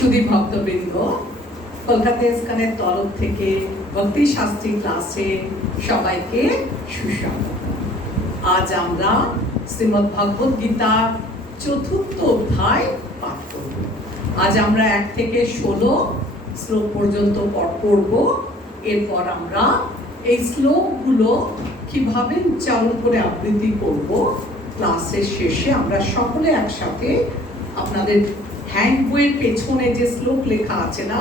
সুধী ভক্তবৃন্দ, কলকাতা ইস্কনের তরফ থেকে ভক্তি শাস্ত্রী ক্লাসে সবাইকে সুস্বাগত। আজ আমরা শ্রীমদ্ ভগবদ গীতার চতুর্থ অধ্যায় পাঠ করব। আজ আমরা 1 থেকে 16 শ্লোক পর্যন্ত পাঠ করব। এরপর আমরা এই শ্লোকগুলো কিভাবে উচ্চারণ করে আবৃত্তি করব, ক্লাসের শেষে আমরা সকলে একসাথে আপনাদের হ্যান্ড বইয়ের পেছনে যে শ্লোক লেখা আছে না,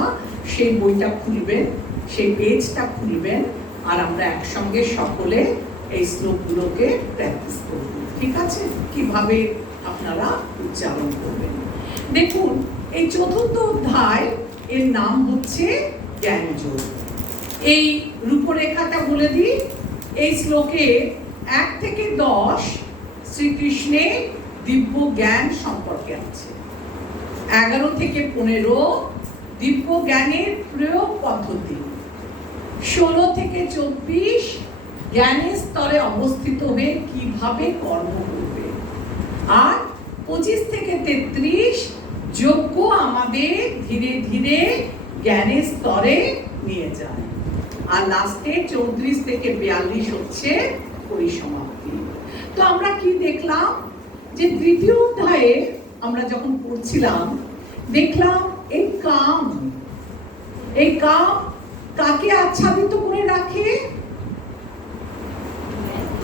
সেই বইটা খুলবেন, সেই পেজটা খুলবেন, আর আমরা একসঙ্গে সকলে এই শ্লোকগুলোকে প্র্যাকটিস করব। ঠিক আছে? কিভাবে আপনারা উচ্চারণ করবেন। দেখুন, এই চতুর্থ অধ্যায় এর নাম হচ্ছে জ্ঞানযোগ। এই রূপরেখাটা বলে দিই। এই শ্লোকে 1 থেকে 10 শ্রীকৃষ্ণের দিব্য জ্ঞান সম্পর্কে আছে। 11 থেকে 15 দিব্য জ্ঞানের প্রয়োগ পদ্ধতি। 16 থেকে 24 জ্ঞানের স্তরে অবস্থিত হয়ে কিভাবে কর্ম করবে। আর 25 থেকে 33 যজ্ঞ আমাদের ধীরে ধীরে জ্ঞানের স্তরে নিয়ে যায়। আর লাস্টে 34 থেকে 42 হচ্ছে পরিসমাপ্তি। তো আমরা কি দেখলাম যে তৃতীয় অধ্যায়ে আমরা যখন পড়ছিলাম, দেখলাম এই কাম কাকে আচ্ছাদিত করে রাখে?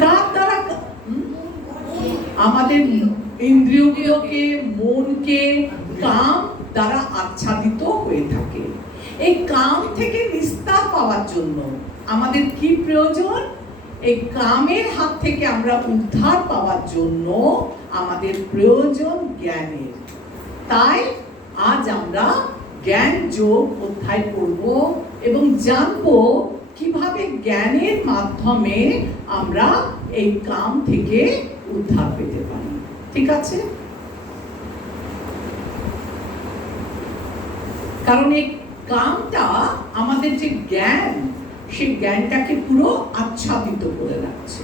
কার দ্বারা? আমাদের ইন্দ্রিয়গুলোকে, মনকে কাম দ্বারা আচ্ছাদিত হয়ে থাকে। এই কাম থেকে নিস্তার পাওয়ার জন্য আমাদের কি প্রয়োজন? এই কামের হাত থেকে আমরা উদ্ধার পাওয়ার জন্য আমাদের প্রয়োজন জ্ঞানের। তাই আজ আমরা জ্ঞান যোগ অধ্যায় করব এবং জানবো কিভাবে জ্ঞানের মাধ্যমে আমরা এই কাম থেকে উদ্ধার পেতে পারি। ঠিক আছে? কারণ এই কামটা আমাদের যে জ্ঞান, সেই জ্ঞানটাকে পুরো আচ্ছাদিত করে রাখছে।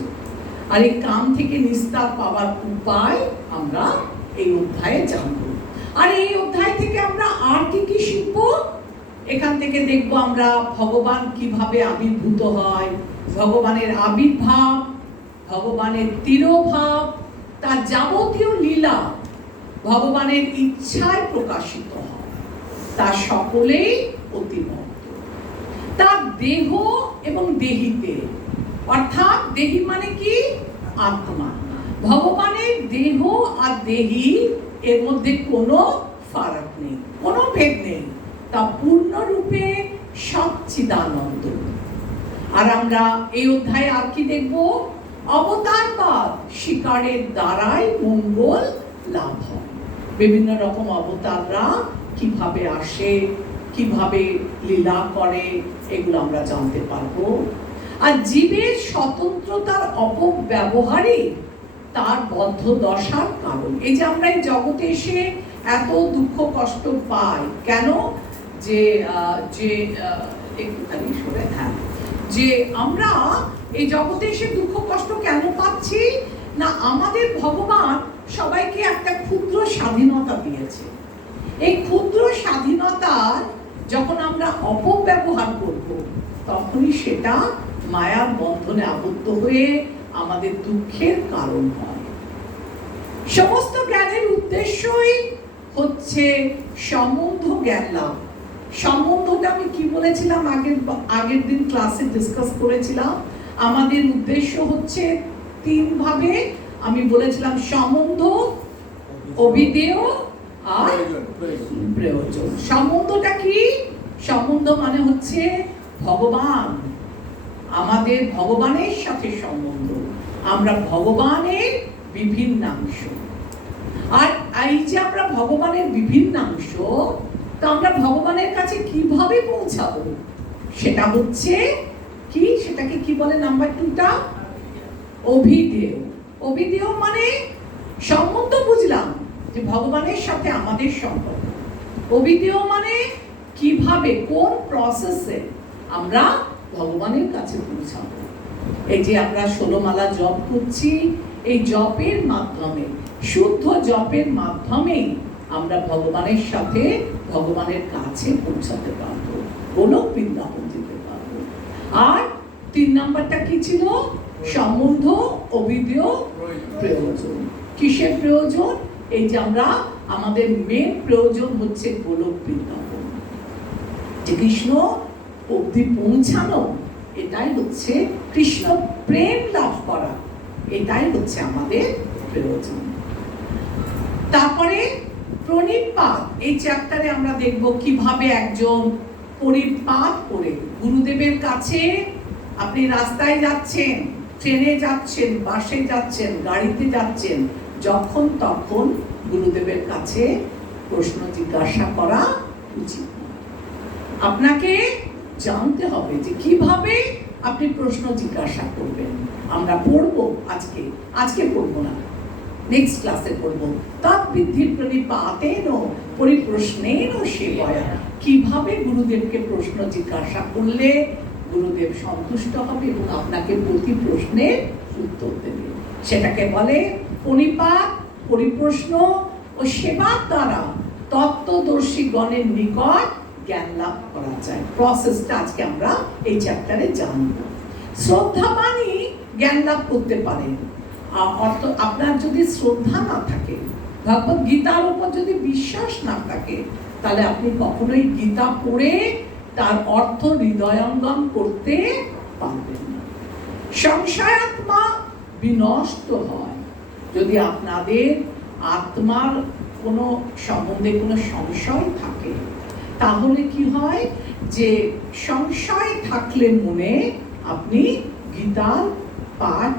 আর এই কাম থেকে নিস্তার পাওয়ার উপায় আমরা এই অধ্যায়ে জানবো। আর এই অধ্যায় থেকে আমরা আর কি শিখব? এখান থেকে দেখবো আমরা ভগবান কিভাবে আবির্ভূত হয়, ভগবানের আবির্ভাব, ভগবানের তিরোভাব, তার যাবতীয় লীলা ভগবানের ইচ্ছায় প্রকাশিত হয়। তার সকলেই অতিভক্ত। তার দেহ এবং দেহিতে, অর্থাৎ দেহি মানে কি? আত্মা। ভগবানের দেহ আর দেহি এর মধ্যে কোনো ফারাক নেই, কোনো ভেদ নেই। তা পূর্ণরূপে সচ্চিদানন্দ। আর আমরা এই অধ্যায়ে আর কি দেখব? অবতারবাদ শিকারের দ্বারাই মঙ্গল লাভ হয়। বিভিন্ন রকম অবতাররা কিভাবে আসে, কিভাবে লীলা করে, এগুলো আমরা জানতে পারবো। আর জীবের স্বতন্ত্রতার অপব্যবহারই তার বদ্ধ দশার কারণ। এই যে আমরা এই জগতে এসে এত দুঃখ কষ্ট পাই কেন? যে আমরা এই জগতে এসে দুঃখ কষ্ট কেন পাচ্ছি না? আমাদের ভগবান সবাইকে একটা ক্ষুদ্র স্বাধীনতা দিয়েছে। এই ক্ষুদ্র স্বাধীনতার যখন আমরা অপব্যবহার করব, তখনই সেটা মায়ার বন্ধনে আবদ্ধ হয়ে আমাদের দুঃখের কারণ হয়। সমস্ত জ্ঞানের উদ্দেশ্যই হচ্ছে সম্বন্ধ জ্ঞান লাভ। সম্বন্ধটা আমি কি বলেছিলাম আগের দিন ক্লাসে ডিসকাস করেছিলাম। আমাদের উদ্দেশ্য হচ্ছে 3 ভাবে। আমি বলেছিলাম সম্বন্ধ, অভিধেয় আর প্রয়োজন। সম্বন্ধটা কি? সম্বন্ধ মানে হচ্ছে ভগবান, আমাদের ভগবানের সাথে সম্বন্ধ। আমরা ভগবানের বিভিন্নাংশ। আর এই যে আমরা ভগবানের বিভিন্নাংশ, তা আমরা ভগবানের কাছে কিভাবে পৌঁছাবো? সেটা হচ্ছে কি? সেটাকে কি বলে নাম্বার 2টা? অভিধেয়। অভিধেয় মানে সম্বন্ধ বুঝলাম, যে ভগবানের সাথে আমাদের সম্পর্ক। অভিধেয় মানে কিভাবে, কোন প্রসেসে আমরা ভগবানের কাছে পৌঁছাবো। এই যে আমরা 16 মালা জপ করছি, এই জপের মাধ্যমে, শুদ্ধ জপের মাধ্যমেই আমরা ভগবানের সাথে ভগবানের কাছে পৌঁছাতে পারবো, গোলক বৃন্দাবন যেতে পারবো। আর 3 নাম্বারটা কি ছিল? সম্বন্ধ অবিধেয় প্রয়োজন। কিসের প্রয়োজন? এই যে আমরা আমাদের মেন প্রয়োজন হচ্ছে গোলক বৃন্দাবন, যে কৃষ্ণ অবধি পৌঁছানো, এটাই হচ্ছে কৃষ্ণ প্রেম লাভ করা, এটাই হচ্ছে আমাদের প্রয়োজন। তারপরে প্রণিপাত, এই চ্যাপ্টারে আমরা দেখব কিভাবে একজন পরিপাত করে গুরুদেবের কাছে, আপনি রাস্তায় যাচ্ছেন, ট্রেনে যাচ্ছেন, বাসে যাচ্ছেন, গাড়িতে যাচ্ছেন, যখন তখন গুরুদেবের কাছে প্রশ্ন জিজ্ঞাসা করা উচিত। আপনাকে জানতে হবে যে কিভাবে আপনি প্রশ্ন জিজ্ঞাসা করবেন। আমরা পড়বো আজকে পড়বো না, নেক্সট ক্লাসে পড়বো। তদ্বিদ্ধি প্রণিপাতেন পরিপ্রশ্নেন সেবয়া, কিভাবে গুরুদেবকে প্রশ্ন জিজ্ঞাসা করলে গুরুদেব সন্তুষ্ট হবে এবং আপনাকে প্রতি প্রশ্নের উত্তর দেবে, সেটাকে বলে প্রণিপাত, পরিপ্রশ্ন ও সেবার দ্বারা তত্ত্বদর্শী গণের নিকট জ্ঞান লাভ করা যায়। প্রসেসটা আজকে আমরা এই চ্যাপ্টারে জানব। শ্রদ্ধাবানই জ্ঞান লাভ করতে পারেন। আপনার যদি শ্রদ্ধা না থাকে, ভগবত গীতার উপর যদি বিশ্বাস না থাকে, তাহলে আপনি কখনোই গীতা পড়ে তার অর্থ হৃদয়ঙ্গম করতে পারবেন না। সংশয়াত্মা বিনষ্ট হয়। যদি আপনাদের আত্মার কোনো সম্বন্ধে কোনো সংশয় থাকে, তাহলে কি হয় যে সংশয় থাকলে মনে আপনি গীতার পাঠ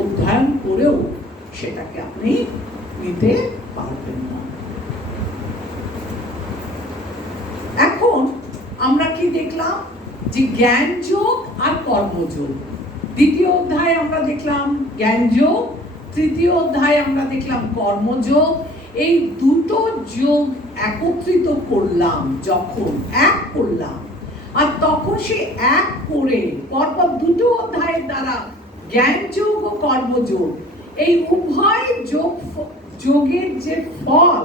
অধ্যয়ন করেও সেটাকে আপনি নিতে পারবেন না। এখন আমরা কি দেখলাম যে জ্ঞান যোগ আর কর্মযোগ। দ্বিতীয় অধ্যায়ে আমরা দেখলাম জ্ঞান যোগ, তৃতীয় অধ্যায়ে আমরা দেখলাম কর্মযোগ। এই দুটো যোগ একত্রিত করলাম, যখন এক করলাম, আর তখন সে এক করে পরপর দুটো অধ্যায়ের দ্বারা জ্ঞান যোগ ও কর্মযোগ, এই উভয় যোগের যে ফল,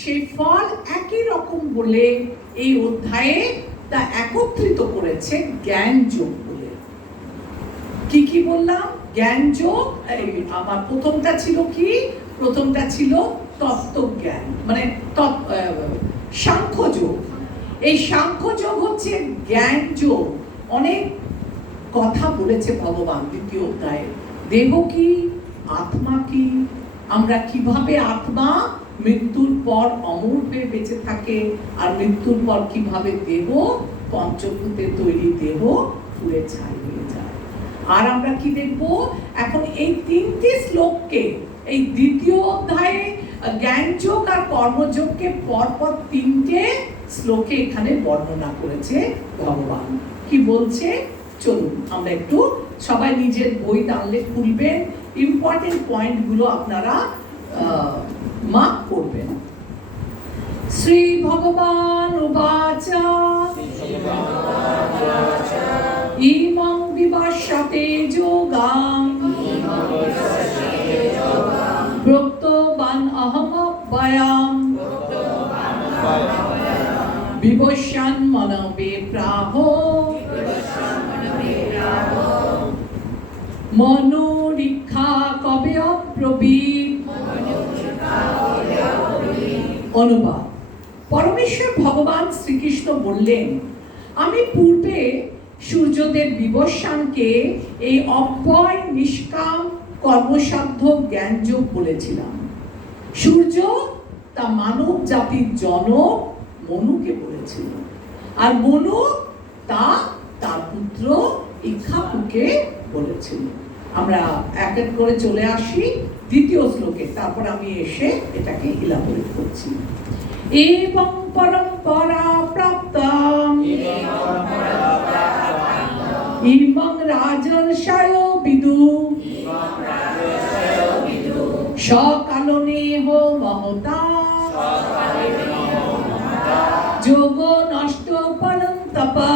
সেই ফল একই রকম বলে এই অধ্যায়ে তা একত্রিত করেছে জ্ঞান যোগ বলে। কি কি বললাম? জ্ঞান যোগ, আমার প্রথমটা ছিল কি? প্রথমটা ছিল তত্ত্বজ্ঞান, মানে সাংখ্যযোগ। এই সাংখ্যযোগ হচ্ছে জ্ঞান যোগ। অনেক কথা বলেছে ভগবান দ্বিতীয় অধ্যায়ে। দেহ কি, আত্মা কি, আমরা কিভাবে আত্মা মৃত্যুর পর অমর হয়ে বেঁচে থাকে, আর মৃত্যুর পর কিভাবে দেহ, পঞ্চভূতের তৈরি দেহ পুড়ে ছাই হয়ে যায়। আর আমরা কি দেখব এখন? এই 3টি শ্লোককে, এই দ্বিতীয় অধ্যায়ে জ্ঞানযোগ আর কর্মযোগকে পরপর 3টে শ্লোকে এখানে বর্ণনা করেছে ভগবান। কি বলছে চলুন আমরা একটু, সবাই নিজের বই টানলে খুলবেন, ইম্পর্টেন্ট পয়েন্টগুলো আপনারা মার্ক করবেন। শ্রী ভগবান উবাচা ইমং বিভাষ্যতে যোগাং প্রক্তবান অহমব্যয়াম বিভস্যান মনবে প্রাহো মনোরিক্ষা কবে অব্রবীত। অনুবাদ: পরমেশ্বর ভগবান শ্রীকৃষ্ণ বললেন, আমি পূর্বে সূর্যদেব বিবস্বানকে এই অব্যয় নিষ্কাম কর্মসাধ্য জ্ঞানযোগ বলেছিলাম। সূর্য তা মানব জাতির জনক মনুকে বলেছিল, আর মনু তা তার পুত্র ইক্ষ্বাকুকে বলেছিল। আমরা এক এক করে চলে আসি দ্বিতীয় শ্লোকে, তারপর আমি এসে এটাকে ইলাবোরেট করছি। এবং পরম্পরা প্রাপ্তাম ইমং রাজর্ষয় বিদু সকালনেহ মহতা যোগ নষ্ট পরম তপা।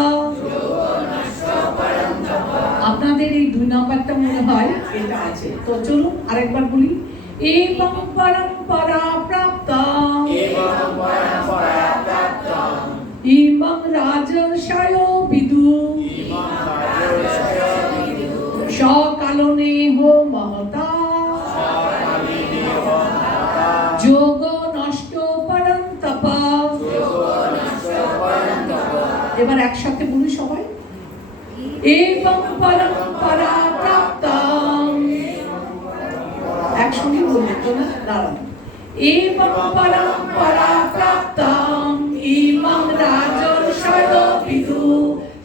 আপনাদের এই 2 নাম্বারটা মনে হয় এটা আছে, তো চলুন আরেকবার বলি। এবং পরম্পরা প্রাপ্তাম রাজর্ষয় বিদু সকালনেহ মহতা যোগ নষ্ট পরন্তপ। এবার একসাথে বলি সবাই, এবং পরম্পরা প্রাপ্তম। একসঙ্গে বললে তো না, দাঁড়ান। এবং পরম্পরা প্রাপ্তম ইমং রাজর্ষয় বিদু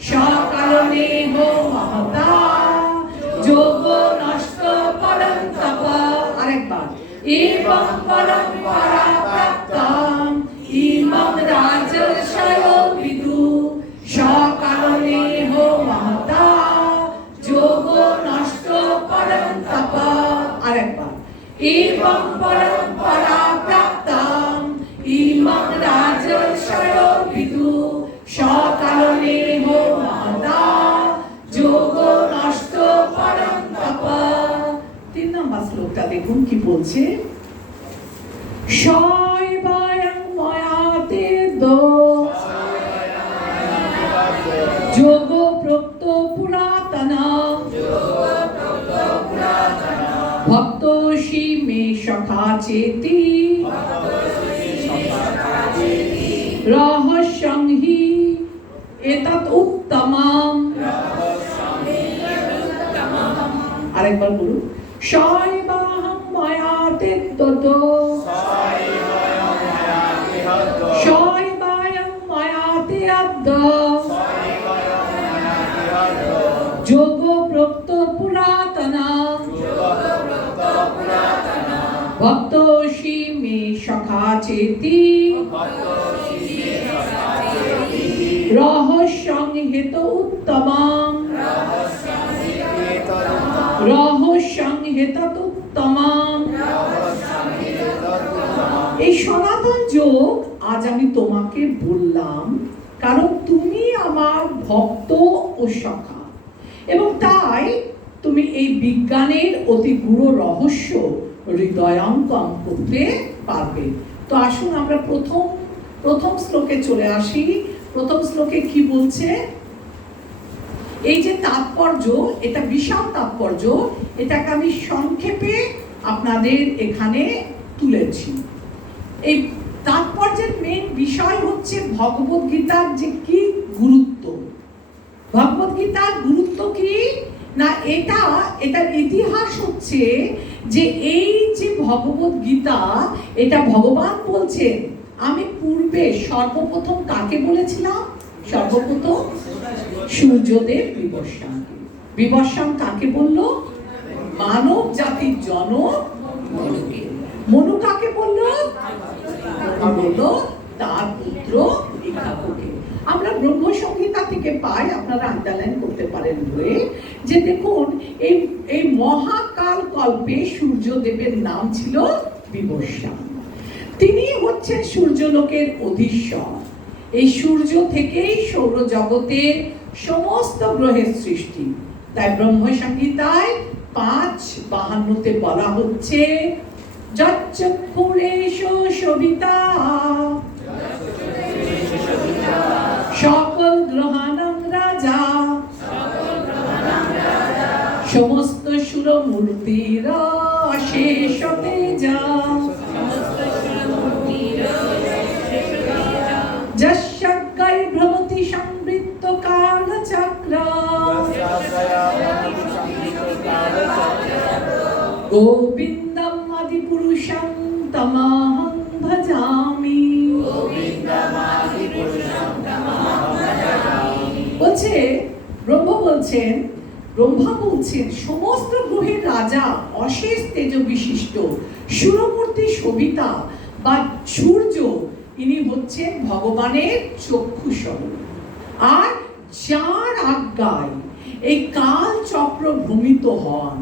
সকালনেহ মহতা যোগ নষ্ট পরন্তপ। আরেকবার, এবং পরম্পরা প্রাপ্তম ইমং রাজর্ষয় বিদু সকালনেহ মহতা যোগ নষ্ট পরন্তপ। আরেকবার, এবং পরম্পরা প্রাপ্তম ইমং রাজর্ষয় বিদু সকালনেহ মহতা যোগ নষ্ট পরন্তপ। 3 নম্বর শ্লোকটা দেখুন কি বলছে, শৈবায়ং ময়াতে দো যোগ প্রক্ত পুরাতনা ভক্তোষি মে সখা চেতি রহস্যং হি এতৎ উত্তমম। আরেকবার বলুন, শৈবাহং ময়াতে দো শৈবায়ং ময়াতে আদ্য যোগ প্রক্ত পুরাতনা ভক্তোষি মে সখা চেতি রহস্যং হেত উত্তমম রহস্যং হেতৎ উত্তমম। এই সনাতন যোগ আজ আমি তোমাকে বললাম কারণ তুমি আমার ভক্ত ও সখা, এবং তাই তুমি এই বিজ্ঞানের অতি গূঢ় রহস্য হৃদয়ঙ্গম করতে পারবে। তো আসুন আমরা প্রথম শ্লোকে চলে আসি। প্রথম শ্লোকে কি বলছে, এই যে তাৎপর্য, এটা বিশাল তাৎপর্য, এটাকে আমি সংক্ষেপে আপনাদের এখানে তুলেছি। এই তাৎপর্যের মেন বিষয় হচ্ছে ভগবদ গীতার যে কি গুরুত্ব। ভগবদ গীতার গুরুত্ব কি না, এটার ইতিহাস হচ্ছে যে এই যে ভগবদ গীতা, এটা ভগবান বলছেন, আমি পূর্বে সর্বপ্রথম কাকে বলেছিলাম? সর্বপ্রথম সূর্যদেব বিবস্বানকে। বিবস্বান কাকে বলল? মানব জাতির জনক মনুকে। মনু কাকে বলল? বলল তার পুত্র ইক্ষ্বাকুকে। আমরা ব্রহ্ম সংহিতা থেকে পাই, আপনারা আন্ডারলাইন করতে পারেন বলে, যে দেখুন এই মহাকাল কল্পে সূর্যদেবের নাম ছিল বিবস্বান। তিনি হচ্ছেন সূর্যলোকের অধীশ্বর। এই সূর্য থেকেই সৌরজগতের সমস্ত গ্রহের সৃষ্টি। তাই ব্রহ্ম সংহিতায় 5:52 বলা হচ্ছে, যচ্চক্ষুরেশ শোভিতা সকল গ্রহাণং রাজা সমস্ত সুর মূর্তির শেষ তেজা যস্যগ্গৈ ভ্রমতি সংবৃত্ত কালচক্র গোবিন্দম আদিপুরুষং তমহং ভজামি। বলছে ব্রহ্মা বলছেন সমস্ত গ্রহের রাজা অশেষ তেজ বিশিষ্ট সুরমূর্তি শোভিতা বা সূর্য, ইনি হচ্ছেন ভগবানের চক্ষু স্বরূপ। আর যার আজ্ঞায় এই কাল চক্র ভ্রমিত হন,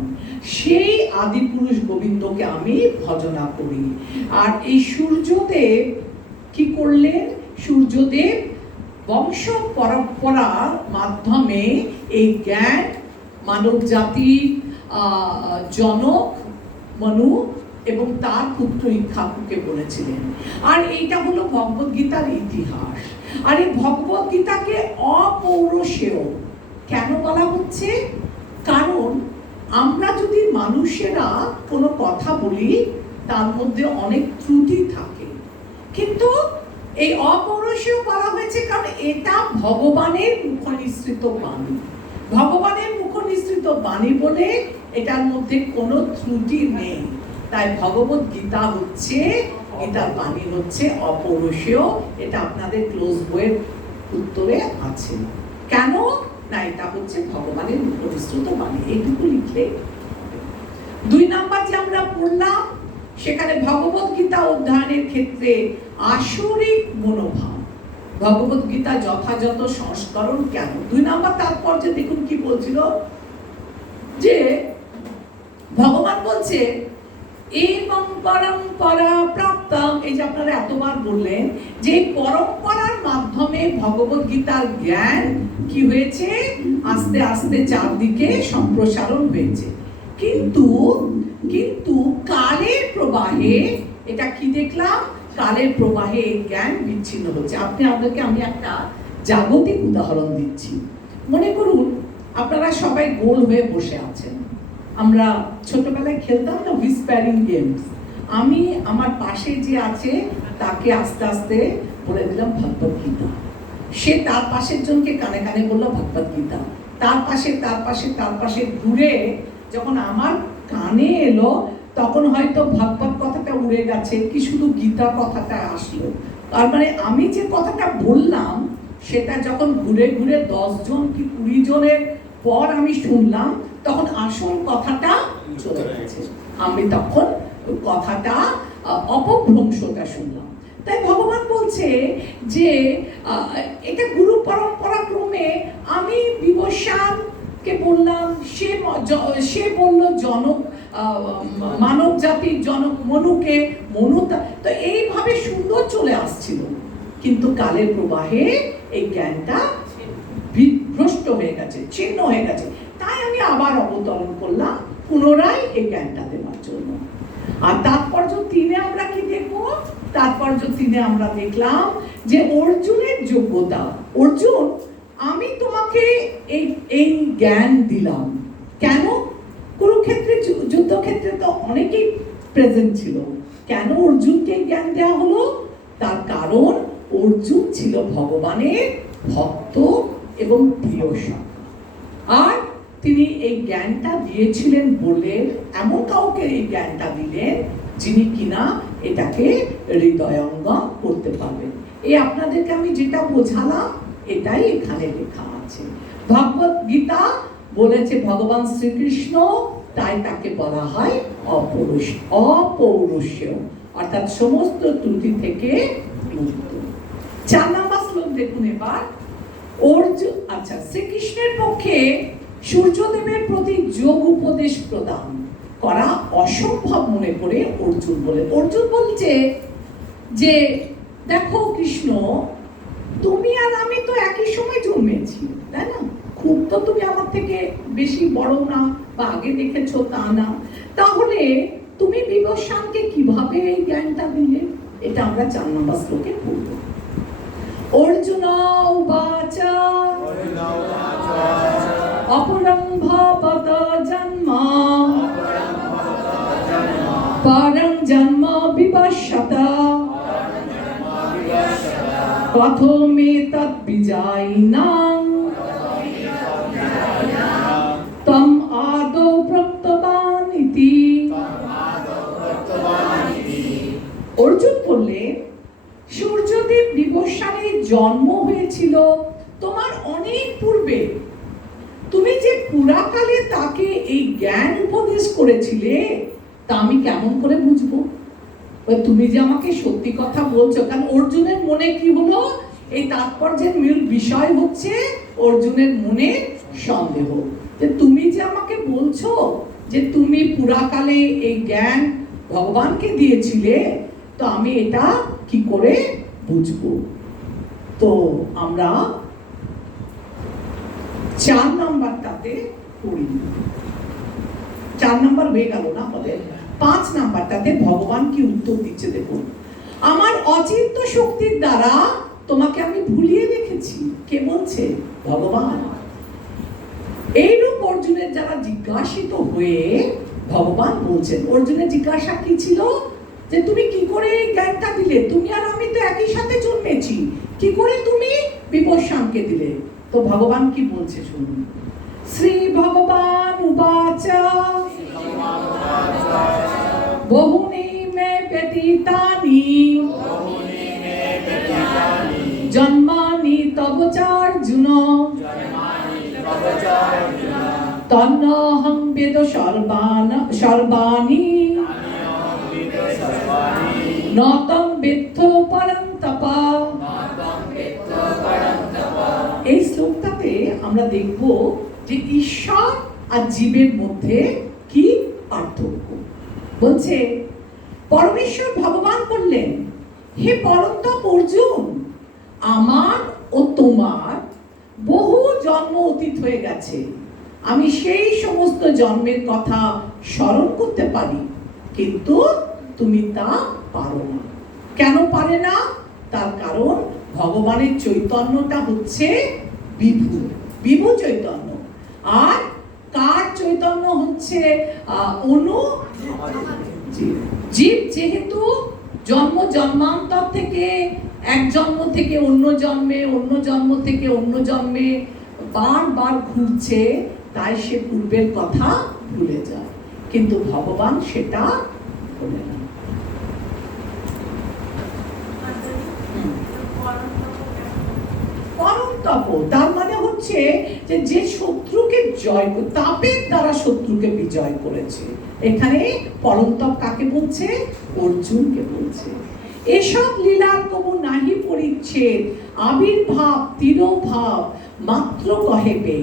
সেই আদিপুরুষ গোবিন্দকে আমি ভজনা করি। আর এই সূর্যদেব কি করলেন? সূর্যদেব বংশ পরম্পরার মাধ্যমে এই জ্ঞান মানব জাতির জনক মনু এবং তার পুত্র ইক্ষ্বাকুকে বলেছিলেন। আর এইটা হলো ভগবদ গীতার ইতিহাস। আর এই ভগবত গীতাকে অপৌরুষেয় কেন বলা হচ্ছে? কারণ আমরা যদি মানুষেরা কোনো কথা বলি তার মধ্যে অনেক ত্রুটি থাকে, কিন্তু এই অপৌরুষেয় বলা হয়েছে কারণ এটা ভগবানের মুখনিসৃত বাণী। ভগবানের মুখনিসৃত বাণী বলে এটার মধ্যে কোনো ত্রুটি নেই। তাই ভগবত গীতা হচ্ছে, গীতার বাণী হচ্ছে অপৌরুষেয়। এটা আপনাদের ক্লোজ বইয়ের উত্তরে আছে। কেন না এটা হচ্ছে ভগবানের মুখনিসৃত বাণী, এইটুকু লিখলে। 2 নাম্বার যে আমরা পড়লাম সেখানে ভগবত গীতা অধ্যয়নের ক্ষেত্রে আসরিক মনোভাব, ভগবত গীতা যথাযথ সংস্করণ কেন। 2 নাম্বার তাৎপর্যে দেখুন কি বলছিল, যে ভগবান বলছে এবং পরম্পরা প্রাপ্তম, এই যে আপনারা এতবার বললেন যে পরম্পরার মাধ্যমে ভগবত গীতার জ্ঞান কি হয়েছে, আস্তে আস্তে চারদিকে সম্প্রসারণ হয়েছে। কিন্তু কিন্তু কালের প্রবাহে এটা কি দেখলাম, কালের প্রবাহে এই জ্ঞান বিচ্ছিন্ন হচ্ছে। আপনাদেরকে আমি একটা জাগতিক উদাহরণ দিচ্ছি। মনে করুন আপনারা সবাই গোল হয়ে বসে আছেন। আমরা ছোটবেলায় খেলতাম না হুইসপারিং গেমস। আমি আমার পাশে যে আছে তাকে আস্তে আস্তে বলে দিলাম ভগবত গীতা, সে তার পাশের জনকে কানে কানে বললো ভগবত গীতা, তার পাশে ঘুরে যখন আমার কানে এলো তখন হয়তো ভগবত কথাটা উড়ে গেছে, কি শুধু গীতা কথাটা আসলো। তার মানে আমি যে কথাটা বললাম সেটা যখন ঘুরে ঘুরে 10 জন কি 20 জনের পর আমি শুনলাম, তখন আসল কথাটা চলে গেছে। আমি তখন কথাটা অপভ্রংশটা শুনলাম। তাই ভগবান বলছে যে এটা গুরু পরম্পরা ক্রমে আমি বিবস্বানকে বললাম, সে বলল জনক, মানব জাতির জনক মনুকে, মনু তো এইভাবে সুন্দর চলে আসছিল। কিন্তু কালের প্রবাহে এই জ্ঞানটা বিভ্রষ্ট হয়ে গেছে, ছিন্ন হয়ে গেছে। তাই আমি আবার অবতরণ করলাম পুনরায় এই জ্ঞানটা দেওয়ার জন্য। আর তাৎপর্য 3-এ আমরা কি দেখবো? তাৎপর্য 3-এ আমরা দেখলাম যে অর্জুনের যোগ্যতা। অর্জুন, আমি তোমাকে এই জ্ঞান দিলাম কেন? কুরুক্ষেত্রে যুদ্ধক্ষেত্রে তো অনেকেই প্রেজেন্ট ছিল, কেন অর্জুনকে জ্ঞান দেওয়া হলো? তার কারণ অর্জুন ছিল ভগবানের ভক্ত এবং প্রিয় সখা। আর তিনি এই জ্ঞানটা দিয়েছিলেন বলে এমন কাউকে এই জ্ঞানটা দিলেন যিনি কিনা এটাকে হৃদয়ঙ্গম করতে পারবেন। এই আপনাদেরকে আমি যেটা বোঝালাম এটাই এখানে লেখা আছে। ভগবত গীতা বলেছে ভগবান শ্রীকৃষ্ণ, তাই তাকে বলা হয় অপৌরুষেয়, অর্থাৎ সমস্ত ত্রুটি থেকে মুক্ত। 4 নম্বর শ্লোক দেখুন এবার। অর্জুন, আচ্ছা, শ্রীকৃষ্ণের পক্ষে সূর্যদেবের প্রতি যোগ উপদেশ প্রদান করা অসম্ভব মনে করে অর্জুন বলছে যে দেখো কৃষ্ণ, তুমি আর আমি তো একই সময় জন্মেছি, তাই না? খুব তো তুমি আমার থেকে বেশি বড় না বা আগে দেখেছো তা না, তাহলে তুমি বিবস্বানকে কিভাবে এই জ্ঞানটা দিলে? এটা আমরা 4 নম্বর শ্লোকে পড়ব। অর্জুন উবাচ অপরং ভবত জন্ম পরং জন্ম বিবস্বত কথমেতৎ বিজায়িনাং তম আদৌ প্রক্তবান ইতি। অর্জুন বললেন, সূর্যদেব বিবস্বানের জন্ম হয়েছিল তোমার অনেক পূর্বে। তুমি যে পুরাকালে তাকে এই জ্ঞান উপদেশ করেছিলে তা আমি কেমন করে বুঝবো? তুমি যে আমাকে সত্যি কথা বলছো। কারণ অর্জুনের মনে কি হলো? এই তাৎপর্যের মূল বিষয় হচ্ছে অর্জুনের মনে সন্দেহ, যে তুমি যে আমাকে বলছো যে তুমি পুরাকালে এই জ্ঞান ভগবানকে দিয়েছিলে, তো আমি এটা কি করে বুঝবো? তো আমরা 4 নাম্বারটাতে পড়ি। 4 নাম্বার হয়ে গেল না? বলে 5 নাম্বারটাতে ভগবান কি উত্তর দিচ্ছে দেখুন। আমার অচিন্ত শক্তির দ্বারা তোমাকে আমি ভুলিয়ে রেখেছি। কে বলছে? ভগবান। এইরূপ অর্জুনের যারা জিজ্ঞাসিত হয়ে ভগবান বলছেন, অর্জুনের জিজ্ঞাসা কি ছিল? যে তুমি কি করে এই জ্ঞানটা দিলে? তুমি আর আমি তো একই সাথে জন্মেছি, কি করে তুমি বিবস্বানকে দিলে? তো ভগবান কি বলছে শুনুন। শ্রী ভগবান উবাচ বহুনি মে ব্যতীতানি জন্মানি তব চার্জুন তন্নহং বেদ সর্বাণি নতং বেত্থ পরং তপা। এই শ্লোকটাতে আমরা দেখব যে ঈশ্বর আর জীবের মধ্যে কি পার্থক্য। বলছে পরমেশ্বর ভগবান বললেন, হে পরন্তপ অর্জুন, আমার ও তোমার বহু জন্ম অতীত হয়ে গেছে। আমি সেই সমস্ত জন্মের কথা স্মরণ করতে পারি, কিন্তু তুমি তা পারো না। কেন পারে না? তার কারণ ভগবানের চৈতন্যটা হচ্ছে বিভু, বিভু চৈতন্য। আর কার চৈতন্য হচ্ছে অনু জীব। যেহেতু জন্ম জন্মান্তর থেকে, এক জন্ম থেকে অন্য জন্মে, অন্য জন্ম থেকে অন্য জন্মে বারবার ঘুরছে, তাই সে পূর্বের কথা ভুলে যায়। কিন্তু ভগবান সেটা ভুলে না। পরন্তপ তার মানে হচ্ছে যে শত্রুকে জয়, তাপের দ্বারা শত্রুকে বিজয় করেছে। এখানে পরন্তপ কাকে বলছে? অর্জুনকে বলছে। এসব লীলার কবু নাহি পরিচ্ছেদ, আবির্ভাব তিরোভাব মাত্র কহেবে।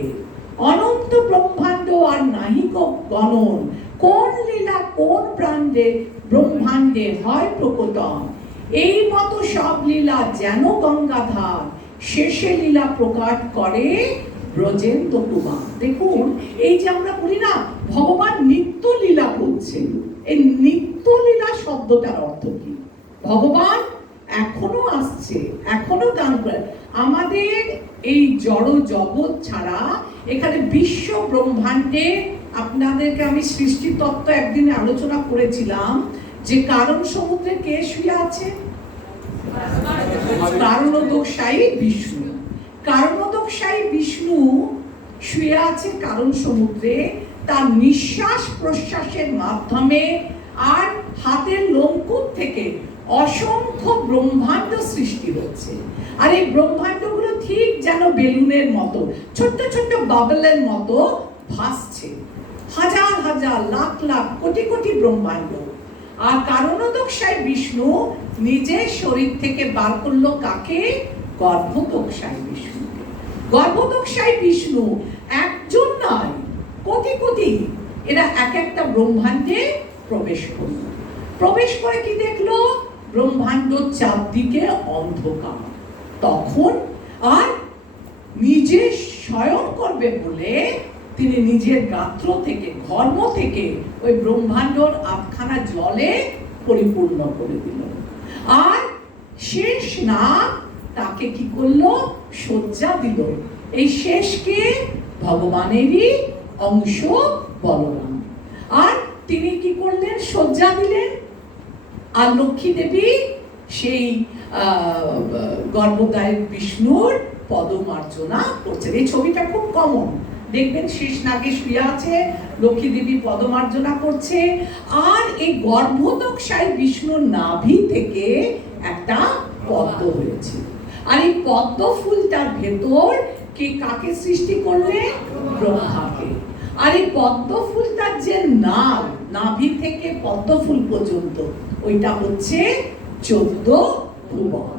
অনন্ত ব্রহ্মাণ্ড আর নাহি গণন, কোন লীলা কোন ব্রহ্মাণ্ডে হয় প্রকটন। এই মতো সব লীলা যেন গঙ্গাধার, শেষে লীলা প্রকাশ করে ব্রজেন্দ্র কুমার। দেখুন, এই যে আমরা বলি না ভগবান নিত্য লীলা করছেন, এই নিত্য লীলা শব্দটার অর্থ কি? ভগবান এখনো আসছে, এখনো গান করে। আমাদের এই জড় জগৎ ছাড়া এখানে বিশ্ব ব্রহ্মাণ্ডে, আপনাদেরকে আমি সৃষ্টি তত্ত্ব একদিন আলোচনা করেছিলাম যে কারণ সমুদ্রে কে শুয়ে আছে? কারণোদকশায়ী বিষ্ণু। কারণোদকশায়ী বিষ্ণু শুয়ে আছে কারণ সমুদ্রে। তার নিঃশ্বাস প্রশ্বাসের মাধ্যমে আর হাতের লোমকূপ থেকে অসংখ্য ব্রহ্মাণ্ড সৃষ্টি হচ্ছে। আর এই ব্রহ্মাণ্ডগুলো ঠিক যেন বেলুনের মতো, ছোট্ট ছোট্ট বাবলের মতো ভাসছে। হাজার হাজার লাখ লাখ কোটি কোটি ব্রহ্মাণ্ড। আর কারণোদকশায়ী বিষ্ণু নিজের শরীর থেকে বার করলো কাকে? গর্ভোদকশায়ী বিষ্ণুকে। গর্ভোদকশায়ী বিষ্ণু একজন নয়, কোটি কোটি, এরা এক একটা ব্রহ্মাণ্ডে প্রবেশ করলো। প্রবেশ করে কি দেখলো? ব্রহ্মাণ্ড চারদিকে অন্ধকার। তখন আর নিজে শয়ন করবে বলে তিনি নিজের গাত্র থেকে, ঘর্ম থেকে ওই ব্রহ্মাণ্ডর আধখানা জলে পরিপূর্ণ করে দিল। আর শেষ না তাকে কি করলো? শয্যা দিল। এই শেষকে ভগবানেরই অংশ বলরাম। আর তিনি কি করলেন? শয্যা দিলেন। আর লক্ষ্মী দেবী সেই গর্ভদায়ক বিষ্ণুর পদমার্চনা করছেন। এই ছবিটা খুব কমন, দেখবেন শেষ নাগে শুয়ে আছে, লক্ষ্মী দেবী পদমার্চনা করছে। আর এই গর্ভোদকশায়ী বিষ্ণুর নাভি থেকে একটা পদ্ম হয়েছে। আর এই পদ্ম ফুলটার ভেতর কে কাকে সৃষ্টি করলে? ব্রহ্মাকে। আর এই পদ্ম ফুলটার যে নাল, নাভি থেকে পদ্ম ফুল পর্যন্ত, ওইটা হচ্ছে 14 ভুবন।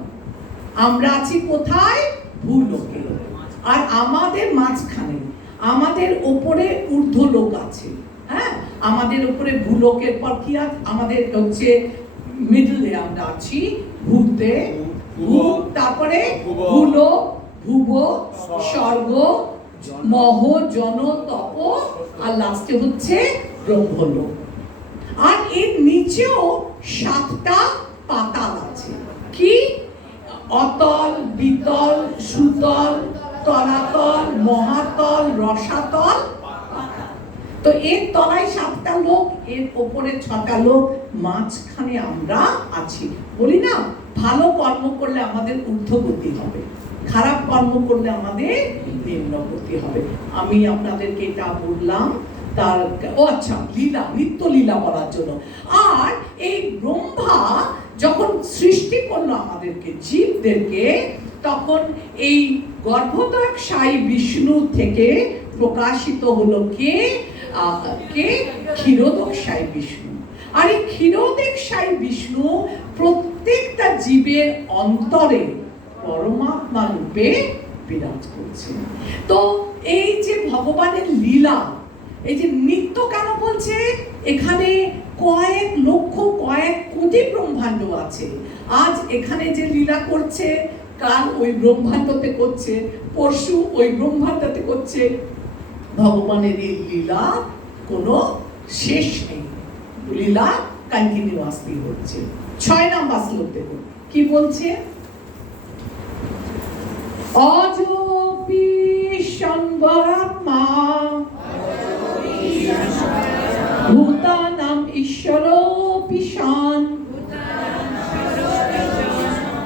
আমরা আছি কোথায়? ভূলোকে। আর আমাদের মাঝখানে, আমাদের ওপরে ঊর্ধ্বলোক আছে। হ্যাঁ, আমাদের উপরে ভূলোকের পর কি আছে? আমাদের হচ্ছে মিডলে আমরা আছি, ভূতে, ভূ, তারপরে ভূলোক, ভুব, স্বর্গ, মহ, জন, তপ, আর লাস্টে হচ্ছে ব্রহ্মলোক। আর এর নিচেও 7টা পাতাল আছে। কি? অতল, বিতল, সুতল, তলাতল, মহাতল, রসাতল, পাতাল। তো এর তলায় 7টা লোক, এর ওপরে 6টা লোক, মাঝখানে আমরা আছি। বলি না, ভালো কর্ম করলে আমাদের ঊর্ধ্বগতি হবে, খারাপ কর্ম করলে আমাদের নিম্নগতি হবে। আমি আপনাদেরকে এটা বললাম তার আচ্ছা লীলা, নিত্য লীলা বলার জন্য। আর এই ব্রহ্মা যখন সৃষ্টি করলো আমাদেরকে, জীবদেরকে, তখন এই গর্ভদক্ষায় বিষ্ণু থেকে প্রকাশিত হলো কে? ক্ষীরোদক্ষায় বিষ্ণু। আর এই ক্ষীরোদক্ষায় বিষ্ণু প্রত্যেকটা জীবের অন্তরে পরমাত্মা রূপে বিরাজ করছে। তো এই যে ভগবানের লীলা, এই যে নিত্য কেন বলছে? এখানে কয়েক লক্ষ, কয়েক কোটি ব্রহ্মাণ্ড আছে। আজ এখানে যে লীলা করছে, কাল ওই ব্রহ্মাণ্ডতে করছে, পরশু ওই ব্রহ্মাণ্ডতে করছে। ভগবানের এই লীলা কোনো শেষ নেই, লীলা কন্টিনিউয়াসলি হচ্ছে। 6 নাম্বার শ্লোক দেখুন কি বলছে? অজোপি সম্বরাত্মা ভূতানাম ঈশ্বরোপি শান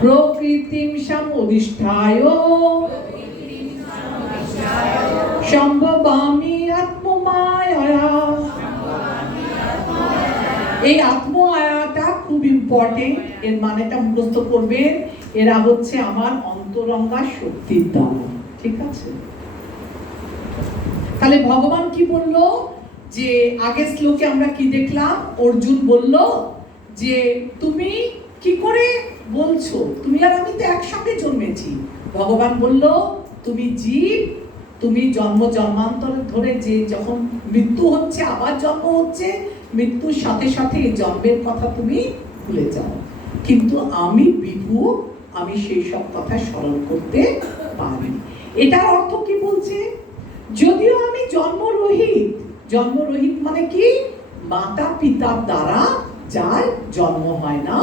প্রকৃতিম সমধিষ্ঠায় সম্ভবামি আত্মমায়া। এই আত্মমায়াটা খুব ইম্পর্টেন্ট, এর মানেটা মুখস্থ করবেন। এরা হচ্ছে আমার অন্তরঙ্গা শক্তির দ্বারা, ঠিক আছে? তাহলে ভগবান কি বলল? যে আগের শ্লোকে আমরা কি দেখলাম? অর্জুন বলল যে তুমি কি করে বলছো, তুমি আর আমি তো একসঙ্গে জন্মেছি। ভগবান বলল তুমি জীব, তুমি জন্ম জন্মান্তর ধরে যে যখন মৃত্যু হচ্ছে আবার জন্ম হচ্ছে, মৃত্যুর সাথে সাথে এই জন্মের কথা তুমি ভুলে যাও, কিন্তু আমি বিভু, আমি সেই সব কথা স্মরণ করতে পারি। এটার অর্থ কি বলছে? যদিও আমি জন্মরহিত, জন্মরহিত মানে কি? মাতা পিতার দ্বারা যার জন্ম হয় না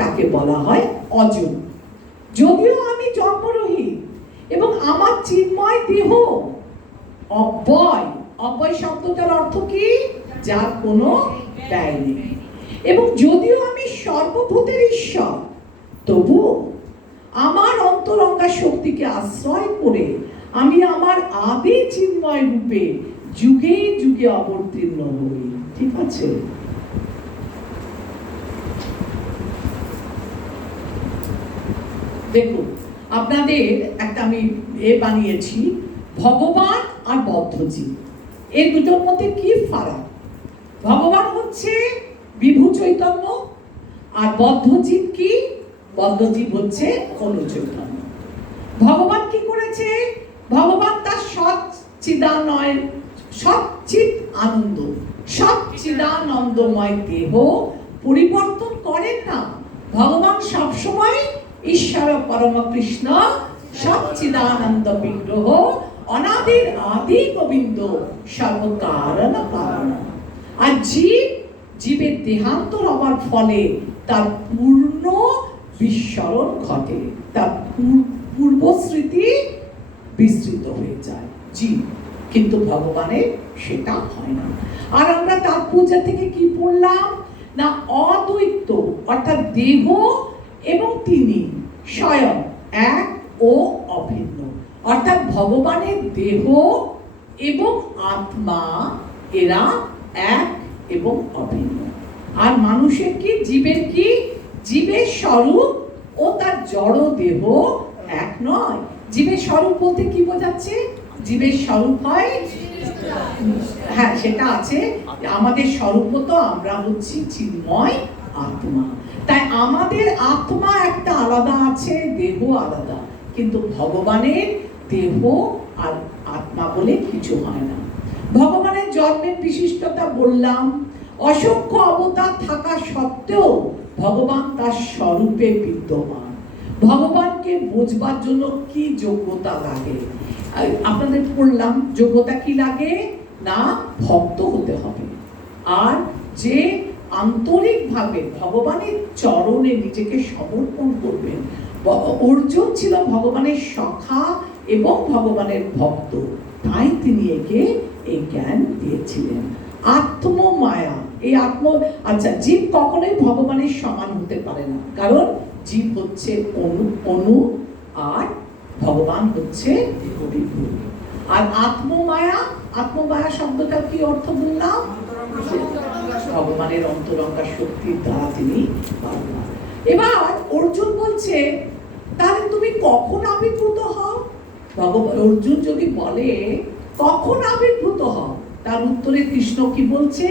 তাকে বলা হয় অজন। যদিও আমি জন্মরহিত এবং আমার চিন্ময় দেহ অব্যয়, অব্যয় শব্দটার অর্থ কি? যার কোনো ব্যয় নেই। এবং যদিও আমি সর্বভূতের ঈশ্বর, তবু আমার অন্তরঙ্গা শক্তিকে আশ্রয় করে আমি আমার আদি চিন্ময় রূপে যুগে যুগে অবতীর্ণ হই, ঠিক আছে? দেখুন, আপনাদের একটা আমি বানিয়েছি, ভগবান আর বদ্ধজীব, এই দুটোর মধ্যে কি ফারাক? ভগবান হচ্ছে বিভু চৈতন্য, আর বদ্ধজীব কি? বদ্ধজীব হচ্ছে অনুচৈতন্য। ভগবান কি করেছে? ভগবান তার সচ্চিদানয়, সচ্চিত আনন্দ, সচ্চিদানন্দময় দেহ পরিবর্তন করেন না। ভগবান সবসময় ঈশ্বর পরম কৃষ্ণ, সচ্চিদানন্দ বিগ্রহ, অনাদির আদি গোবিন্দ, সর্বকারণ কারণ। আর জীবের দেহান্তর হওয়ার ফলে তার পূর্ণ বিস্মরণ ঘটে, তার পূর্বস্মৃতি বিস্তৃত হয়ে যায় জীব, কিন্তু ভগবানের সেটা হয় না। আর আমরা তার পূজা থেকে কি পড়লাম? না অদ্বৈত, অর্থাৎ দেহ এবং তিনি স্বয়ং এক ও অভিন্ন। অর্থাৎ ভগবানের দেহ এবং আত্মা এরা এক এবং অভিন্ন। আর মানুষের কি? জীবের কি? জীবের স্বরূপ ও তার জড় দেহ এক নয়। জীবের স্বরূপ বলতে কি বোঝাচ্ছে? জীবের স্বরূপ হয়, হ্যাঁ সেটা আছে, আমাদের স্বরূপ তো আমরা হচ্ছি চিন্ময় আত্মা। তাই আমাদের আত্মা একটা আলাদা আছে, দেহ আলাদা, কিন্তু ভগবানের দেহ আর আত্মা বলে কিছু হয় না। ভগবানের জন্মের বিশিষ্টতা বললাম, অসংখ্য অবতার থাকা সত্ত্বেও ভগবান তার স্বরূপে বিদ্যমান। ভগবানকে বুঝবার জন্য কি যোগ্যতা লাগে? আপনাদের পড়লাম, যোগ্যতা কি লাগে? না ভক্ত হতে হবে, আর যে আন্তরিকভাবে ভগবানের চরণে নিজেকে সমর্পণ করবেন, অর্জুন ছিল ভগবানের সখা এবং ভগবানের ভক্ত, তাই তিনি একে এই জ্ঞান দিয়েছিলেন। আত্মমায়া, এই আচ্ছা, জীব কখনোই ভগবানের সমান হতে পারে না, কারণ জীব হচ্ছে অনু আর ভগবান হচ্ছে বিভু। আর আত্মমায়া শব্দটা কি অর্থ বললাম? ভগবানের অন্তরঙ্গা শক্তির দ্বারা তিনি পারবেন। এবার অর্জুন বলছে, তাহলে তুমি কখন আবির্ভূত হও? অর্জুন যদি বলে কখন আবির্ভূত হও, তার উত্তরে কৃষ্ণ কি বলছে?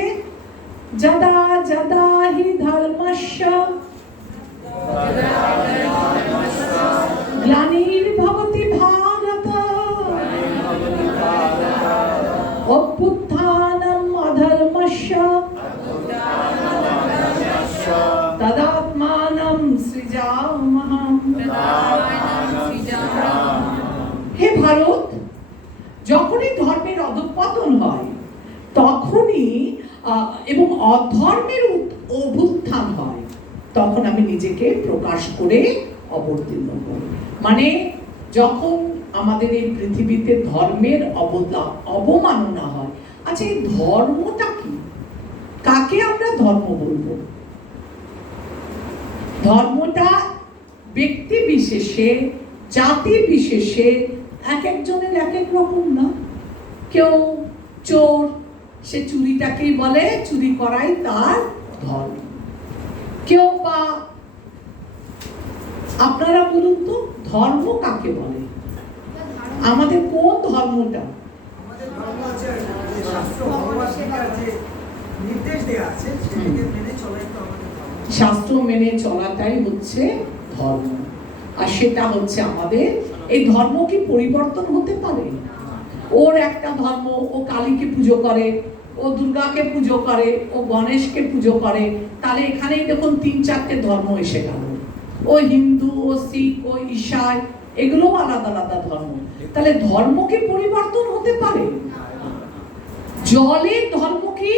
যদা যদা হি ধর্মস্য গ্লানির্ভবতি ভারত অভ্যুত্থানম অধর্মস্য তদাত্মানম সৃজামহম। হে ভারত, যখনই ধর্মের অধঃপতন হয় তখনই এবং অধর্মের অভ্যুত্থান হয়, তখন আমি নিজেকে প্রকাশ করে অবতীর্ণ করি। মানে যখন আমাদের এই পৃথিবীতে ধর্মের অবমাননা হয়। আচ্ছা, এই ধর্মটা কি? কাকে আমরা ধর্ম বলবো? ধর্মটা ব্যক্তি বিশেষে, জাতি বিশেষে এক একজনের এক এক রকম না। কেউ চোর, সে চুরিটাকেই বলে চুরি করাই তার ধর্ম। কেউ বা আপনারা বলুন তো, ধর্ম কাকে বলে? আমাদের কোন ধর্মটা? শাস্ত্র মেনে চলাটাই হচ্ছে ধর্ম, আর সেটা হচ্ছে আমাদের। এই ধর্ম কি পরিবর্তন হতে পারে? ওর একটা ধর্ম, ও কালীকে পুজো করে, ও দুর্গাকে পুজো করে, ও গণেশকে পুজো করে, তাহলে এখানেই দেখুন 3-4টে ধর্ম এসে গেল। ও হিন্দু, ও শিখ, ও ঈশাই, এগুলো আলাদা আলাদা ধর্ম। তাহলে ধর্ম কি পরিবর্তন হতে পারে? জলের ধর্ম কি?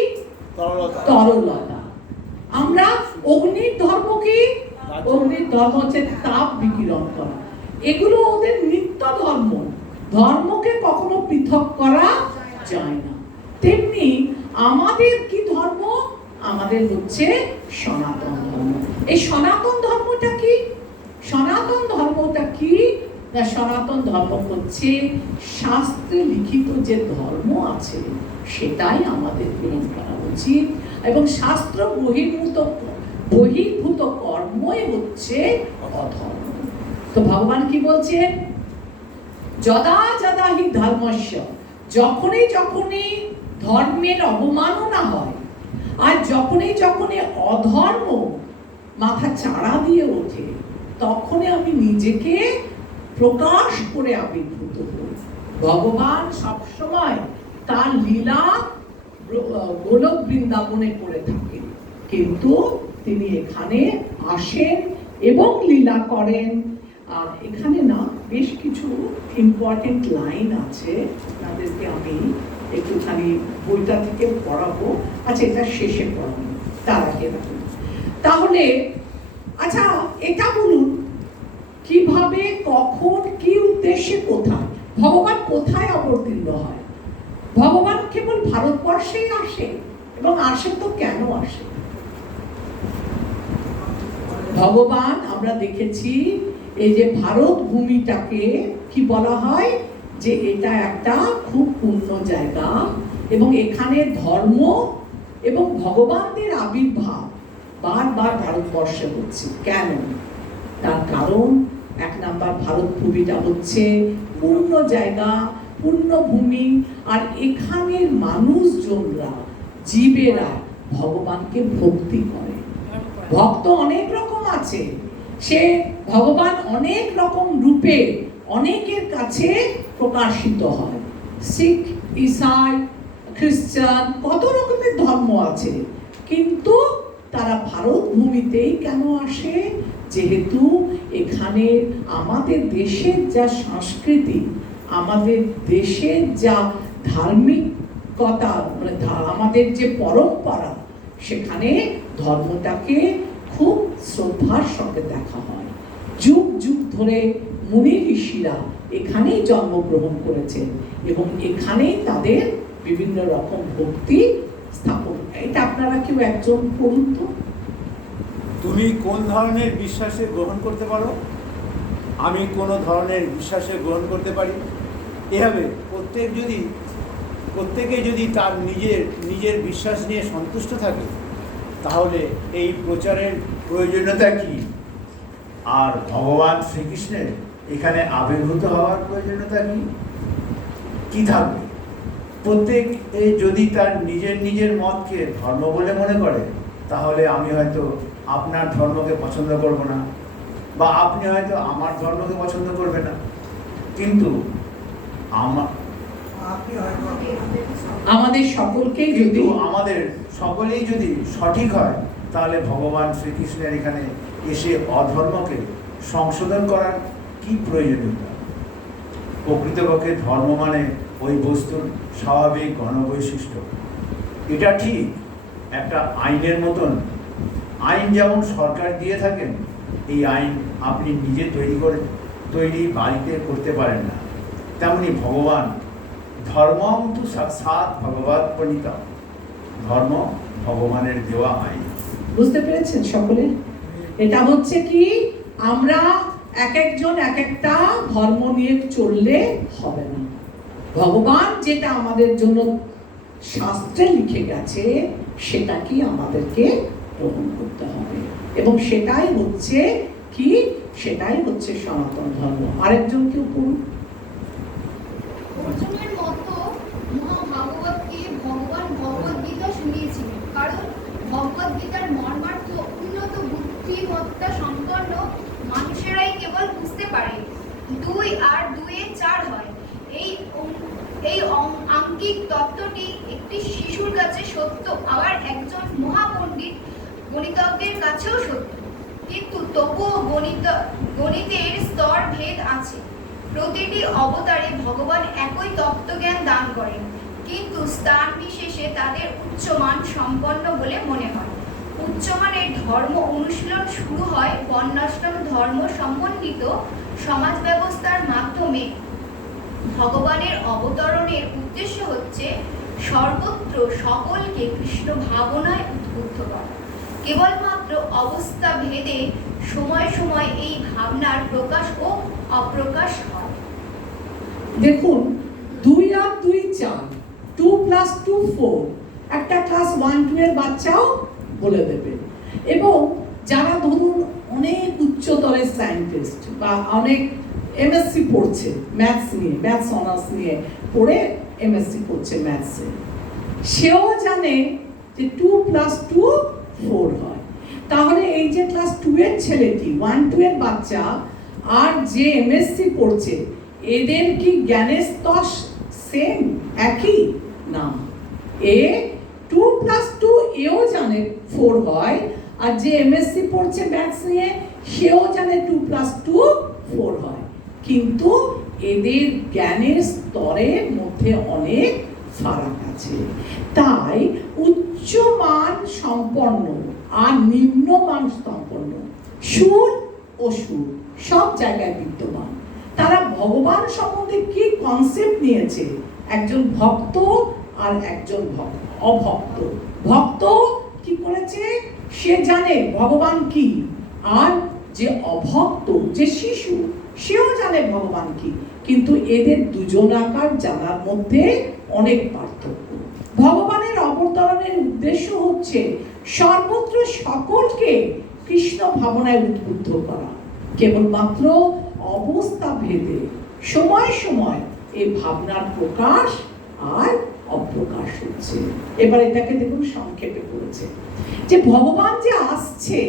তরলতা। আমরা অগ্নির ধর্ম কি? অগ্নির ধর্ম হচ্ছে তাপ বিকিরণ করা। এগুলো ওদের নিত্য ধর্ম। ধর্মকে কখনো পৃথক করা যায় না। তেমনি আমাদের কি ধর্ম? আমাদের হচ্ছে সনাতন ধর্ম। এই সনাতন ধর্মটা কি? সনাতন ধর্মটা কি? না, সনাতন ধর্ম হচ্ছে শাস্ত্রে লিখিত যে ধর্ম আছে সেটাই আমাদের গ্রহণ করা উচিত, এবং শাস্ত্র বহির্ভূত কর্মই হচ্ছে অধর্ম। তো ভগবান কি বলছে? যদা যদা হি ধর্মস্য, যখনই যখনই ধর্মের অবমাননা হয়, আর যখনই যখনই অধর্ম মাথা চাড়া দিয়ে ওঠে, তখনই আমি নিজেকে প্রকাশ করে আবির্ভূত হই। ভগবান সবসময় তার লীলা গোলক বৃন্দাবনে করে থাকেন, কিন্তু তিনি এখানে আসেন এবং লীলা করেন। এখানে না বেশ কিছু ইম্পর্টেন্ট লাইন আছে, তাদেরকে আমি একটুখানি বইটা থেকে পড়াবো। আচ্ছা, এটা শেষে পড়াবো, তার আগে রাখুন। তাহলে আচ্ছা, এটা বলুন, কিভাবে, কখন, কি উদ্দেশ্যে, কোথায় ভগবান কোথায় অবতীর্ণ হয়? ভগবান কেবল ভারতবর্ষেই আসে, এবং আসে তো কেন আসে? ভগবান আমরা দেখেছি এই যে ভারত ভূমিটাকে কি বলা হয়, যে এটা একটা খুব পূর্ণ জায়গা, এবং এখানে ধর্ম এবং ভগবানদের আবির্ভাব বারবার ভারতবর্ষে হচ্ছে। কেন? তার কারণ, এক নাম্বার, ভারত ভূমিটা হচ্ছে পূর্ণ জায়গা, পূর্ণ ভূমি, আর এখানের মানুষজনরা, জীবেরা ভগবানকে ভক্তি করে। ভক্ত অনেক রকম আছে, সে ভগবান অনেক রকম রূপে অনেকের কাছে প্রকাশিত হয়। শিখ, ঈসাই, খ্রিস্টান, কত রকমের ধর্ম আছে, কিন্তু তারা ভারত ভূমিতেই কেন আসে? যেহেতু এখানে আমাদের দেশের যা সংস্কৃতি, আমাদের দেশের যা ধার্মিকতা, মানে আমাদের যে পরম্পরা, সেখানে ধর্মটাকে খুব শ্রদ্ধার সঙ্গে দেখা হয়। যুগ যুগ ধরে মুনি ঋষিরা এখানেই জন্মগ্রহণ করেছেন এবং এখানেই তাদের বিভিন্ন রকম ভক্তি স্থাপন। এটা আপনারা কেউ একজন করুন তো। তুমি কোন ধরনের বিশ্বাসে গ্রহণ করতে পারো, আমি কোনো ধরনের বিশ্বাসে গ্রহণ করতে পারি। এভাবে প্রত্যেকে যদি তার নিজের বিশ্বাস নিয়ে সন্তুষ্ট থাকে, তাহলে এই প্রচারের প্রয়োজনীয়তা কি? আর ভগবান শ্রীকৃষ্ণের এখানে আবির্ভূত হওয়ার প্রয়োজনীয়তা কি থাকবে? প্রত্যেকে যদি তার নিজের মতকে ধর্ম বলে মনে করে, তাহলে আমি হয়তো আপনার ধর্মকে পছন্দ করব না, বা আপনি হয়তো আমার ধর্মকে পছন্দ করবে না। কিন্তু আমাদের সকলেই যদি সঠিক হয়, তাহলে ভগবান শ্রীকৃষ্ণের এখানে এসে অধর্মকে সংশোধন করার কি প্রয়োজনীয়তা? প্রকৃতপক্ষে ধর্ম মানে ওই বস্তুর স্বাভাবিক গণবৈশিষ্ট্য। এটা ঠিক একটা আইনের মতন। আইন যেমন সরকার দিয়ে থাকেন, এই আইন আপনি নিজে তৈরি বাড়িতে করতে পারেন না, তেমনি ভগবান ধর্মং তু সাক্ষাৎ ভগবৎ প্রণীতা, ধর্ম ভগবানের দেওয়া আইন। বুঝতে পেরেছেন সকলে? এটা হচ্ছে কি, আমরা এক একজন এক একটা ধর্ম নিয়ে চললে হবে না। ভগবান যেটা আমাদের জন্য শাস্ত্রে লিখে গেছে সেটাকে আমাদেরকে গ্রহণ করতে হবে, এবং সেটাই হচ্ছে সনাতন ধর্ম। আরেকজন কেউ পড়ুন। অর্জুনের মতো মহাভাগবতকে ভগবান ভগবদ্গীতা শুনিয়েছিলেন, কারণ ভগবদ্গীতার মর্মার্থ উন্নত বুদ্ধিমত্তা সম্পন্ন মানুষেরাই কেবল বুঝতে পারে। 2 আর 2 4 হয়। এই আঙ্কিক তত্ত্বটি একটি শিশুর কাছে সত্য, আবার একজন মহাপণ্ডিত গণিতজ্ঞের কাছেও সত্য। কিন্তু তবুও গণিতের স্তর ভেদ আছে। প্রতিটি অবতারে ভগবান একই তত্ত্বজ্ঞান দান করেন, কিন্তু স্থান বিশেষে তাদের উচ্চমান সম্পন্ন বলে মনে হয়। উচ্চমানের ধর্ম অনুশীলন শুরু হয় বর্ণাশ্রম ধর্ম সম্বন্ধিত সমাজ ব্যবস্থার মাধ্যমে। ভগবানের অবতরণের উদ্দেশ্য হচ্ছে সর্বত্র সকলকে কৃষ্ণ ভাবনায় উদ্বুদ্ধ করা। কেবলমাত্র অবস্থা ভেদে সময় সময় এই ভাবনার প্রকাশ ও অপ্রকাশ হয়। দেখুন, 2 আর 2 4, 2 + 2 4, একটা ক্লাস 1-2 এর বাচ্চাও বলে দেবে। এবং যারা ধরুন অনেক উচ্চতরের সায়েন্টিস্ট বা অনেক এমএসসি পড়ছে ম্যাথস অনার্স নিয়ে পড়ে এমএসসি পড়ছে ম্যাথসে, সেও জানে যে 2 + 2 4 হয়। তাহলে এই যে ক্লাস 2 এর ছেলেটি, 1-2 এর বাচ্চা আর যে এমএসসি পড়ছে, এদের কি জ্ঞানের স্তর সেম, একই না? 2 + 2 এও জানে 4 হয়, আর যে এমএসসি পড়ছে ম্যাথস নিয়ে সেও জানে 2 + 2 4 হয়। কিন্তু এদের জ্ঞানের স্তরের মধ্যে অনেক ফারাক আছে। তাই উচ্চমান সম্পন্ন আর নিম্নমান সম্পন্ন, সুর ও সুর সব জায়গায় বিদ্যমান। তারা ভগবান সম্বন্ধে কি কনসেপ্ট নিয়েছে, একজন ভক্ত আর একজন অভক্ত। ভক্ত কি করেছে, সে জানে ভগবান কি, আর যে অভক্ত, যে শিশু, সেও জানে ভগবান কি, কিন্তু এদের দুজনাকার জানার মধ্যে অনেক পার্থক্য। ভগবানের অবতরণের উদ্দেশ্য হচ্ছে সর্বত্র সকলকে কৃষ্ণ ভাবনায় উদ্বুদ্ধ করা। কেবলমাত্র অবস্থা ভেদে সময় সময় এই ভাবনার প্রকাশ আর অপ্রকাশ হচ্ছে। এবার এটাকে দেখুন সংক্ষেপে বলেছে যে ভগবান যে আসছে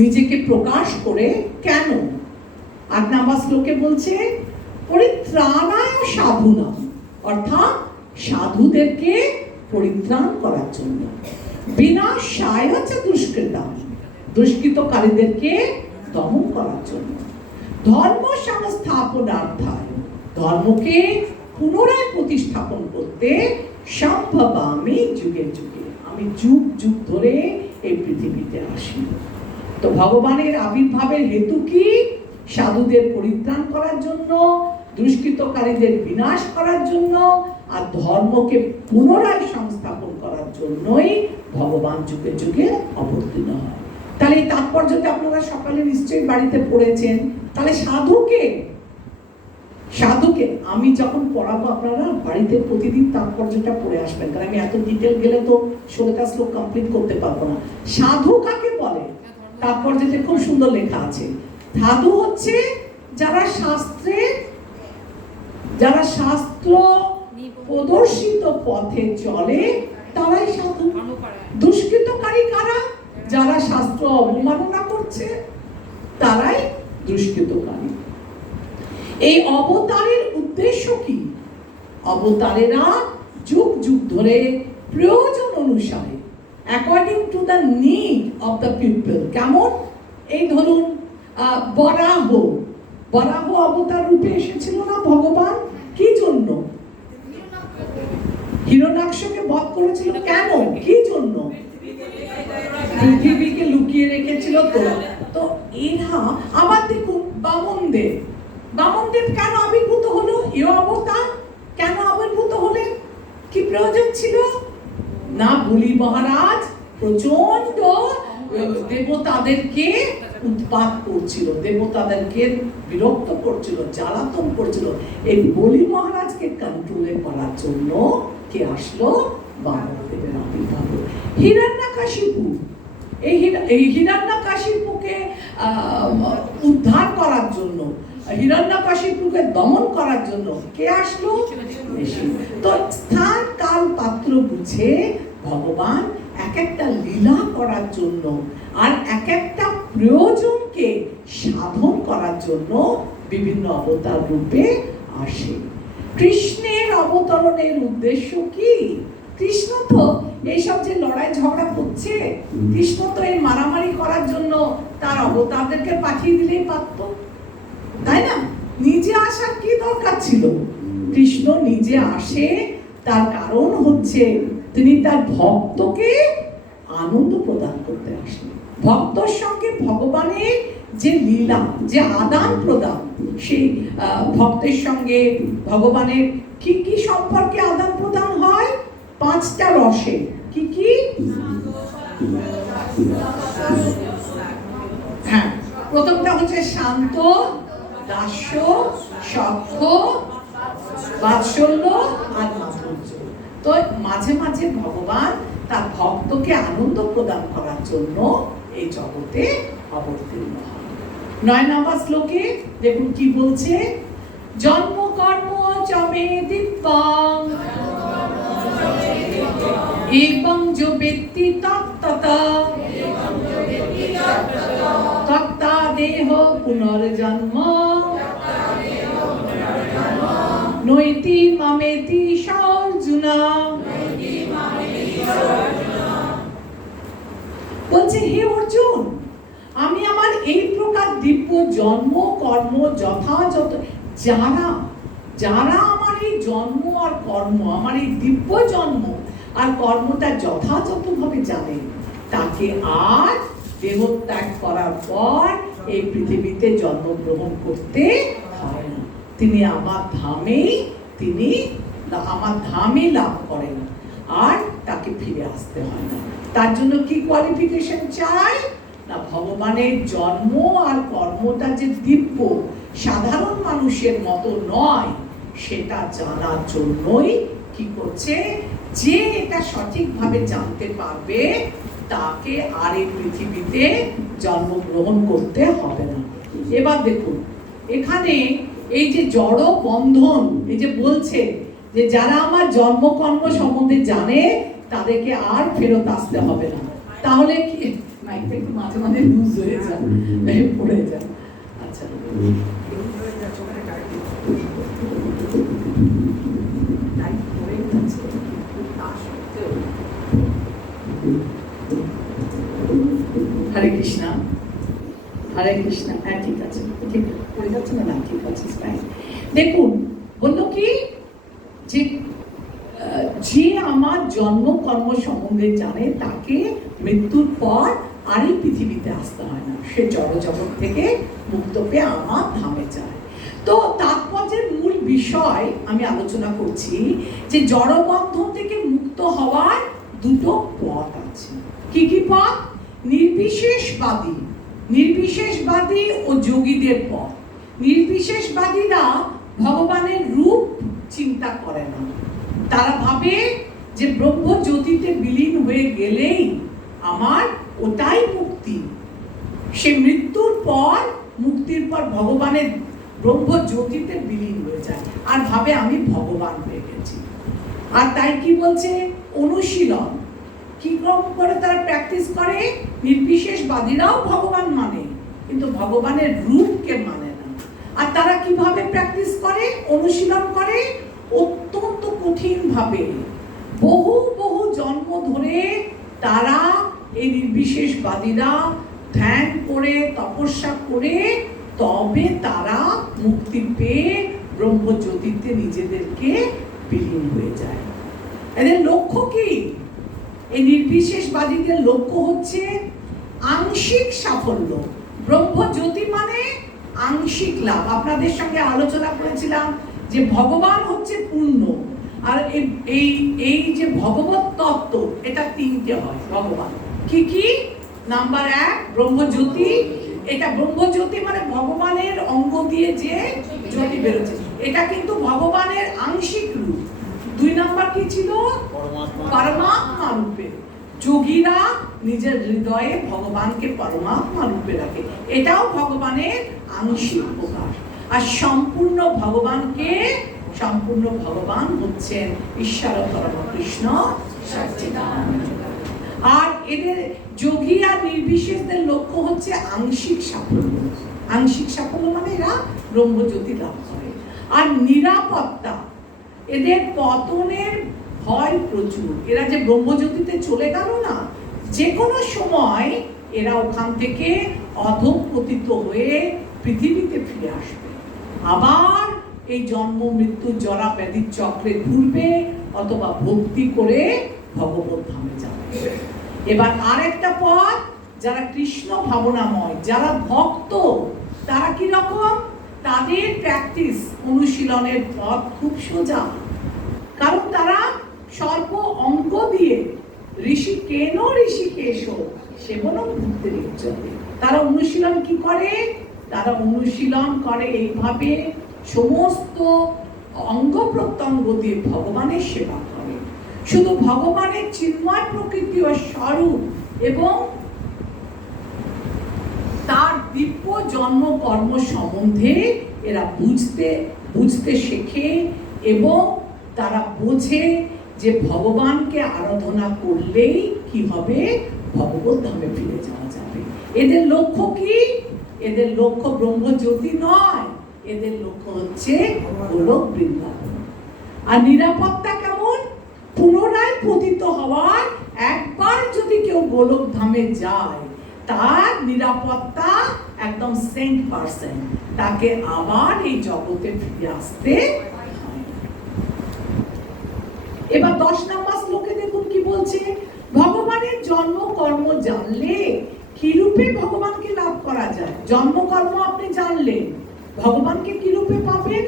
নিজেকে প্রকাশ করে, কেন? 8 নম্বর শ্লোকে বলছে পরিত্রাণায় সাধুনাম, অর্থাৎ সাধুদেরকে পরিত্রাণ করার জন্য, বিনাশায় দুষ্কৃতাম, দুষ্কৃতকারীদেরকে দমন করার জন্য, ধর্ম সংস্থাপনার্থায়, ধর্মকে পুনরায় প্রতিস্থাপন করতে, সম্ভবামি যুগে যুগে, আমি যুগ যুগ ধরে এই পৃথিবীতে আসি। তো ভগবানের আবির্ভাবের হেতু কি? সাধুদের পরিত্রাণ করার জন্য, দুষ্কৃতকারীদের বিনাশ করার জন্য, আর ধর্মকে পুনরায় সংস্থাপন করার জন্যই ভগবান যুগে যুগে অবতীর্ণ হয়। তাহলে এই তাৎপর্যটা আপনারা সকালে নিশ্চয়ই বাড়িতে পড়েছেন। তাহলে সাধুকে আমি যখন পড়াবো আপনারা বাড়িতে প্রতিদিন তাৎপর্যটা পড়ে আসবেন, কারণ আমি এত ডিটেল গেলে তো 16টা শ্লোক কমপ্লিট করতে পারবো না। সাধু কাকে বলে? তাৎপর্যতে খুব সুন্দর লেখা আছে। সাধু হচ্ছে যারা শাস্ত্র প্রদর্শিত পথে চলে, তারাই সাধু। দুষ্কৃতকারী কারা? যারা শাস্ত্র অবমাননা করছে, তারাই দুষ্কৃতকারী। এই অবতারের উদ্দেশ্য কি? অবতারেরা যুগ যুগ ধরে প্রয়োজন অনুসারে, according to the need of the people. কেমন? এই ধরুন বরাহ অবতার রূপে এসেছিল না ভগবান? কি জন্য? হিরণ্যাক্ষকে বধ করেছিল কেন? কি জন্য? পৃথিবীকে লুকিয়ে রেখেছিল। তো এরা আবার দেখুন বামনদেব কেন আবির্ভূত হলো? এ অবতার কেন আবির্ভূত হলেন? কি প্রয়োজন ছিল? না, বলি মহারাজ প্রচন্ড দেবতাদেরকে উৎপাত করছিল, দেবতাদেরকে বিরক্ত করছিল, জ্বালাতন করছিল। এই বলি মহারাজকে কন্ট্রোলে করার জন্য কে আসলো? বামনদেবের আবির্ভাব। হিরণ্যকশিপু, এই হিরণ্যকশিপুকে উদ্ধার করার জন্য, হিরণ্যকশিপুকে দমন করার জন্য কে আসলো? তো স্থান কাল পাত্র বুঝে ভগবান এক একটা লীলা করার জন্য আর এক একটা প্রয়োজনকে সাধন করার জন্য বিভিন্ন অবতার রূপে আসে। কৃষ্ণের অবতরণের উদ্দেশ্য কি? কৃষ্ণ তো এইসব যে লড়াই ঝগড়া করছে, কৃষ্ণ তো এই মারামারি করার জন্য তার অবতারদেরকে পাঠিয়ে দিলেই পারত, তাই না? নিজে আসার কি দরকার ছিল? কৃষ্ণ নিজে আসে, তার কারণ হচ্ছে তিনি তার ভক্তকে আনন্দ প্রদান করতে আসলেন। ভক্তর সঙ্গে ভগবানের যে লীলা, যে আদান প্রদান, সেই ভক্তের সঙ্গে ভগবানের কি কি সম্পর্কে আদান প্রদান হয়? 5টা রসে। কি কি? হ্যাঁ, প্রথমটা হচ্ছে শান্ত, দাস্য, সখ্য, বাৎসল্য আর মাধুর্য। তো মাঝে মাঝে ভগবান তার ভক্তকে আনন্দ প্রদান করার জন্য এই জগতে অবতীর্ণ হয়। 9 নম্বর শ্লোকে দেখুন কি বলছে? জন্ম কর্ম চমে দিব্যং এবং যো ব্যক্তি তত্ততা তত্তা দেহ পুনর্জন্ম নৈতি মামেতি অর্জুনা। বলছে, হে অর্জুন, আমি আমার এই প্রকার দিব্য জন্ম কর্ম যথাযথ, যারা আমার এই জন্ম আর কর্ম, আমার এই দিব্য জন্ম আর কর্মটা যথাযথভাবে জানে, তাকে আর দেহত্যাগ করার পর এই পৃথিবীতে জন্মগ্রহণ করতে হয় না। তিনি আমার ধামে লাভ করেন আর তাকে ফিরে আসতে হয় না। তার জন্য কি কোয়ালিফিকেশন চাই? না, ভগবানের জন্ম আর কর্মটা যে দিব্য, সাধারণ মানুষের মতো নয়, সেটা জানার জন্যই কি করছে? যে এটা সঠিকভাবে জানতে পারবে তাকে আর এই পৃথিবীতে জন্মগ্রহণ করতে হবে না। এবার দেখুন, এখানে এই যে জড় বন্ধন, এই যে বলছে যে যারা আমার জন্মকর্ম সম্বন্ধে জানে তাদেরকে আর ফেরত আসতে হবে না। তাহলে কি মাইকটা একটু মাঝে মাঝে লুজ হয়ে যায়, পড়ে যায়। আচ্ছা, হরে কৃষ্ণ, হরে কৃষ্ণ। হ্যাঁ, ঠিক আছে, ঠিক পড়ে যাচ্ছে না? ঠিক আছে। দেখুন, বললো কি যে আমার জন্ম কর্ম সম্বন্ধে জানে তাকে মৃত্যুর পর আর এই পৃথিবীতে আসতে হয় না, সে জড়জগৎ থেকে মুক্ত পেয়ে আমার ধামে যায়। তো তাৎপর্যের মূল বিষয় আমি আলোচনা করছি যে জড়বন্ধন থেকে মুক্ত হওয়ার দুটো পথ আছে। কি কি পথ? নির্বিশেষবাদী ও যোগীদের পথ। নির্বিশেষবাদীরা ভগবানের রূপ চিন্তা করে না, তারা ভাবে যে ব্রহ্ম জ্যোতিতে বিলীন হয়ে গেলেই আমার ওটাই মুক্তি। সে মৃত্যুর পর, মুক্তির পর ভগবানের ব্রহ্ম জ্যোতিতে বিলীন হয়ে যায় আর ভাবে আমি ভগবান হয়ে গেছি। আর তাই কি বলছে? অনুশীলন কি করে তারা প্র্যাকটিস করে? নির্বিশেষবাদীরাও ভগবান মানে, কিন্তু ভগবানের রূপকে মানে না। আর তারা কিভাবে প্র্যাকটিস করে, অনুশীলন করে? অত্যন্ত কঠিন ভাবে, বহু বহু জন্ম ধরে তারা এই নির্বিশেষবাদীরা ধ্যান করে, তপস্যা করে, তবে তারা মুক্তি পেয়ে ব্রহ্মজ্যোতিতে নিজেদেরকে বিলীন হয়ে যায়। এদের লক্ষ্য কি? এই নির্বিশেষবাদীদের লক্ষ্য হচ্ছে আংশিক সাফল্য। ব্রহ্মজ্যোতি মানে আংশিক লাভ। আপনাদের সঙ্গে আলোচনা করেছিলাম যে ভগবান হচ্ছে পূর্ণ, আর এই যে ভগবত তত্ত্ব, এটা তিনটে হয় ভগবান। কি কি? নাম্বার 1 ব্রহ্মজ্যোতি। এটা ব্রহ্মজ্যোতি মানে ভগবানের অঙ্গ দিয়ে যে জ্যোতি বেরোচ্ছে, এটা কিন্তু ভগবানের আংশিক রূপ। 2 নাম্বার কি ছিল? পরমাত্মা রূপে। যোগীরা নিজের হৃদয়ে ভগবানকে পরমাত্মা রূপে রাখে, এটাও ভগবানের আংশিক প্রকাশ। আর সম্পূর্ণ ভগবান হচ্ছেন ঈশ্বর পরম কৃষ্ণ সচ্চিদানন্দ। আর এদের যোগী আর নির্বিশেষদের লক্ষ্য হচ্ছে আংশিক সাফল্য। আংশিক সাফল্য মানে এরা ব্রহ্মজ্যোতি লাভ করে। আর নিরাপত্তা, এদের পতনের ভয় প্রচুর। এরা যে ব্রহ্মজ্যোতিতে চলে গেল না, যে কোনো সময় এরা ওখান থেকে অধঃপতিত হয়ে পৃথিবীতে ফিরে আসবে, আবার এই জন্ম মৃত্যু জরা ব্যাধির চক্রে ঘুরবে, অথবা ভক্তি করে ভগবত ধামে যাবে। এবার আরেকটা পথ, যারা কৃষ্ণ ভাবনাময়, যারা ভক্ত, তারা কি রকম? তাদের প্র্যাকটিস, অনুশীলনের পথ খুব সোজা, কারণ তারা স্বল্প অঙ্ক দিয়ে ঋষিকেশ সেবনম ভক্তির উচ্চতে। তারা অনুশীলন কি করে? তারা অনুশীলন করে এইভাবে, সমস্ত অঙ্গ প্রত্যঙ্গ দিয়ে ভগবানের সেবা করে। শুধু ভগবানের চিন্ময় প্রকৃতি ও স্বরূপ এবং তার দিব্য জন্ম কর্ম সম্বন্ধে এরা বুঝতে শেখে, এবং তারা বোঝে যে ভগবানকে আরাধনা করলেই কি হবে? ভগবত ধামে ফিরে যাওয়া যাবে। এদের লক্ষ্য কি? এদের লক্ষ্য ব্রহ্মজ্যোতি নয়, এদের লক্ষ্য হচ্ছে গোলক বৃন্দাবন। আর নিরাপত্তা কেমন? পুনরায় পতিত হওয়ার, একবার যদি কেউ গোলক ধামে যায়, তার নিরাপত্তা একদম 100%, তাকে আবার এই জগতে ফিরে আসতে হয়। এবার 10 নম্বর শ্লোকে দেখুন কি বলছে? ভগবানের জন্ম কর্ম জানলে কি রূপে ভগবানকে লাভ করা যায়? জন্ম কর্ম আপনি জানলেন, ভগবানকে কি রূপে পাবেন?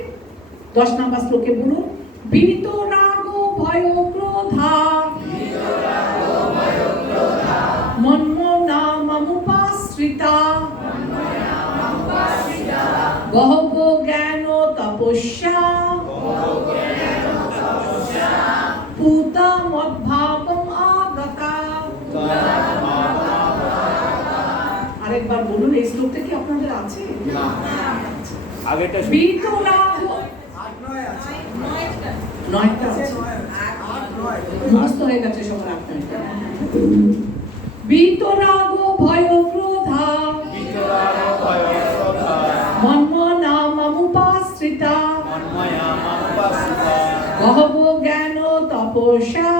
10 নম্বর শ্লোকে বলুন, বিতরাগ ভয় ক্রোধা মন্মনামুপাশ্রিতা বহব জ্ঞান তপস্যা পুতা মদ্ভাবম আগতা। আরেকবার বলুন, এই শ্লোকটা কি আপনাদের আছে? না, আগেটা বিতরাগ 9টা আছে, মুখস্থ হয়ে গেছে সবার। আপনার বিতরাগ ভয় ক্রোধা মন্মনামুপাশ্রিতা বহব জ্ঞান তপস্যা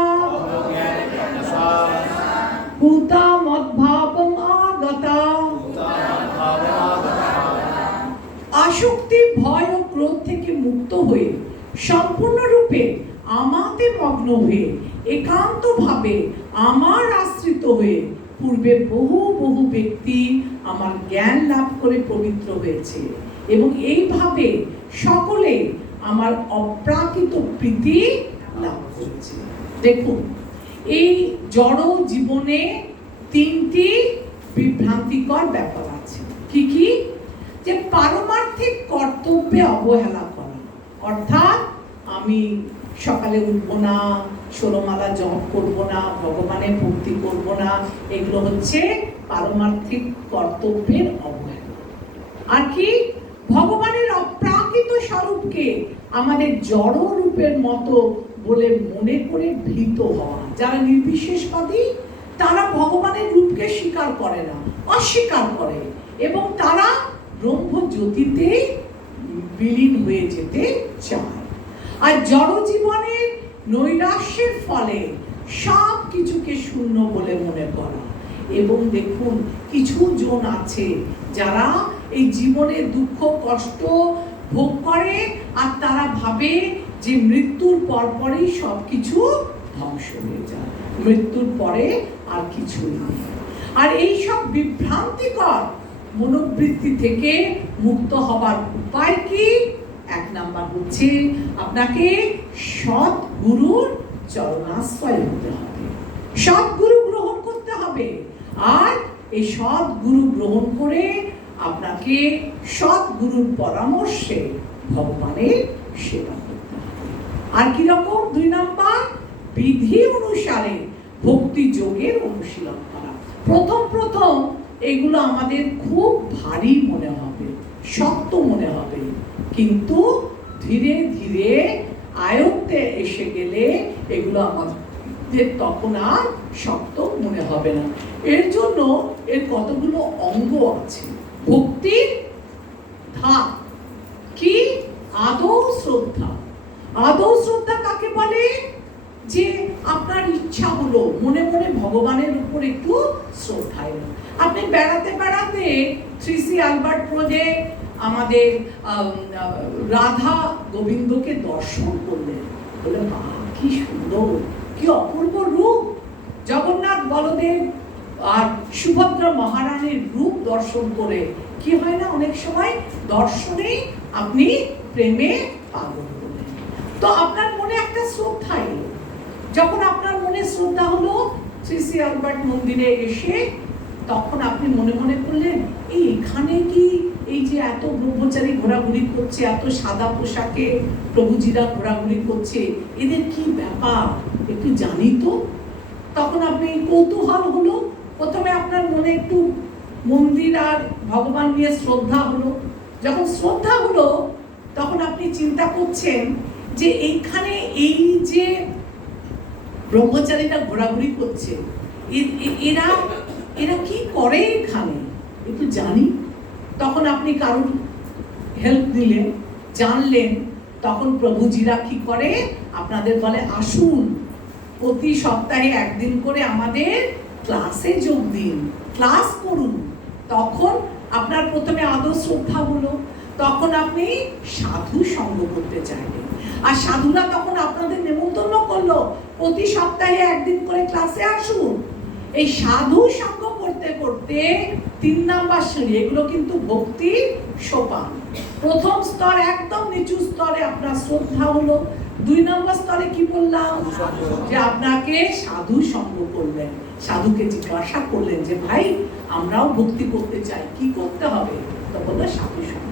পুতা মদ্ভাবম আগতা। আসক্তি, ভয় ও ক্রোধ থেকে মুক্ত হয়ে সম্পূর্ণরূপে আমাতে মগ্ন হয়ে একান্তভাবে আমার আশ্রিত হয়ে পূর্বে বহু বহু ব্যক্তি আমার জ্ঞান লাভ করে পবিত্র হয়েছে এবং এইভাবে সকলে আমার অপ্রাকৃত প্রীতি লাভ করেছে। দেখুন, এই জড় জীবনে তিনটি বিভ্রান্তিকর ব্যাপার আছে। কি কি? যে পারমার্থিক কর্তব্যে অবহেলা করা, অর্থাৎ আমি সকালে উঠবো না, 16 মালা জপ করবো না, ভগবানের ভক্তি করবো না, এগুলো হচ্ছে পারমার্থিক কর্তব্যের অবহেলা। আর কি? ভগবানের অপ্রাকৃত স্বরূপকে আমাদের জড় রূপের মতো বলে মনে করে ভীত হওয়া। যারা নির্বিশেষবাদী তারা ভগবানের রূপকে স্বীকার করে না, অস্বীকার করে, এবং তারা ব্রহ্ম জ্যোতিতে বিলীন হয়ে যেতে চায়। আর জড় জীবনের নৈরাশ্যের ফলে সব কিছুকে শূন্য বলে মনে করা। এবং দেখুন, কিছু জন আছে যারা এই জীবনে দুঃখ কষ্ট ভোগ করে আর তারা ভাবে যে মৃত্যুর পরপরই সব কিছু ধ্বংস হয়ে যায়, মৃত্যুর পরে আর কিছুই নেই। আর এই সব বিভ্রান্তিকর মনোবৃত্তি থেকে মুক্ত হবার উপায় কি? 1 নাম্বার হচ্ছে আপনাকে সৎ গুরুর চরণাশ্রয় হতে হবে, সৎ গুরু গ্রহণ করতে হবে। আর এই সৎ গুরু গ্রহণ করে আপনাকে সৎ গুরুর পরামর্শে ভগবানের সেবা করতে হবে। আর কি রকম? 2 নাম্বার, বিধি অনুসারে ভক্তি যোগের অনুশীলন করা। প্রথম এগুলো আমাদের খুব ভারী মনে হবে, শক্ত মনে হবে, কিন্তু ধীরে ধীরে আয়ত্তে এসে গেলে এগুলো আমাদের তখন আর শক্ত মনে হবে না। এর জন্য এর কতগুলো অঙ্গ আছে। ভক্তির ধাপ কি? আদৌ শ্রদ্ধা। আদৌ শ্রদ্ধা কাকে বলে? যে আপনার ইচ্ছা হলো মনে মনে ভগবানের উপর একটু শ্রদ্ধা এলো। আপনি বেড়াতে বেড়াতে শ্রী আলবার্ট রোডে আমাদের রাধা গোবিন্দকে দর্শন করলেন, বলে বাহ কি সুন্দর, কি অপূর্ব রূপ! জগন্নাথ বলদেব আর সুভদ্রা মহারানীর রূপ দর্শন করে কি হয় না, অনেক সময় দর্শনে আপনি প্রেমে পাগল হলেন। তো আপনার মনে একটা শ্রদ্ধা এলো। যখন আপনার মনে শ্রদ্ধা হলো, শ্রী আলবার্ট মন্দিরে এসে তখন আপনি মনে মনে করলেন, এখানে কি এই যে এত ব্রহ্মচারী ঘোরাঘুরি করছে, এত সাদা পোশাকে প্রভুজিরা ঘোরাঘুরি করছে, এদের কি ব্যাপার একটু জানি তো। তখন আপনি কৌতূহল হলো, প্রথমে আপনার মনে একটু মন্দির আর ভগবান নিয়ে শ্রদ্ধা হলো। যখন শ্রদ্ধা হলো তখন আপনি চিন্তা করছেন যে এইখানে এই যে ব্রহ্মচারীরা ঘোরাঘুরি করছে, এরা এরা কি করে এখানে একটু জানি। তখন আপনি কারোর হেল্প নিলেন, জানলেন। তখন প্রভুজিরা কি করে? আপনাদের বলে, আসুন প্রতি সপ্তাহে একদিন করে আমাদের ক্লাসে যোগ দিন, ক্লাস করুন। তখন আপনার প্রথমে আদর শ্রদ্ধা হলো, তখন আপনি সাধু সঙ্গ করতে চাইলেন। আর সাধুরা তখন আপনাদের নেমন্তন্ন করলো, প্রতি সপ্তাহে একদিন করে ক্লাসে আসুন। এই সাধু সঙ্গ করতে করতে 3 নাম্বার সিঁড়ি, এগুলো কিন্তু ভক্তির সোপান। প্রথম স্তর একদম নিচু স্তরে আপনার শ্রদ্ধা হলো। 2 নম্বর স্তরে কি বললাম? যে আপনাকে সাধু সঙ্গ করলেন, সাধুকে জিজ্ঞাসা করলেন যে ভাই আমরাও ভক্তি করতে চাই, কি করতে হবে? তো বললো সাধু সঙ্গ।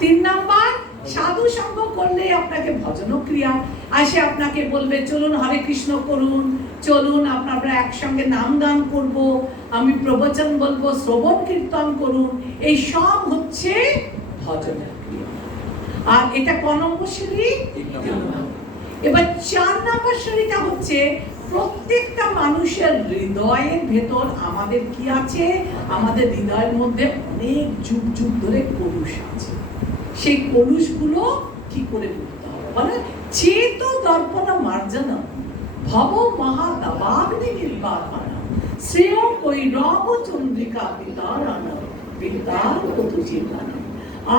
3 নাম্বার, সাধু সঙ্গ করলে আপনাকে ভজন ক্রিয়া আসে, আপনাকে বলবে চলুন হরে কৃষ্ণ করুন, চলুন আপনারা একসঙ্গে নাম গান করব, আমি প্রবচন বলবো, শ্রবণ কীর্তন করুন। এই সব হচ্ছে ভজন ক্রিয়া। আর এটা ক নম্বর সিঁড়ি? এবার 4 নম্বর সিঁড়িটা হচ্ছে প্রত্যেকটা মানুষের হৃদয়ের ভেতর আমাদের কি আছে? আমাদের হৃদয়ের মধ্যে অনেক যুগ যুগ ধরে কলুষ আছে। সেই কলুষগুলো কি করে করতে হবে? মানে চেত দর্পণ মার্জনা ভব মহাদাবাগ্নি নির্বাপনা শ্রেয় কৈরব চন্দ্রিকা বিতারণ বিতার কতুচিতান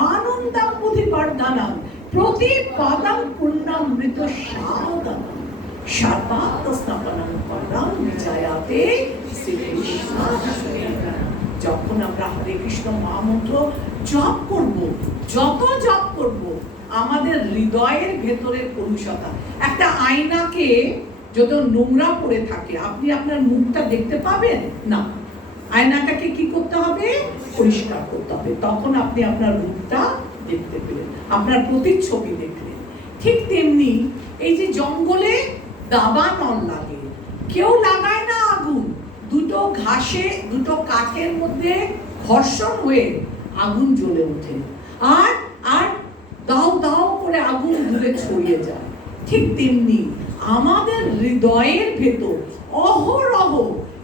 আনন্দাম্বুধি বর্ধনম প্রতি পাদম পূর্ণামৃত সাধনম সর্বাত্মস্থাপনম পরম বিজয়াতে শ্রীকৃষ্ণ। যখন আমরা হরে কৃষ্ণ মহামন্ত্র জপ করব, যত জপ করব, আমাদের হৃদয়ের ভেতরে কলুষতা, একটা আয়নাকে যত নোংরা পড়ে থাকে আপনি আপনার মুখটা দেখতে পাবেন না, আয়নাটাকে কি করতে হবে? পরিষ্কার করতে হবে, তখন আপনি আপনার রূপটা দেখতে পেলেন, আপনার প্রতিচ্ছবি দেখলেন। ঠিক তেমনি এই যে জঙ্গলে দাবানল লাগে, কেউ লাগায় না আগুন, দুটো ঘাসে দুটো কাঠের মধ্যে ঘর্ষণ হয়ে আগুন জ্বলে ওঠে, আর আর দাও দাও করে আগুন দূরে ছড়িয়ে যায়। ঠিক তেমনি আমাদের হৃদয়ের ভেতর অহরহ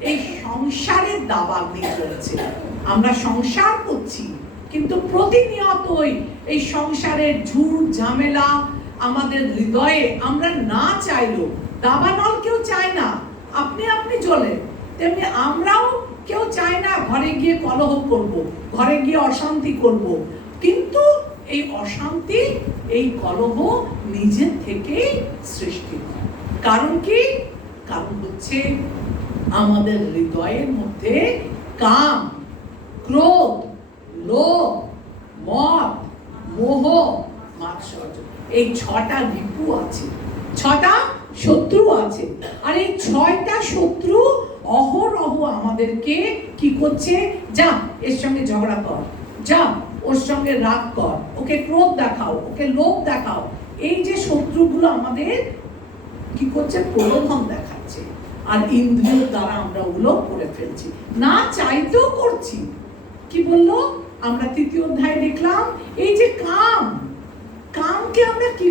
এই সংসারের দাবাগ্নি চলছে। আমরা সংসার করছি, কিন্তু প্রতিনিয়তই এই সংসারের ঝুট ঝামেলা আমাদের হৃদয়ে, আমরা না চাইলেও, দাবানল কেউ চায় না আপনি আপনি জ্বলে, তেমনি আমরাও কেউ চায় না ঘরে গিয়ে কলহ করব, ঘরে গিয়ে অশান্তি করব, কিন্তু এই অশান্তি, এই কলহ নিজের থেকেই সৃষ্টি হয়। কারণ কি? কারণ হচ্ছে আমাদের হৃদয়ের মধ্যে কাম, ক্রোধ, লোভ, মদ, মোহ, মাৎসর্য, এই 6টা রিপু আছে, 6টা শত্রু আছে। আর এই 6টা শত্রু অহরহ আমাদেরকে কি করছে? যা এর সঙ্গে ঝগড়া কর, যা ওর সঙ্গে রাগ কর, ওকে ক্রোধ দেখাও, ওকে লোভ দেখাও। এই যে শত্রুগুলো আমাদের কি করছে? প্রলোভন দেখাচ্ছে, আর ইন্দ্রিয় দ্বারা আমরা ওগুলো করে ফেলছি, না চাইতেও করছি। কি বললো? আমরা 3য় অধ্যায়ে দেখলাম এই যে কাম, কামকে আমরা কি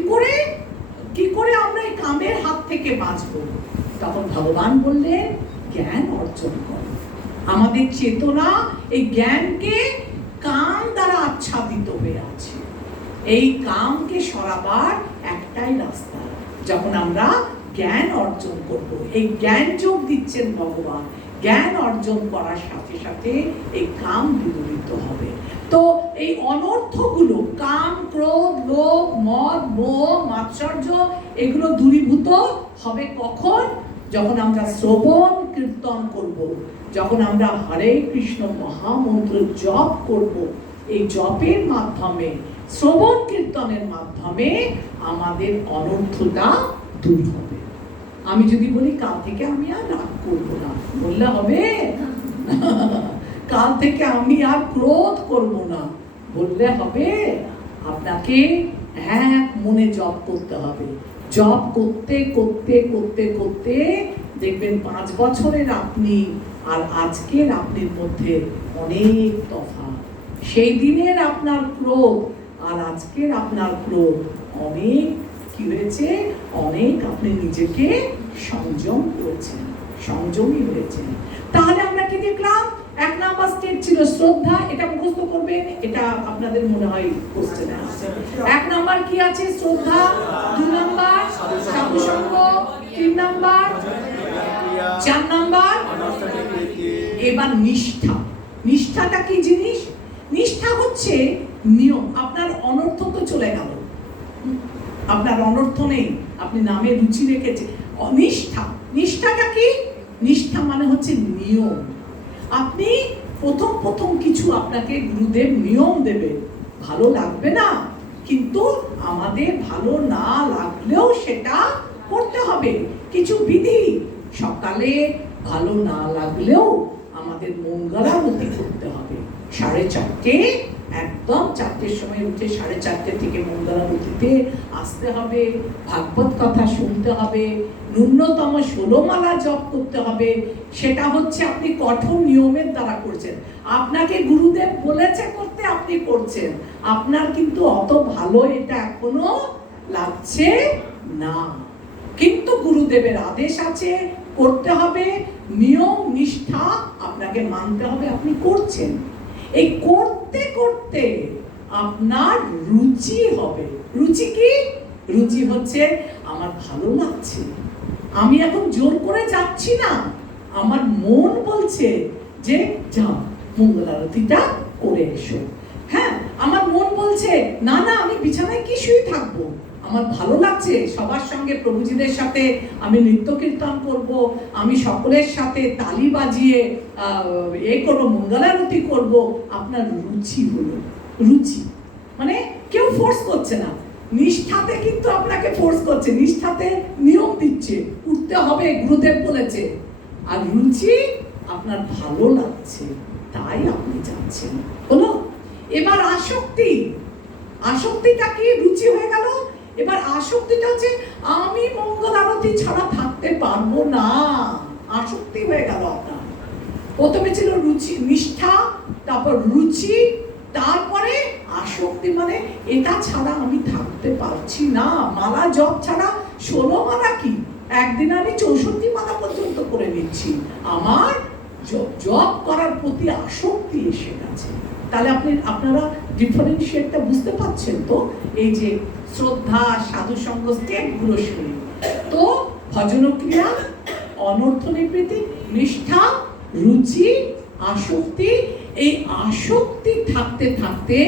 করে আমরা এই কামের হাত থেকে বাঁচবো? তখন ভগবান বললেন জ্ঞান অর্জন করো। আমাদের চেতনা এই জ্ঞানকে কাম দ্বারা আচ্ছাদিত হয়ে আছে। এই কামকে সরাবার একটাই রাস্তা, যখন আমরা জ্ঞান অর্জন করব। এই জ্ঞান যোগ দিচ্ছেন ভগবান, জ্ঞান অর্জন করার সাথে সাথে এই কাম বিদূরিত হবে। তো এই অনর্থগুলো, কাম, ক্রোধ, লোভ, মদ, মোহ, মাৎসর্য, এগুলো দূরীভূত হবে কখন? যখন আমরা শ্রবণ কীর্তন করব, যখন আমরা হরে কৃষ্ণ মহামন্ত্র জপ করব। এই জপের মাধ্যমে, শ্রবণ কীর্তনের মাধ্যমে আমাদের অনর্থটা দূর হবে। আমি যদি বলি কাল থেকে আমি আর রাগ করবো না, বললে হবে? কাল থেকে আমি আর ক্রোধ করব না, বললে হবে? আপনাকে এক মনে জপ করতে হবে। জপ করতে করতে করতে করতে দেখবেন 5 বছরের আপনি আর আজকের আপনির মধ্যে অনেক তফাৎ। সেই দিনের আপনার ক্রোধ আর আজকের আপনার ক্রোধ অনেক কি হয়েছে? অনেক আপনি নিজেকে সংযম করেছেন, সংযমী হয়েছেন। তাহলে আমরা কি দেখলাম? 1 নাম্বার স্টেপ ছিল শ্রদ্ধা, এটা মুখস্থ করবেন, এটা আপনাদের মনে হয় কোশ্চেনে আসছে। 1 নাম্বার কি আছে? শ্রদ্ধা। 2 নাম্বার সাধুসঙ্গ। 3 নাম্বার, 4 নাম্বার এবার নিষ্ঠা। নিষ্ঠাটা কি জিনিস? নিষ্ঠা হচ্ছে নিয়ম। আপনার অনর্থ তো চলে গেল, আপনার অনর্থ নেই, আপনি নামে রুচি রেখেছে। নিষ্ঠা, নিষ্ঠাটা কি? নিষ্ঠা মানে হচ্ছে নিয়ম। আপনি প্রথম কিছু আপনাকে গুরুদেব নিয়ম দেবে, ভালো লাগবে না, কিন্তু আমাদের ভালো না লাগলেও সেটা করতে হবে। কিছু বিধি সকালে ভালো না লাগলেও আমাদের মঙ্গলারতি করতে হবে। 4:30 একদম 4টের সময় উঠে 4:30 থেকে মঙ্গলারতিতে আসতে হবে, ভাগবত কথা শুনতে হবে, ন্যূনতম 16 মালা জপ করতে হবে। সেটা হচ্ছে আপনি কঠোর নিয়মের দ্বারা করছেন, আপনাকে গুরুদেব বলেছে করতে, আপনি করছেন। আপনার কিন্তু অত ভালো এটা এখনো লাগছে না, কিন্তু গুরুদেবের আদেশ আছে, করতে হবে। নিয়ম নিষ্ঠা আপনাকে মানতে হবে, আপনি করছেন। এই করতে করতে আপনার রুচি হবে। রুচি কি? রুচি হচ্ছে আমার ভালো লাগছে, আমি এখন জোর করে যাচ্ছি না, আমার মন বলছে যে যাও মঙ্গলারতিটা করে এসো। হ্যাঁ, আমার মন বলছে না না আমি বিছানায় কি শুয়ে থাকবো, আমার ভালো লাগছে সবার সঙ্গে প্রভুজিদের সাথে আমি নৃত্য কীর্তন করব, আমি সকলের সাথে তালি বাজিয়ে করবো, মঙ্গলারতি করব, আপনার রুচি হলো। রুচি মানে কেউ ফোর্স করছে না, নিষ্ঠাতে কিন্তু আপনাকে ফোর্স করছে, নিষ্ঠাতে নিয়ম দিচ্ছে, উঠতে হবে, গুরুদেব বলেছে। আর রুচি আপনার ভালো লাগছে তাই আপনি যাচ্ছেন, হলো। এবার আসক্তি, আসক্তিটা কি? রুচি হয়ে গেল। এবার আসক্তিটা হচ্ছে আমি মঙ্গল আরতি ছাড়া থাকতে পারবো না, আসক্তি হয়ে গেল আপনার। প্রথমে ছিল রুচি, নিষ্ঠা, তারপর রুচি, তারপরে আসক্তি, মানে এটা ছাড়া আমি থাকতে পারছি না। মালা জপ ছাড়া 16 মালা কি, একদিন আমি 64 মালা পর্যন্ত করে নিচ্ছি, আমার জপ করার প্রতি আসক্তি এসে গেছে। তাহলে আপনারা ডিফারেন্সিয়েটটা বুঝতে পারছেন তো? এই যে শ্রদ্ধা, সাধু সঙ্গ, স্টেপগুলো শুনি তো, ভজনক্রিয়া, অনর্থ নিবৃত্তি, নিষ্ঠা, রুচি, আসক্তি। এই আসক্তি থাকতে থাকতে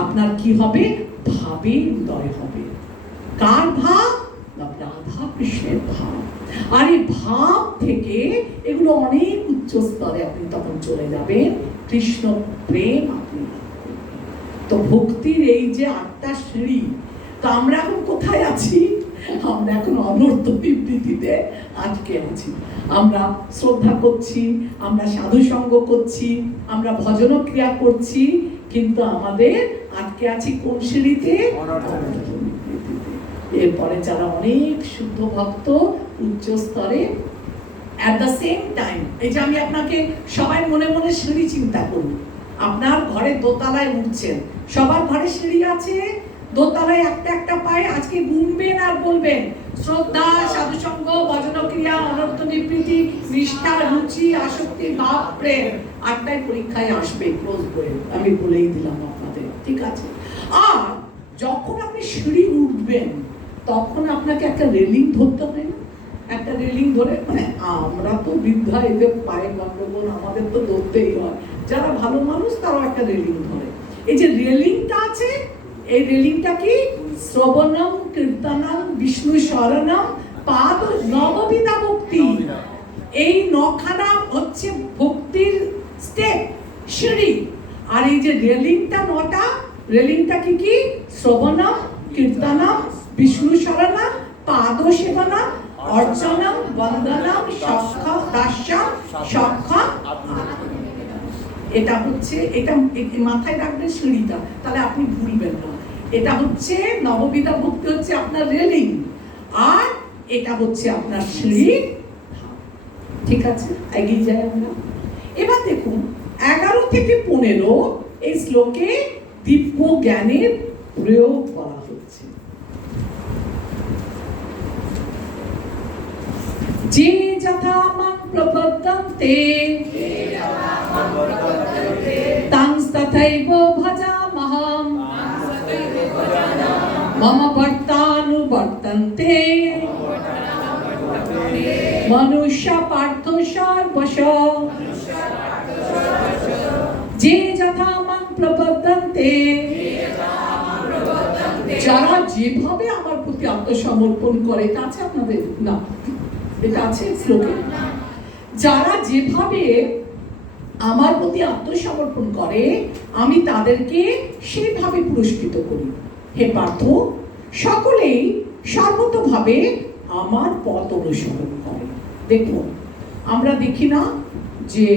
আপনার কি হবে? ভাবের উদয় হবে। কার ভাব? রাধা কৃষ্ণের ভাব। আর এই ভাব থেকে এগুলো অনেক উচ্চ স্তরে আপনি তখন চলে যাবেন, কৃষ্ণ প্রেম আপনি। তো ভক্তির এই যে 8টা সিঁড়ি, তো আমরা এখন কোথায় আছি? আমরা এখন অনর্থ বিবৃতিতে আটকে আছি। আমরা শ্রদ্ধা করছি, আমরা সাধু সঙ্গ করছি, আমরা ভজন ক্রিয়া করছি, কিন্তু আমাদের আটকে আছি কোন সিঁড়িতে? এরপরে যারা অনেক শুদ্ধ ভক্ত উচ্চ স্তরে, at the same time, এই যে আমি আপনাকে সবাই মনে মনে সিঁড়ি চিন্তা করুন, আপনার ঘরে দোতলায় উঠছেন, সবার ঘরে সিঁড়ি আছে, দোতলায় একটা একটা পায়, আজকে গুনবেন আর বলবেন শ্রদ্ধা, সাধুসঙ্গ, ভজনক্রিয়া, অনর্থ নিবৃত্তি, নিষ্ঠা, রুচি, আসক্তি, ভাব, প্রেম। 8টায় পরীক্ষায় আসবে ক্লোজ বইয়ে, আমি বলেই দিলাম আপনাদের, ঠিক আছে? আর যখন আপনি সিঁড়ি উঠবেন তখন আপনাকে একটা রেলিং ধরতে হবে না? একটা রেলিং ধরে, মানে আমরা তো বৃদ্ধা, এদের পায়ে গন্ডগোল, আমাদের তো ধরতেই হয়। যারা ভালো মানুষ তারাও একটা রেলিং ধরে। এই যে রেলিংটা আছে, এই রেলিংটা কি? শ্রবণম, কীর্তনম, বিষ্ণু শরণম, পাদ নববিধা ভক্তি। এই 9খানা হচ্ছে ভক্তির স্টেপ, সিঁড়ি। আর এই যে রেলিংটা 9টা, রেলিংটা কি কি? শ্রবণম, কীর্তনম, বিষ্ণু শরণম, পাদ সেবনম, অর্চনম, বন্দনম, সখ্য, দাস্যম, সখ্য। এটা হচ্ছে, এটা মাথায় রাখবেন সিঁড়িটা, তাহলে আপনি ভুলবেন না। এটা হচ্ছে নববিধা ভক্তি, হচ্ছে আপনার রেলিং, আর এটা হচ্ছে আপনার সিঁড়ি। ঠিক আছে, এগিয়ে যাই আমরা। এবার দেখুন 11 থেকে 15 এই শ্লোকে দিব্য জ্ঞানের প্রয়োগ করা হচ্ছে। যে যথা মাং প্রপদ্যন্তে তাং তথৈব ভজামহং মম বর্তানুবর্তন্তে মনুষ্য পার্থ সর্বশ। যে যথা মাং প্রপদ্যন্তে, যারা যেভাবে আমার প্রতি আত্মসমর্পণ করে, এটা আছে আপনাদের? না, এটা আছে শ্লোকে। যারা যেভাবে আমার প্রতি আত্মসমর্পণ করে আমি তাদেরকে সেইভাবে পুরস্কৃত করি। হে পার্থ, সকলেই সর্বতভাবে আমার পথ অনুসরণ করে। দেখুন, আমরা দেখি না যে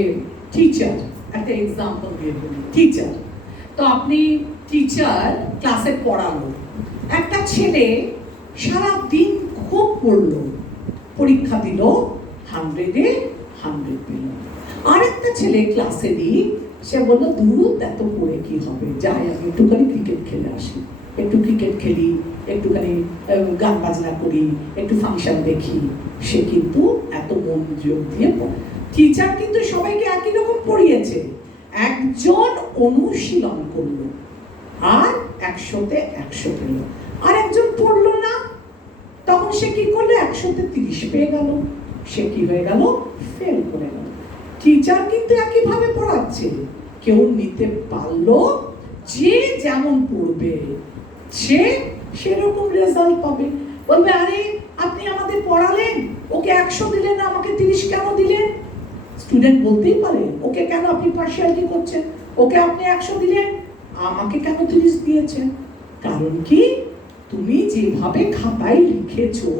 টিচার, একটা এক্সাম্পল দিয়ে বলি, টিচার। তো আপনি টিচার ক্লাসে পড়ালো, একটা ছেলে সারা দিন খুব পড়লো, পরীক্ষা দিল, 100-এ 100 পেল। আরেকটা ছেলে ক্লাসে দিই, সে বললো দূর, এত পড়ে কি হবে, যাই আমি একটুখানি ক্রিকেট খেলে আসি, একটু ক্রিকেট খেলি, একটুখানি গান বাজনা করি, একটু ফাংশন দেখি। সে কিন্তু এত মনোযোগ দিয়ে পড়ে। টিচার কিন্তু সবাইকে একই রকম পড়িয়েছে, একজন অনুশীলন করলো আর 100-তে 100 পেল, আর একজন পড়লো না, তখন সে কি করলো? 100-তে 30 পেয়ে গেল, সে কি হয়ে গেল? ফেল করে গেল। টিচার কিন্তু একইভাবে পড়াচ্ছে, কেউ নিতে পারলো, যে যেমন পড়বে সে সেরকম রেজাল্ট পাবে। বলবে আরে আপনি আমাদের পড়ালেন, ওকে 100 দিলেন না, আমাকে 30 কেন দিলেন? স্টুডেন্ট বলতেই পারে ওকে কেন আপনি পার্সিয়ালিটি করছেন, ওকে আপনি 100 দিলেন, আমাকে কেন 30 দিয়েছেন? কারণ কি, তুমি যেভাবে খাতায় লিখেছো,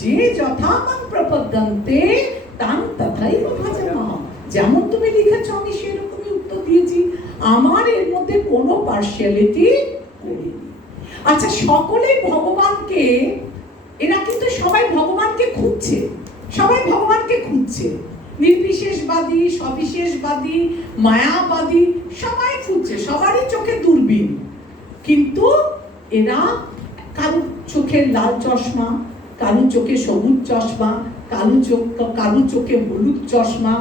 যে যথামান প্রপদ্যন্তে তাং তথাইব ভজমাম, যেমন তুমি লিখেছো আমি সেরকমই উত্তর দিয়েছি, আমার এর মধ্যে কোনো পার্সিয়ালিটি করিনি। আচ্ছা, সকলে ভগবানকে, এরা কিন্তু সবাই ভগবানকে খুঁজছে, সবাই ভগবানকে খুঁজছে, নির্বিশেষবাদী, সবিশেষবাদী, মায়াবাদী, সবাই খুঁজছে, সবারই চোখে দূরবীন। কিন্তু এরা কারো চোখে লাল চশমা, কারো চোখে সবুজ চশমা, কারো চোখে হলুদ চশমা,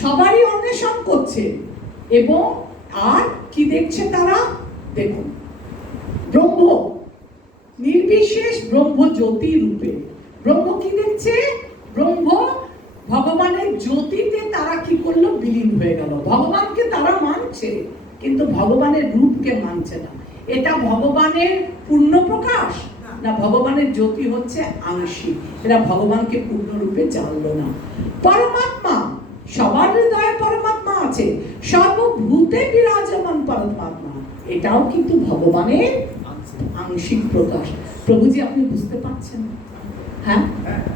সবারই অন্বেষণ করছে। এবং আর কি দেখছে তারা? দেখুন, ব্রহ্ম, নির্বিশেষ ব্রহ্ম জ্যোতি রূপে। ব্রহ্ম কি দেখছে? ব্রহ্ম ভগবানের জ্যোতিতে তারা কি করলো? বিলীন হয়ে গেল। ভগবানকে তারা মানছে, কিন্তু ভগবানের রূপকে মানছে না। এটা ভগবানের পূর্ণ প্রকাশ না ভগবানের জ্যোতি হচ্ছে আংশিক। এরা ভগবানকে পূর্ণরূপে জানলো না। পরমাত্মা, সবার হৃদয়ে পরমাত্মা আছে, সর্বভূতে বিরাজমান পরমাত্মা, এটাও কিন্তু ভগবানের আংশিক প্রকাশ। প্রভুজি আপনি বুঝতে পারছেন? হ্যাঁ,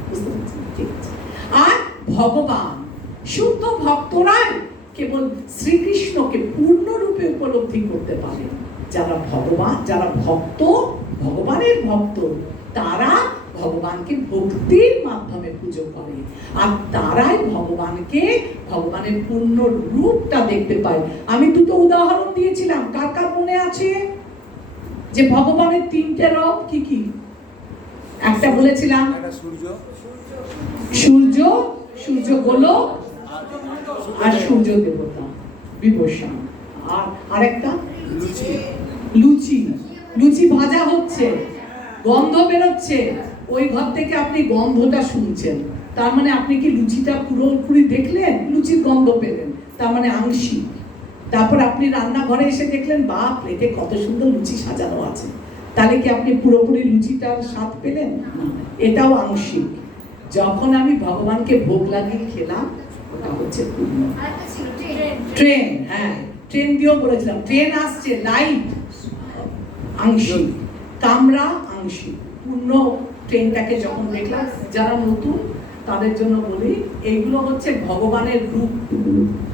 বুঝতে পারছেন? ঠিক আছে। আর ভগবান, শুদ্ধ ভক্তরাই কেবল শ্রীকৃষ্ণকে পূর্ণরূপে উপলব্ধি করতে পারে। যারা ভগবান, যারা ভক্ত, ভগবানের ভক্ত, তারা ভগবানকে ভক্তির মাধ্যমে পুজো করে, আর তারাই ভগবানকে, ভগবানের পূর্ণ রূপটা দেখতে পায়। আমি দুটো উদাহরণ দিয়েছিলাম, কার কার মনে আছে? যে ভগবানের 3টে রূপ কি কি? একটা বলেছিলাম সূর্য, সূর্য গোলক, আর সূর্য দেবতা বিভূষণ, আর আরেকটা লুচি। লুচি ভাজা হচ্ছে, গন্ধ বেরোচ্ছে, ওই ঘর থেকে আপনি গন্ধটা শুনছেন, তার মানে আপনি কি লুচিটা পুরোপুরি দেখলেন? লুচির গন্ধ পেলেন, তার মানে আংশিক। তারপর আপনি রান্নাঘরে এসে দেখলেন, বাহ, প্লেটে কত সুন্দর লুচি সাজানো আছে, তাহলে কি আপনি পুরোপুরি লুচিটার স্বাদ পেলেন? এটাও আংশিক। যখন আমি ভগবানকে ভোগ লাগিয়ে খেলাম, ওটা হচ্ছে পূর্ণ। ট্রেন, হ্যাঁ, ট্রেন দিয়েও বলেছিলাম, ট্রেন আসছে, লাইট আংশিক, কামরা আংশিক, পূর্ণ ট্রেনটাকে যখন দেখলাম। যারা নতুন তাদের জন্য বলি, এইগুলো হচ্ছে ভগবানের রূপ।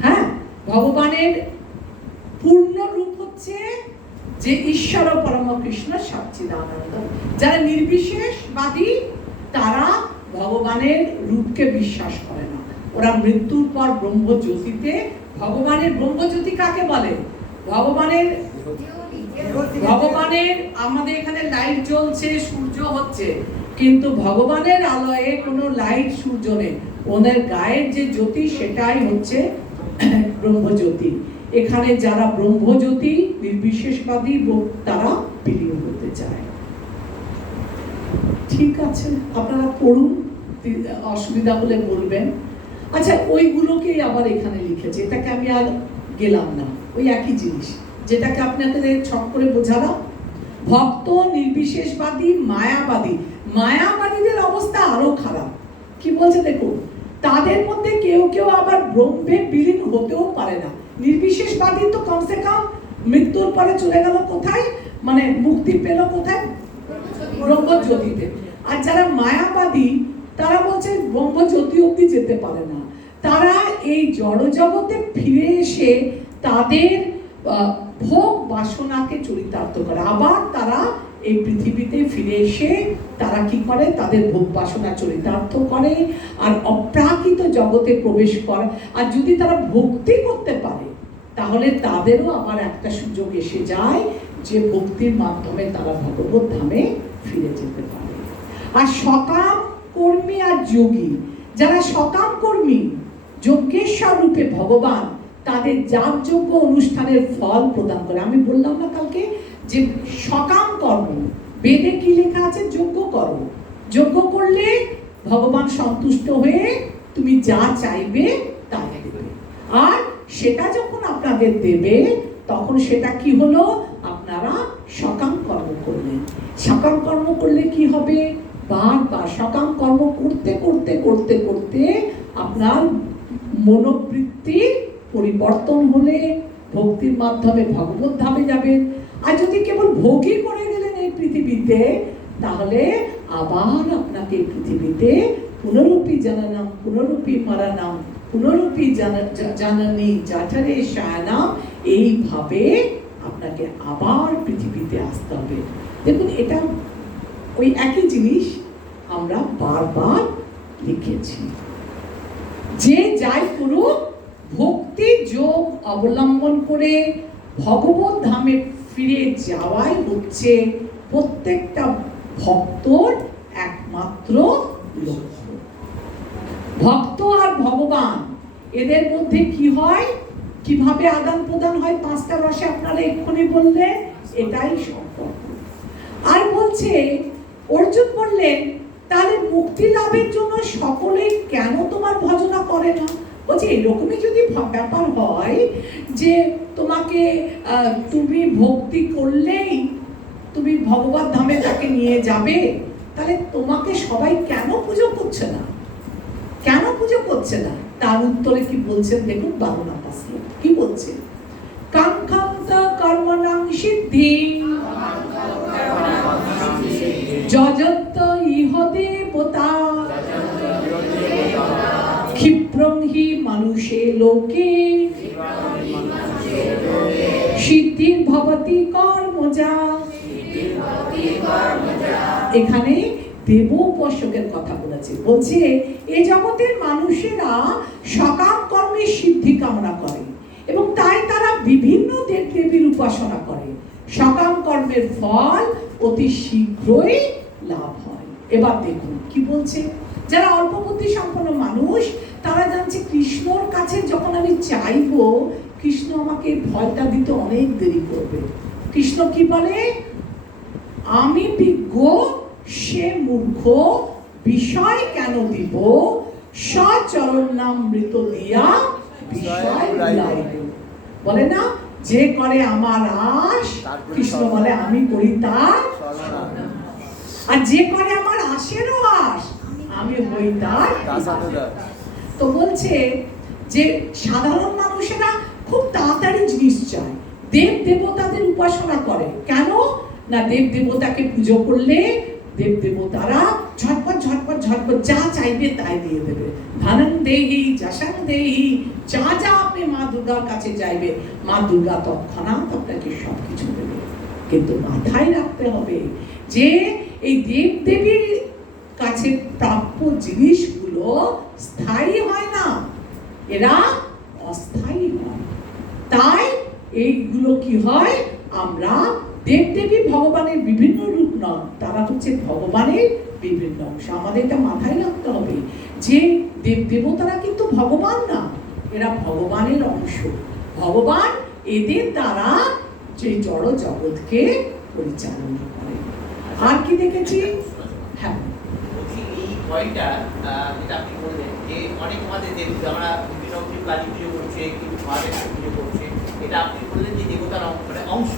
হ্যাঁ, ভগবানের পূর্ণ রূপ হচ্ছে যে ঈশ্বর পরম কৃষ্ণ সচ্চিদানন্দ। যারা নির্বিশেষবাদী, তারা ভগবানের রূপকে বিশ্বাস করে না। ওরা মৃত্যুর পর ব্রহ্মজ্যোতিতে, ভগবানের ব্রহ্মজ্যোতি কাকে বলে? ভগবানের, ভগবানের আমাদের এখানে লাইট জ্বলছে, সূর্য হচ্ছে, কিন্তু ভগবানের আলোয় কোনো লাইট সূর্য নেই। ওদের গায়ের যে জ্যোতি, সেটাই হচ্ছে ব্রহ্মজ্যোতি। এখানে যারা ব্রহ্মজ্যোতি নির্বিশেষবাদী, তারা বিলীন হতে চায়। ঠিক আছে, আপনারা পড়ুন, অসুবিধা হলে বলবেন। আচ্ছা, ওইগুলোকেই আবার এখানে লিখেছে, এটাকে আমি আর গেলাম না, ওই একই জিনিস যেটাকে আপনাদের ছক করে বোঝালাম। ভক্ত, নির্বিশেষবাদী, মায়াবাদী। মায়াবাদীদের অবস্থা আরো খারাপ। কি বলছে দেখুন, তাদের মধ্যে কেউ কেউ আবার ব্রহ্মে বিলীন হতেও পারে না। নির্বিশেষবাদী তো কমসে কম মৃত্যুর পরে চলে গেল কোথায়, মানে মুক্তি পেল কোথায়? ব্রহ্মজ্যোতিতে। আর যারা মায়াবাদী, তারা বলছে ব্রহ্মজ্যোতি অবধি যেতে পারে না। তারা এই জড় জগতে ফিরে এসে তাদের ভোগ বাসনাকে চরিতার্থ করে, আবার তারা এই পৃথিবীতে ফিরে এসে তারা কি করে? তাদের ভোগ বাসনা চরিতার্থ করে আর অপ্রাকৃত জগতে প্রবেশ করে। আর যদি তারা ভক্তি করতে পারে, তাহলে তাদেরও আবার একটা সুযোগ এসে যায় যে ভক্তির মাধ্যমে তারা ভগবত ধামে ফিরে যেতে পারে। আর সকাম কর্মী আর যোগী, যারা সকাম কর্মী, যজ্ঞেশ্বর রূপে ভগবান তাদের যাগযজ্ঞ অনুষ্ঠানের ফল প্রদান করে। আমি বললাম না কালকে যে সকাম কর্ম, বেদে কি লেখা আছে? যজ্ঞ করো, যজ্ঞ করলে ভগবান সন্তুষ্ট হয়ে তুমি যা চাইবে তাই দেবে। আর সেটা যখন আপনাদের দেবে, তখন সেটা কি হলো? আপনার আপনারা সকাম কর্ম করলেন। সকাম কর্ম করলে কি হবে? বারবার সকাম কর্ম করতে করতে করতে করতে আপনার মনোবৃত্তির পরিবর্তন হলে ভক্তির মাধ্যমে ভগবত ধামে যাবেন। আর যদি কেবল ভোগই করে গেলেন এই পৃথিবীতে, তাহলে আবার আপনাকে পৃথিবীতে পুনরূপী জননম পুনরূপী মরণম পুনরূপী জননী জঠরে শয়নম, এইভাবে আপনাকে আবার পৃথিবীতে আসতে হবে। দেখুন, এটা ওই একই জিনিস আমরা বারবার লিখেছি। যে যাই করুক, ভক্তি যোগ অবলম্বন করে ভগবত ধামে ফিরে যাওয়াই হচ্ছে প্রত্যেকটা ভক্তর একমাত্র লক্ষ্য। ভক্ত আর ভগবান এদের মধ্যে কি হয়, কিভাবে আদান প্রদান হয়, পাঁচটা রসে আপনারা এক্ষুনি বললেন, এটাই সম্পর্ক। আর বলছে, অর্জুন বললেন, তাহলে মুক্তি লাভের জন্য সকলেই কেন তোমার ভজনা করে না? বলছে, এরকমই যদি ব্যাপার হয় যে তোমাকে তুমি ভক্তি করলেই তুমি ভগবত ধামে তাকে নিয়ে যাবে, তাহলে তোমাকে সবাই কেন পুজো করছে না? কেন পুজো করছে না? তার উত্তরে কি বলছেন দেখুন, 12 নম্বর শ্লোক কি বলছে? কাঙ্ক্ষান্ত কর্মণাং সিদ্ধি যজন্ত ইহ দেবতা ক্ষিপ্রং হি মানুষে লোকে সিদ্ধির ভবতি কর্মজা। এখানে দেব উপাসকের কথা বলেছে। বলছে, এ জগতের মানুষেরা সকাম কর্মের সিদ্ধি কামনা করে এবং তাই তারা বিভিন্ন দেব দেবীর উপাসনা করে। সকাম কর্মের ফল অতি শীঘ্রই লাভ হয়। এবার দেখুন কি বলছে, যারা অল্প বুদ্ধি সম্পন্ন মানুষ, তারা জানছে কৃষ্ণর কাছে যখন আমি চাইবো, কৃষ্ণ আমাকে ফলটা দিতে অনেক দেরি করবে। কৃষ্ণ কি বলে? আমি বিজ্ঞ, সে মূর্খ, বিষয় কেন দিব, সচরণ নাম মৃত দিয়া বিষয় বুলাইব। বলে না, যে করে আমার আশ, কৃষ্ণ বলে আমি করি তার, আর যে করে আমার আশেরও আশ, আমি হই তার। তো বলছে যে সাধারণ মানুষেরা খুব তাড়াতাড়ি জিনিস চায়, দেব দেবতাদের উপাসনা করে। কেন না, দেব দেবতাকে পুজো করলে দেব দেবতারা ঝটপট ঝটপট ঝটপট যা চাইবে তাই দিয়ে দেবে। ধনং দেহি যশং দেহি, যা যা আপনি মা দুর্গার কাছে চাইবে, মা দুর্গা তৎক্ষণাৎ আপনাকে সবকিছু দেবে। কিন্তু মাথায় রাখতে হবে যে এই দেব দেবীর কাছে প্রাপ্য জিনিসগুলো স্থায়ী হয় না, এরা অস্থায়ী হয়। তাই এইগুলো কি হয়, আমরা দেবদেবী ভগবানের বিভিন্ন রূপ নন, তারা হচ্ছে ভগবানের বিভিন্ন অংশ। আমাদের এটা মাথায় রাখতে হবে যে দেব দেবতারা কিন্তু ভগবান না, এরা ভগবানের অংশ। ভগবান এদের দ্বারা যে জড় জগৎকে পরিচালনা করে। আর কি দেখেছি? হ্যাঁ, এই পয়েন্টটা যেটা আপনি বললেন যে অনেক আমাদের দেবতা, আমরা বিভিন্ন কালী পুজো করছে, কিন্তু মহাদেব পুজো করছে, এটা আপনি বললেন যে দেবতার মানে অংশ,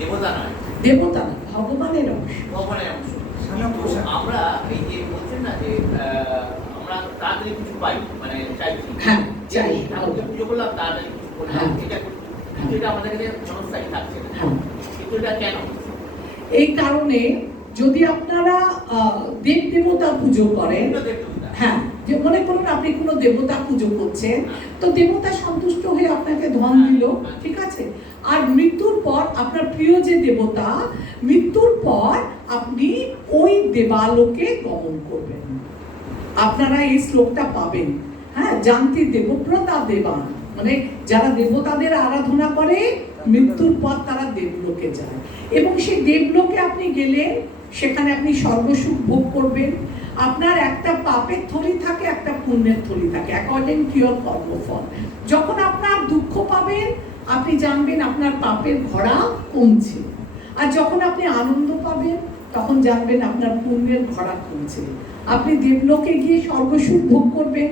দেবতা নয়, দেবতা না, ভগবানের অংশ, ভগবানের অংশ। আমরা এই যে বলছেন না যে আমরা তাড়াতাড়ি কিছু পাই, মানে চাইছি, হ্যাঁ চাই, ঠাকুরকে পুজো করলাম, তাড়াতাড়ি কিছু করলাম, এটা কিন্তু এটা আমাদের কাছে ক্ষণস্থায়ী থাকছে না। কিন্তু এটা কেন? এই কারণে যদি আপনারা দেব দেবতা পুজো করেন, হ্যাঁ, যে মনে করুন আপনি কোনো দেবতা পুজো করছেন, তো দেবতা সন্তুষ্ট হয়ে আপনাকে ধন দিল, ঠিক আছে। আর মৃত্যুর পর আপনার প্রিয় যে দেবতা, মৃত্যুর পর আপনি ওই দেবালোকে গমন করবেন। আপনারা এই শ্লোকটা পাবেন, হ্যাঁ, জানতি দেবব্রতা দেবান, মানে যারা দেবতাদের আরাধনা করে মৃত্যুর পর তারা দেবলোকে যায়, এবং সেই দেবলোকে আপনি গেলে সেখানে আপনি সর্বসুখ ভোগ করবেন। আপনার একটা পাপের থলি থাকে, একটা পুণ্যের থলি থাকে, অ্যাকর্ডিং টু ইওর কর্মফল। যখন আপনার দুঃখ পাবেন, আপনি জানবেন আপনার পাপের ঘোড়া কমছে, আর যখন আপনি আনন্দ পাবেন, তখন জানবেন আপনার পুণ্যের ঘোড়া কমছে। আপনি দেবলোকে গিয়ে সর্বসুখ ভোগ করবেন,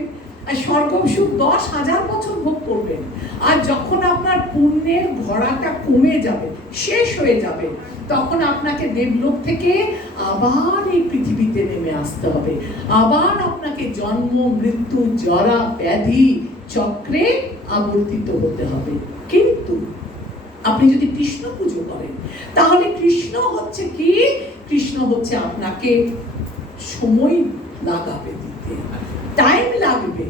আর স্বর্গ সুখ 10,000 বছর ভোগ করবেন। আর যখন আপনার পুণ্যের ঘোড়াটা কমে যাবে, শেষ হয়ে যাবে, তখন আপনাকে দেবলোক থেকে আবার এই পৃথিবীতে নেমে আসতে হবে। আবার আপনাকে জন্ম মৃত্যু জরা ব্যাধি চক্রে আবর্তিত হতে হবে। কিন্তু আপনি যদি কৃষ্ণ পুজো করেন, তাহলে কৃষ্ণ হচ্ছে কি? কৃষ্ণ হচ্ছে আপনাকে সময় লাগাবে দিতে, টাইম লাগবে,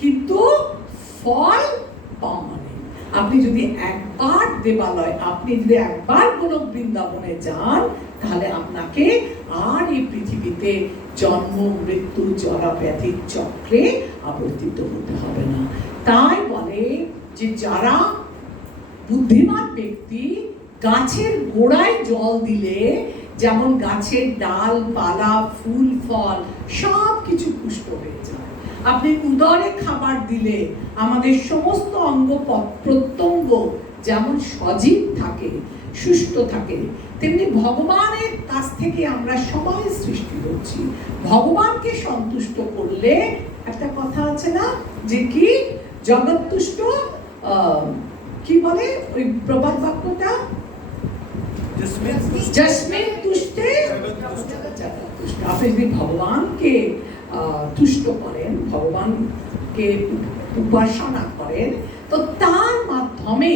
কিন্তু ফল পার্মানেন্ট। আপনি যদি একবার দেবালয়, আপনি যদি একবার গোলক বৃন্দাবনে যান, তাহলে আপনাকে আর এই পৃথিবীতে জন্ম মৃত্যু জরা ব্যাধির চক্রে আবর্তিত হতে হবে না। তাই বলে যে যারা বুদ্ধিমান ব্যক্তি গাছের গোড়ায় জল দিলে যেমন গাছের ডাল পালা ফুল ফল সব কিছু পুষ্ট হয়ে যায়, আপনি উদরে খাবার দিলে আমাদের সমস্ত অঙ্গ প্রত্যঙ্গ যেমন সজীব থাকে সুস্থ থাকে, তেমনি ভগবানের কাছ থেকে আমরা সবাই সৃষ্টি হচ্ছি। ভগবানকে সন্তুষ্ট করলে একটা কথা আছে না, যে কি জগৎতুষ্ট, কি বলে ওই প্রবাদ বাক্যটা, জস্মিন তুষ্টে জগৎতুষ্ট। আপনি যদি ভগবানকে তুষ্ট করেন, ভগবানকে উপাসনা করেন, তো তার মাধ্যমে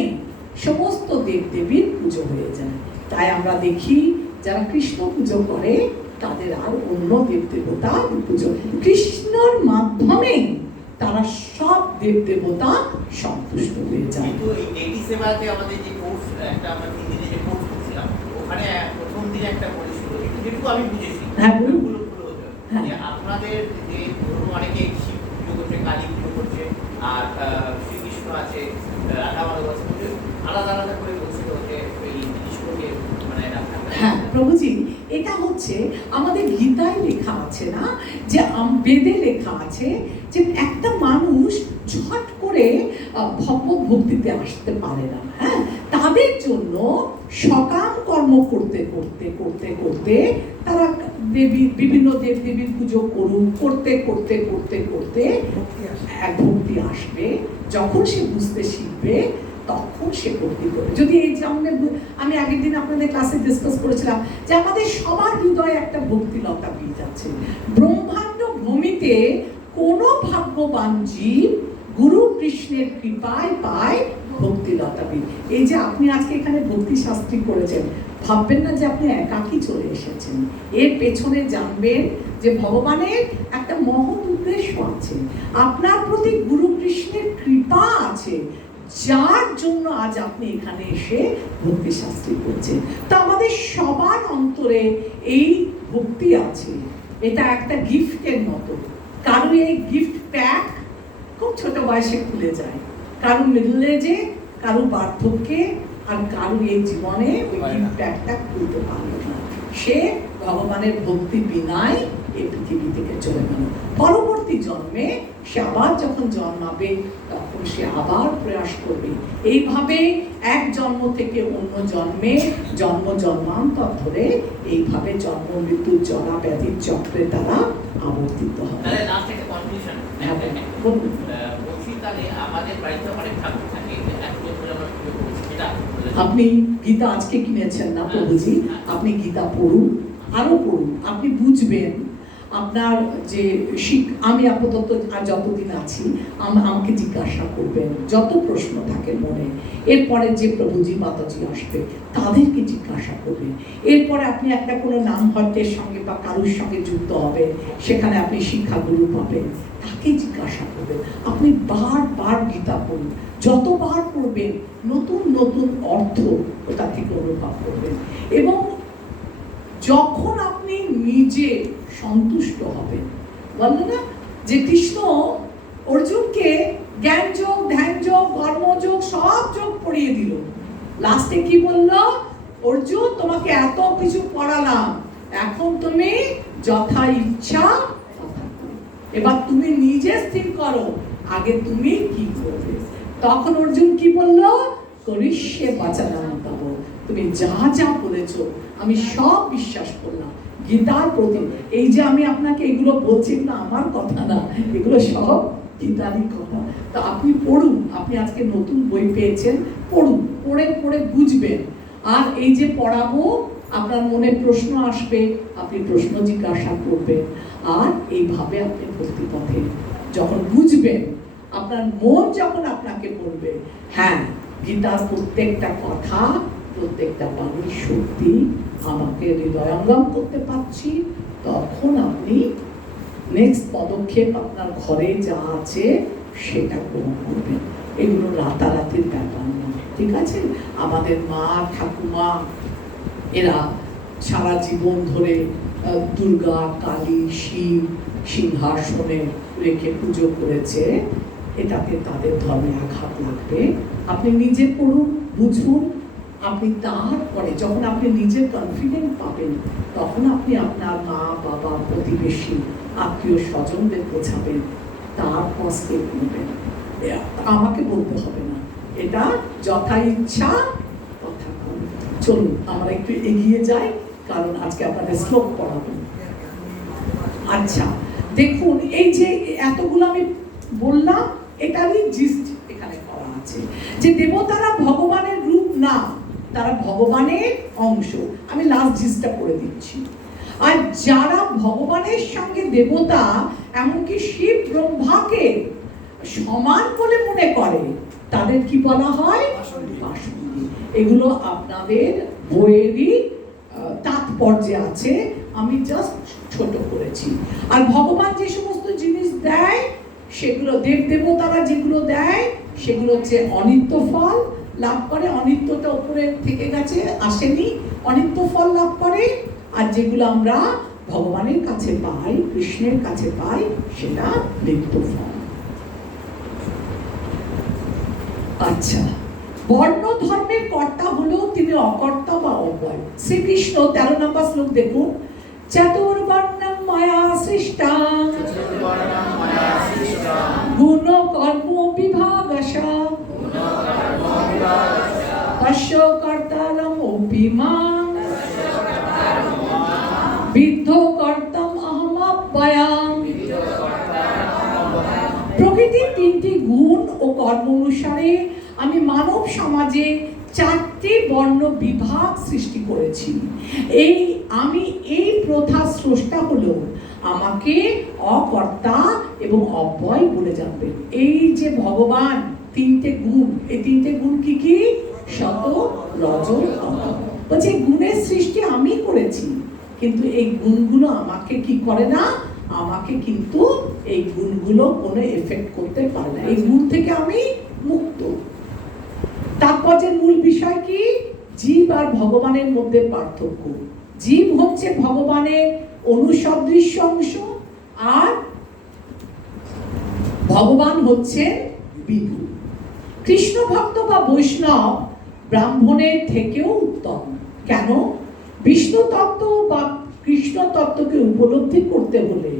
সমস্ত দেবদেবীর পুজো হয়ে যায়। তাই আমরা দেখি যারা কৃষ্ণ পুজো করে তাদের আর অন্য দেবদেবতা পুজো, কৃষ্ণর মাধ্যমে তারা সব দেবদেবতা সন্তুষ্ট হয়ে যায়। কিন্তু এই দেবী সেবাতে আমাদের যে কোর্স, একটা আমরা 3 দিনের যে কোর্স করছিলাম, ওখানে প্রথম দিনে একটা বলেছিল, যেটুকু আমি বুঝেছি, হ্যাঁ বলুন। যে আপনাদের যে ধরুন অনেকে শিব পুজো করছে, কালী পুজো করছে, আর শ্রীকৃষ্ণ আছে, রাধা মাধব আছে, আলাদা আলাদা করে বলছিল যে এই জিনিসগুলোকে মানে হ্যাঁ প্রভুজি, এটা হচ্ছে আমাদের গীতায় লেখা আছে না, যে বেদে লেখা আছে যে একটা মানুষ ঝট করে ভগবত ভক্তিতে আসতে পারে না। হ্যাঁ, তাদের জন্য সকাম কর্ম করতে করতে করতে করতে তারা বিভিন্ন দেবদেবীর পুজো করতে করতে করতে করতে এক ভক্তি আসবে। যখন সে বুঝতে শিখবে তখন সে ভক্তি করবে। যদি এই যে আমি আগের দিন আপনাদের ক্লাসে ডিসকাস করেছিলাম যে আমাদের সবার হৃদয়ে একটা ভক্তিলতা বীজ আছে। ব্রহ্মাণ্ড ভূমিতে কোনো ভাগ্যবান জীব গুরু কৃষ্ণের কৃপায় পায় ভক্তিলতা বীজ। এই যে আপনি আজকে এখানে ভক্তি শাস্ত্রী করেছেন, ভাববেন না যে আপনি একাকী চলে এসেছেন। এর পেছনে জানবেন যে ভগবানের একটা মহৎ উদ্দেশ্য আছে, আপনার প্রতি গুরু কৃষ্ণের কৃপা আছে, যার জন্য আজ আপনি এখানে এসে ভক্তি শাস্ত্রী করছেন। তো আমাদের সবার অন্তরে এই ভক্তি আছে, এটা একটা গিফটের মতো। কারো এই গিফট প্যাক খুব ছোট বয়সে খুলে যায়, কারো মিডল এজে, কারো বার্ধক্যে, আর কারো এই জীবনে ওই গিফট প্যাকটা খুলতে পারলো না। সে ভগবানের ভক্তি বিনায় এই পৃথিবী থেকে চলে গেল। পরবর্তী জন্মে সে আবার যখন জন্মাবে তখন সে আবার প্রয়াস করবে। এইভাবে এক জন্ম থেকে অন্য জন্মে জন্মান্তর ধরে এইভাবে জন্ম মৃত্যু জরা ব্যাধির চক্রে তারা আবর্তিত হয়। আমাদের বাড়িতে অনেক ঠাকুর থাকে, আপনি গীতা আজকে কিনেছেন না প্রভুজি, আপনি গীতা পড়ুন, আরো পড়ুন, আপনি বুঝবেন। আপনার যে আমি আপাতত যতদিন আছি আমাকে জিজ্ঞাসা করবেন যত প্রশ্ন থাকে মনে। এরপরে যে প্রভুজি মাতাজি আসবে তাদেরকে জিজ্ঞাসা করবেন। এরপরে আপনি একটা কোনো নাম হত্যের সঙ্গে বা কারোর সঙ্গে যুক্ত হবেন, সেখানে আপনি শিক্ষাগুরু পাবেন, তাকে জিজ্ঞাসা করবেন। আপনি বারবার গীতা পড়ুন, যতবার পড়বেন নতুন নতুন অর্থ ওটা থেকে অনুভব করবেন। এবং যখন আপনি নিজে সন্তুষ্ট হবেন, বললেন না যে কৃষ্ণ অর্জুনকে জ্ঞান যোগ, ধ্যান যোগ, কর্মযোগ সব যোগ পড়িয়ে দিল। লাস্টে কি বলল? অর্জুন, তোমাকে এত কিছু পড়ালাম, এখন তুমি যথা ইচ্ছা এবার তুমি নিজে স্থির করো আগে তুমি কি করবে। তখন অর্জুন কি বলল? করিষ্যে বাচালাম তব, তুমি যা যা বলেছো আমি সব বিশ্বাস করলাম। গীতার প্রতি এই যে আমি আপনাকে এগুলো বলছি না আমার কথা না, এগুলো সব গীতারই কথা। তো আপনি পড়ুন, আপনি আজকে নতুন বই পেয়েছেন, পড়ুন, পড়ে পড়ে বুঝবেন। আর এই যে পড়াবো, আপনার মনে প্রশ্ন আসবে, আপনি প্রশ্ন জিজ্ঞাসা করবেন, আর এইভাবে আপনি ভক্তি পথে যখন বুঝবেন, আপনার মন যখন আপনাকে বলবে হ্যাঁ গীতার প্রত্যেকটা কথা, প্রত্যেকটা বাণীর সত্যি আমাকে হৃদয়ঙ্গম করতে পারছি, তখন আপনি নেক্সট পদক্ষেপ আপনার ঘরে যা আছে সেটা গ্রহণ করবেন। এগুলো রাতারাতির ব্যাপার না, ঠিক আছে? আমাদের মা ঠাকুমা এরা সারা জীবন ধরে দুর্গা, কালী, শিব সিংহাসনে রেখে পুজো করেছে, এটাতে তাদের ধর্মে আঘাত লাগবে। আপনি নিজে পড়ুন, বুঝুন, আপনি তারপরে যখন আপনি নিজে কনফিডেন্ট পাবেন, তখন আপনি আপনার মা বাবা, প্রতিবেশী, আত্মীয় স্বজনদের বোঝাবেন, তারপর স্টেপ নেবেন। আমাকে বলতে হবে না, এটা যথা ইচ্ছা তথা কর্ম। চলুন আমরা একটু এগিয়ে যাই, কারণ আজকে আপনাদের শ্লোক পড়াবো। আচ্ছা দেখুন, এই যে এতগুলো আমি বললাম, এটারই জিস্ট এখানে করা আছে যে দেবতারা ভগবানের রূপ না, তারা ভগবানের অংশ। আমি লাস্ট জিস্টটা পড়ে দিচ্ছি। আর যারা ভগবানের সঙ্গে দেবতা, এমনকি শিব ব্রহ্মাকে সমান বলে মনে করে, তাদের কি বলা হয়? বাসন্তী। এগুলো আপনাদের বইয়েরই তাৎপর্যে আছে, আমি জাস্ট ছোট করেছি। আর ভগবান যে সমস্ত জিনিস দেয়, সেগুলো দেব দেবতারা যেগুলো দেয়, সেগুলো হচ্ছে অনিত্য ফল লাভ করে। অনিত্যটা উপরে থেকে গেছে, আসেনি, অনিত্য ফল লাভ করে। আর যেগুলো আমরা ভগবানের কাছে পাই, কৃষ্ণের কাছে পাই, সেটা নিত্য ফল। আচ্ছা, বর্ণ ধর্মের কর্তা হলেও তিনি অকর্তা বা অব্যয়। শ্রীকৃষ্ণ 13 নম্বর শ্লোক দেখুন, চতুর্বর্ণম মায়া সৃষ্টাং গুণ কর্ম বিভাগশা তস্য কর্তারমপি মাং বিদ্ধ কর্তম অহমব্যয়াম। প্রকৃতির 3টি গুণ ও কর্ম অনুসারে আমি মানব সমাজে 4টে বর্ণ বিভাগ সৃষ্টি করেছি। আমি এই প্রথা স্রষ্টা হলো, আমাকে অকর্তা এবং অব্যয় বলে জানবেন। এই যে ভগবান 3টে গুণ, এই 3টে গুণ কি কি? সত, রজ, তম। বলছে গুণের সৃষ্টি আমি করেছি, কিন্তু এই গুণগুলো আমাকে কি করে না, আমাকে কিন্তু এই গুণগুলো কোনো এফেক্ট করতে পারে না। এই গুণ থেকে আমি মুক্ত। তাৎপর্যের মূল বিষয় কি? জীব আর ভগবানের মধ্যে পার্থক্য। জীব হচ্ছে ভগবানের অনুসদৃশ্য অংশ, আর ভগবান হচ্ছে বিভু। কৃষ্ণ ভক্ত বা বৈষ্ণব ব্রাহ্মণের থেকেও উত্তম। কেন? বিষ্ণু তত্ত্ব বা কৃষ্ণ তত্ত্বকে উপলব্ধি করতে হলে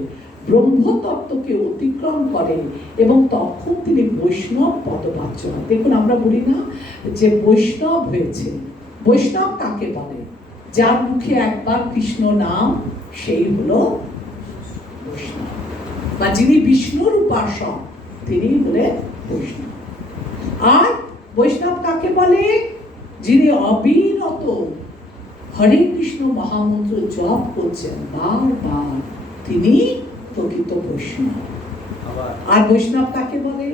ব্রহ্ম তত্ত্বকে অতিক্রম করে, এবং তখন তিনি বৈষ্ণব পদবাচ্য। দেখুন, আমরা বলি না যে বৈষ্ণব হয়েছে। বৈষ্ণব কাকে বলে? যার মুখে একবার কৃষ্ণ নাম, সেই হলো বৈষ্ণব, বা যিনি বিষ্ণুর উপাসক, তিনি হলেন বৈষ্ণব। আর বৈষ্ণব কাকে বলে? যিনি অবিরত হরে কৃষ্ণ মহামন্ত্র জপ করছেন বারবার, তিনি প্রকৃত বৈষ্ণব। আর বৈষ্ণব কাকে বলে?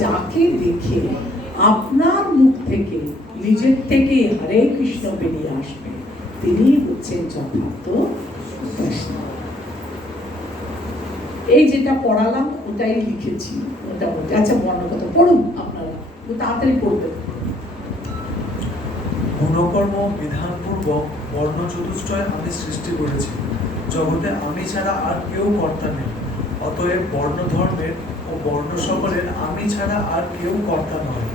যাকে দেখে আপনার মুখ থেকে, নিজের থেকে হরে কৃষ্ণ বেরিয়ে আসবে, তিনি হচ্ছেন যথার্থ বৈষ্ণব। এই যেটা পড়ালাম ওটাই লিখেছি মোটামুটি। আচ্ছা, বর্ণগত পড়ুন আপনারা, তাড়াতাড়ি পড়বেন। গুণকর্ম বিধানপূর্বক বর্ণ চতুষ্টয় আমি সৃষ্টি করেছি, জগতে আমি ছাড়া আর কেউ কর্তা নেই। অতএব বর্ণ ধর্মের ও বর্ণ সকলের আমি ছাড়া আর কেউ কর্তা নয়।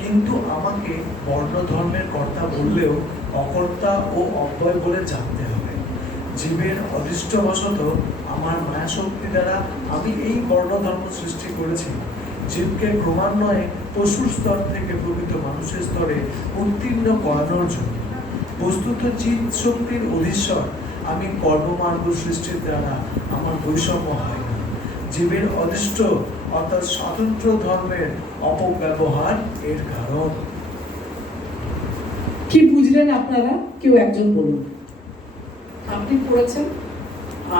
কিন্তু আমাকে বর্ণ ধর্মের কর্তা বললেও অকর্তা ও অব্যয় বলে জানতে হবে। জীবের অদৃষ্টবশত আমার মায়াশক্তি দ্বারা আমি এই বর্ণধর্ম সৃষ্টি করেছি, জীবকে ক্রমান্বয়ে পশুর স্তর থেকে প্রকৃত মানুষের স্তরে উত্তীর্ণ করানোর জন্য। বস্তুত চিৎ শক্তির অধীশ্বর আমি কর্মমার্গ সৃষ্টির দ্বারা আমার বৈষম্য হয় না। জীবের অদৃষ্ট অর্থাৎ স্বতন্ত্র ধর্মের অপব্যবহার এর কারণ। কি বুঝলেন আপনারা? কেউ একজন বলুন। আপনি পড়েছেন,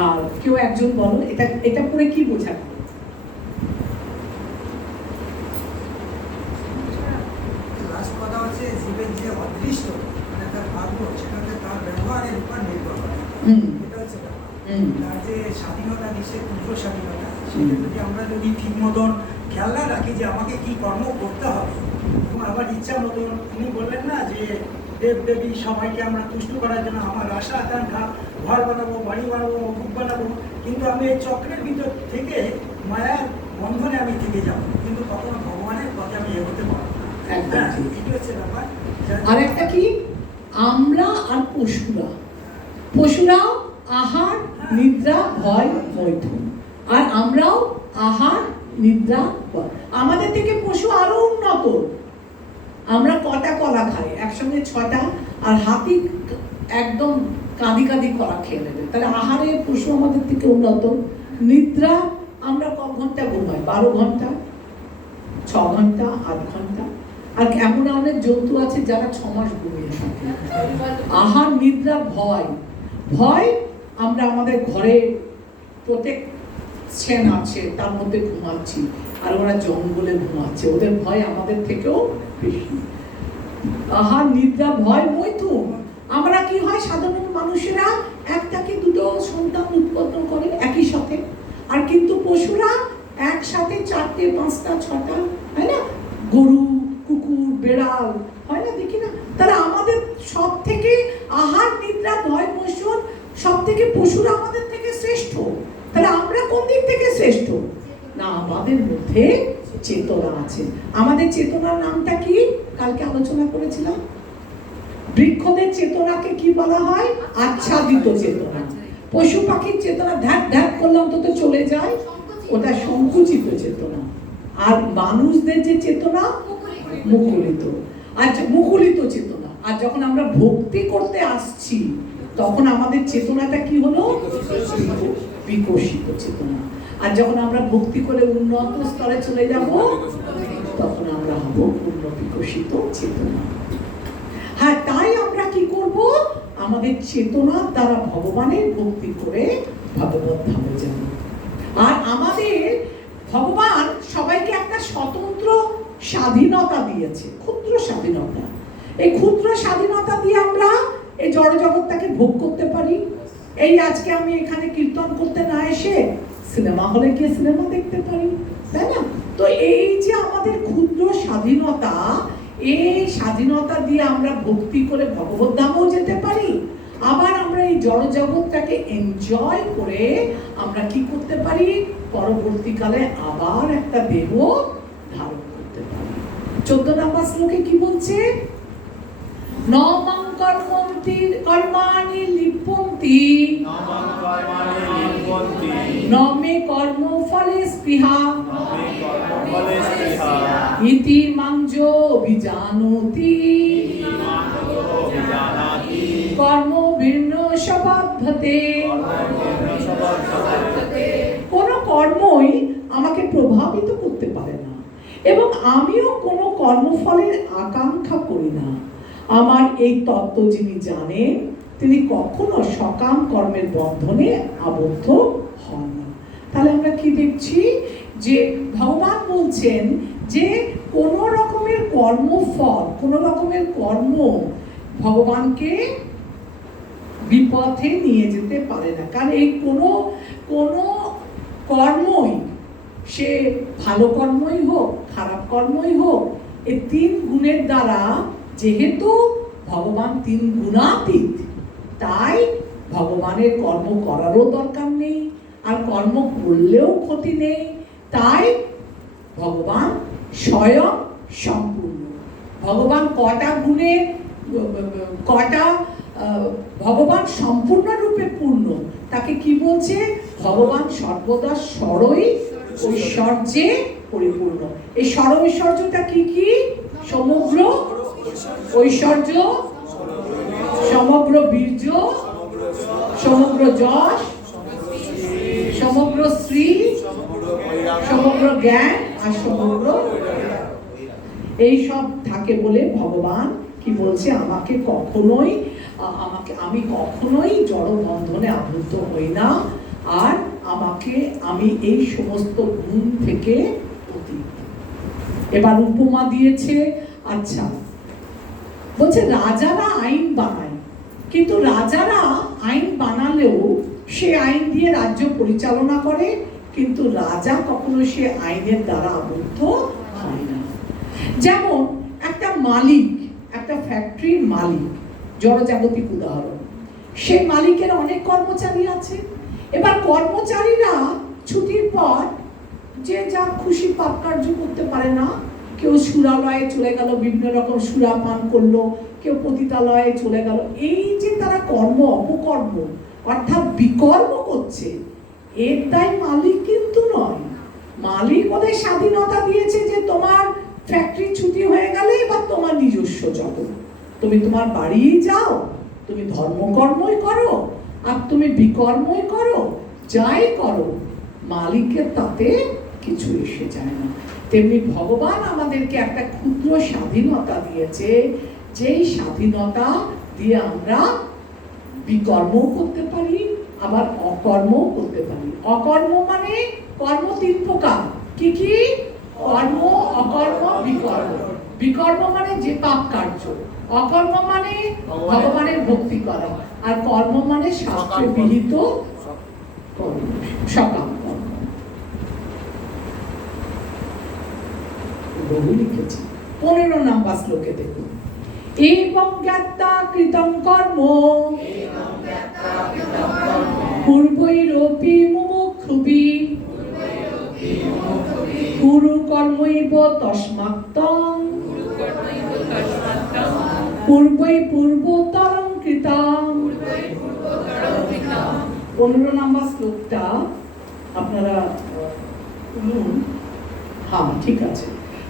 আর কেউ একজন বলো এটা এটা পড়ে কি বোঝা গেল? লাস্ট কথা হচ্ছে জীবের যে অদৃষ্ট মানে তার ভাগ্য সেটাতে তার ব্যবহারের উপর নির্ভর করে। এটা হচ্ছে ব্যাপার। তার যে স্বাধীনতা দিচ্ছে ক্ষুদ্র স্বাধীনতা, সেটা যদি আমরা যদি ঠিক মতন খেয়াল না রাখি যে আমাকে কি কর্ম করতে হবে এবং আমার ইচ্ছা মতন, উনি বললেন না যে দেব দেবী সবাইকে আমরা তুষ্ট করার জন্য আমার আশা আকাঙ্ক্ষা ঘর বানাবো, বাড়ি বানাবো, বুক বানাবো, কিন্তু আমি এই চক্রের ভিতর থেকে মায়ার বন্ধনে আমি থেকে যাব, কিন্তু কখনো ভগবানের পথে আমি এগোতে পারবো না। একদম ঠিক। এটি হচ্ছে ব্যাপার। আর একটা কি, আমরা আর পশুরাও আহার নিদ্রা ভয় মৈথুন, আর আমরাও আহার নিদ্রা ভয়। আমাদের থেকে পশু আরো উন্নত। আমরা কটা কলা খাই একসঙ্গে 6টা, আর হাতি একদম কাঁদি কাঁদি কলা খেয়ে নেবে। তাহলে আহারে পশু আমাদের থেকে উন্নত। নিদ্রা আমরা ক ঘন্টা ঘুমাই? 12 ঘন্টা, 6 ঘন্টা, 8 ঘন্টা। আর এমন অনেক জন্তু আছে যারা 6 মাস ঘুমিয়ে থাকে। আহার নিদ্রা ভয় আমরা আমাদের ঘরে প্রোটেকশন আছে, তার মধ্যে ঘুমাচ্ছি, আর ওরা জঙ্গলে ঘুমাচ্ছে, ওদের ভয় আমাদের থেকেও বেশি। আহার নিদ্রা ভয় মৈথুন। আমরা কি হয়, সাধারণ মানুষেরা একটা কি দুটো সন্তান উৎপন্ন করে একই সাথে, আর কিন্তু পশুরা একসাথে 4টে 5টা 6টা, হয় না? গরু, কুকুর, বেড়াল, হয় না, দেখি না? তারা আমাদের সব থেকে আহার নিদ্রা ভয় মোষণ সব থেকে পশুরা আমাদের থেকে শ্রেষ্ঠ। তাহলে আমরা কোন দিক থেকে শ্রেষ্ঠ? না, আমাদের মধ্যে চেতনা আছে। আমাদের চেতনার নামটা কি? কালকে আলোচনা করেছিলাম। বৃক্ষদের চেতনাকে কি বলা হয়? আচ্ছাদিত চেতনা। পশু পাখির চেতনা ধ্যাক ধ্যাক করলে অন্তত চলে যায়, ওটা সংকুচিত চেতনা। আর মানুষদের যে চেতনা মুকুলিত, আচ্ছা মুকুলিত চেতনা। আর যখন আমরা ভক্তি করতে আসছি তখন আমাদের চেতনাটা কি হলো? বিকশিত চেতনা। আর যখন আমরা ভক্তি করে উন্নত স্তরে চলে যাব তখন আমরা হব পূর্ণ বিকশিত চেতনা। হ্যাঁ, তাই আমরা কি করব? আমাদের চেতনার দ্বারা ভগবানের ভক্তি করে ভগবত ধামে যাব। আর আমাদের ভগবান সবাইকে একটা স্বতন্ত্র স্বাধীনতা দিয়েছে, ক্ষুদ্র স্বাধীনতা। এই ক্ষুদ্র স্বাধীনতা দিয়ে আমরা এই জড় জগৎটাকে ভোগ করতে পারি। এই আজকে আমি এখানে কীর্তন করতে না এসে সিনেমা হলে গিয়ে সিনেমা দেখতে পারি, তাই না? তো এই যে আমাদের ক্ষুদ্র স্বাধীনতা, এই স্বাধীনতা দিয়ে আমরা ভক্তি করে ভগবত ধামেও যেতে পারি। আবার আমরা এই জড় জগৎটাকে এনজয় করে আমরা কি করতে পারি? পরবর্তীকালে আবার একটা দেহ ধারণ করতে পারি। 14 নম্বর শ্লোকে কি বলছে? নমং কর্মাণি লিপ্যন্তি নমে কর্ম ফলে স্পৃহা ইতি মাঞ্জো বিজানতি কর্ম ভিন্ন সবাধ্যতে। কোন কর্মই আমাকে প্রভাবিত করতে পারে না এবং আমিও কোনো কর্মফলের আকাঙ্ক্ষা করি না। আমার এই তত্ত্ব যিনি জানেন তিনি কখনো সকাম কর্মের বন্ধনে আবদ্ধ হন না। তাহলে আমরা কি দেখছি? যে ভগবান বলছেন যে কোনো রকমের কর্মফল, কোনো রকমের কর্ম ভগবানকে বিপথে নিয়ে যেতে পারে না। কারণ এই কোনো কর্মই, সে ভালো কর্মই হোক খারাপ কর্মই হোক, এই 3 গুণের দ্বারা, যেহেতু ভগবান 3 গুণাতীত, তাই ভগবানের কর্ম করারও দরকার নেই, আর কর্ম করলেও ক্ষতি নেই। তাই ভগবান স্বয়ং সম্পূর্ণ। ভগবান কটা গুণে, ভগবান সম্পূর্ণরূপে পূর্ণ। তাকে কি বলছে? ভগবান সর্বদা স্বরই ঐশ্বর্যে পরিপূর্ণ। এই স্বর ঐশ্বর্যটা কি কি? সমগ্র ঐশ্বর্য, সমগ্র বীর্য, সমগ্র যশ, সমগ্র শ্রী, সমগ্র জ্ঞান আর সমগ্র এই সব থাকে বলে ভগবান কি বলছে, আমি কখনোই জড় বন্ধনে আবদ্ধ হই না, আর আমি এই সমস্ত গুণ থেকে অতীত। এবার উপমা দিয়েছে, আচ্ছা বলছে রাজারা আইন বানায়, কিন্তু রাজারা আইন বানালেও সে আইন দিয়ে রাজ্য পরিচালনা করে, কিন্তু রাজা কখনো সে আইনের দ্বারা আবদ্ধ হয় না। যেমন একটা মালিক, একটা ফ্যাক্টরির মালিক, জড়জাগতিক উদাহরণ, সেই মালিকের অনেক কর্মচারী আছে। এবার কর্মচারীরা ছুটির পর যে যা খুশি পাপ কার্য করতে পারে না, কেউ সুরালয়ে চলে গেল, বিভিন্ন রকম সুরা পান করলো, কেউ পতিতালয়ে চলে গেল। এই যে তারা অপকর্ম অর্থাৎ বিকর্ম করছে, এর দায় মালিক কিন্তু নয়। মালিক ওদের স্বাধীনতা দিয়েছে যে তোমার ফ্যাক্টরি ছুটি হয়ে গেলে এবার তোমার নিজস্ব জগৎ, তুমি তোমার বাড়ি যাও, তুমি ধর্মকর্মই করো আর তুমি বিকর্মই করো, যাই করো, মালিকের তাতে কিছু এসে যায় না। তেমনি ভগবান আমাদেরকে একটা ক্ষুদ্র স্বাধীনতা দিয়েছে, যেই স্বাধীনতা দিয়ে আমরা বিকর্ম করতে পারি, আবার অকর্মও করতে পারি। অকর্ম মানে কর্ম 3 প্রকার, কি কি? কর্ম, অকর্ম, বিকর্ম। বিকর্ম মানে যে পাপ কার্য, অকর্ম মানে ভগবানের ভক্তি করা, আর কর্ম মানে শাস্ত্রে বিহিত কর্ম, সকাম কর্ম। বহু লিখেছি। 15 নম্বর শ্লোকে দেখুন, এবং জ্ঞাতা কৃতং কর্ম পূর্বৈরপি মুমুক্ষুভি কুরু কর্মৈব তস্মাত্তং পূর্বৈ পূর্বতরং কৃতং। 15 নম্বর শ্লোকটা আপনারা শুনুন। হ্যাঁ, ঠিক আছে।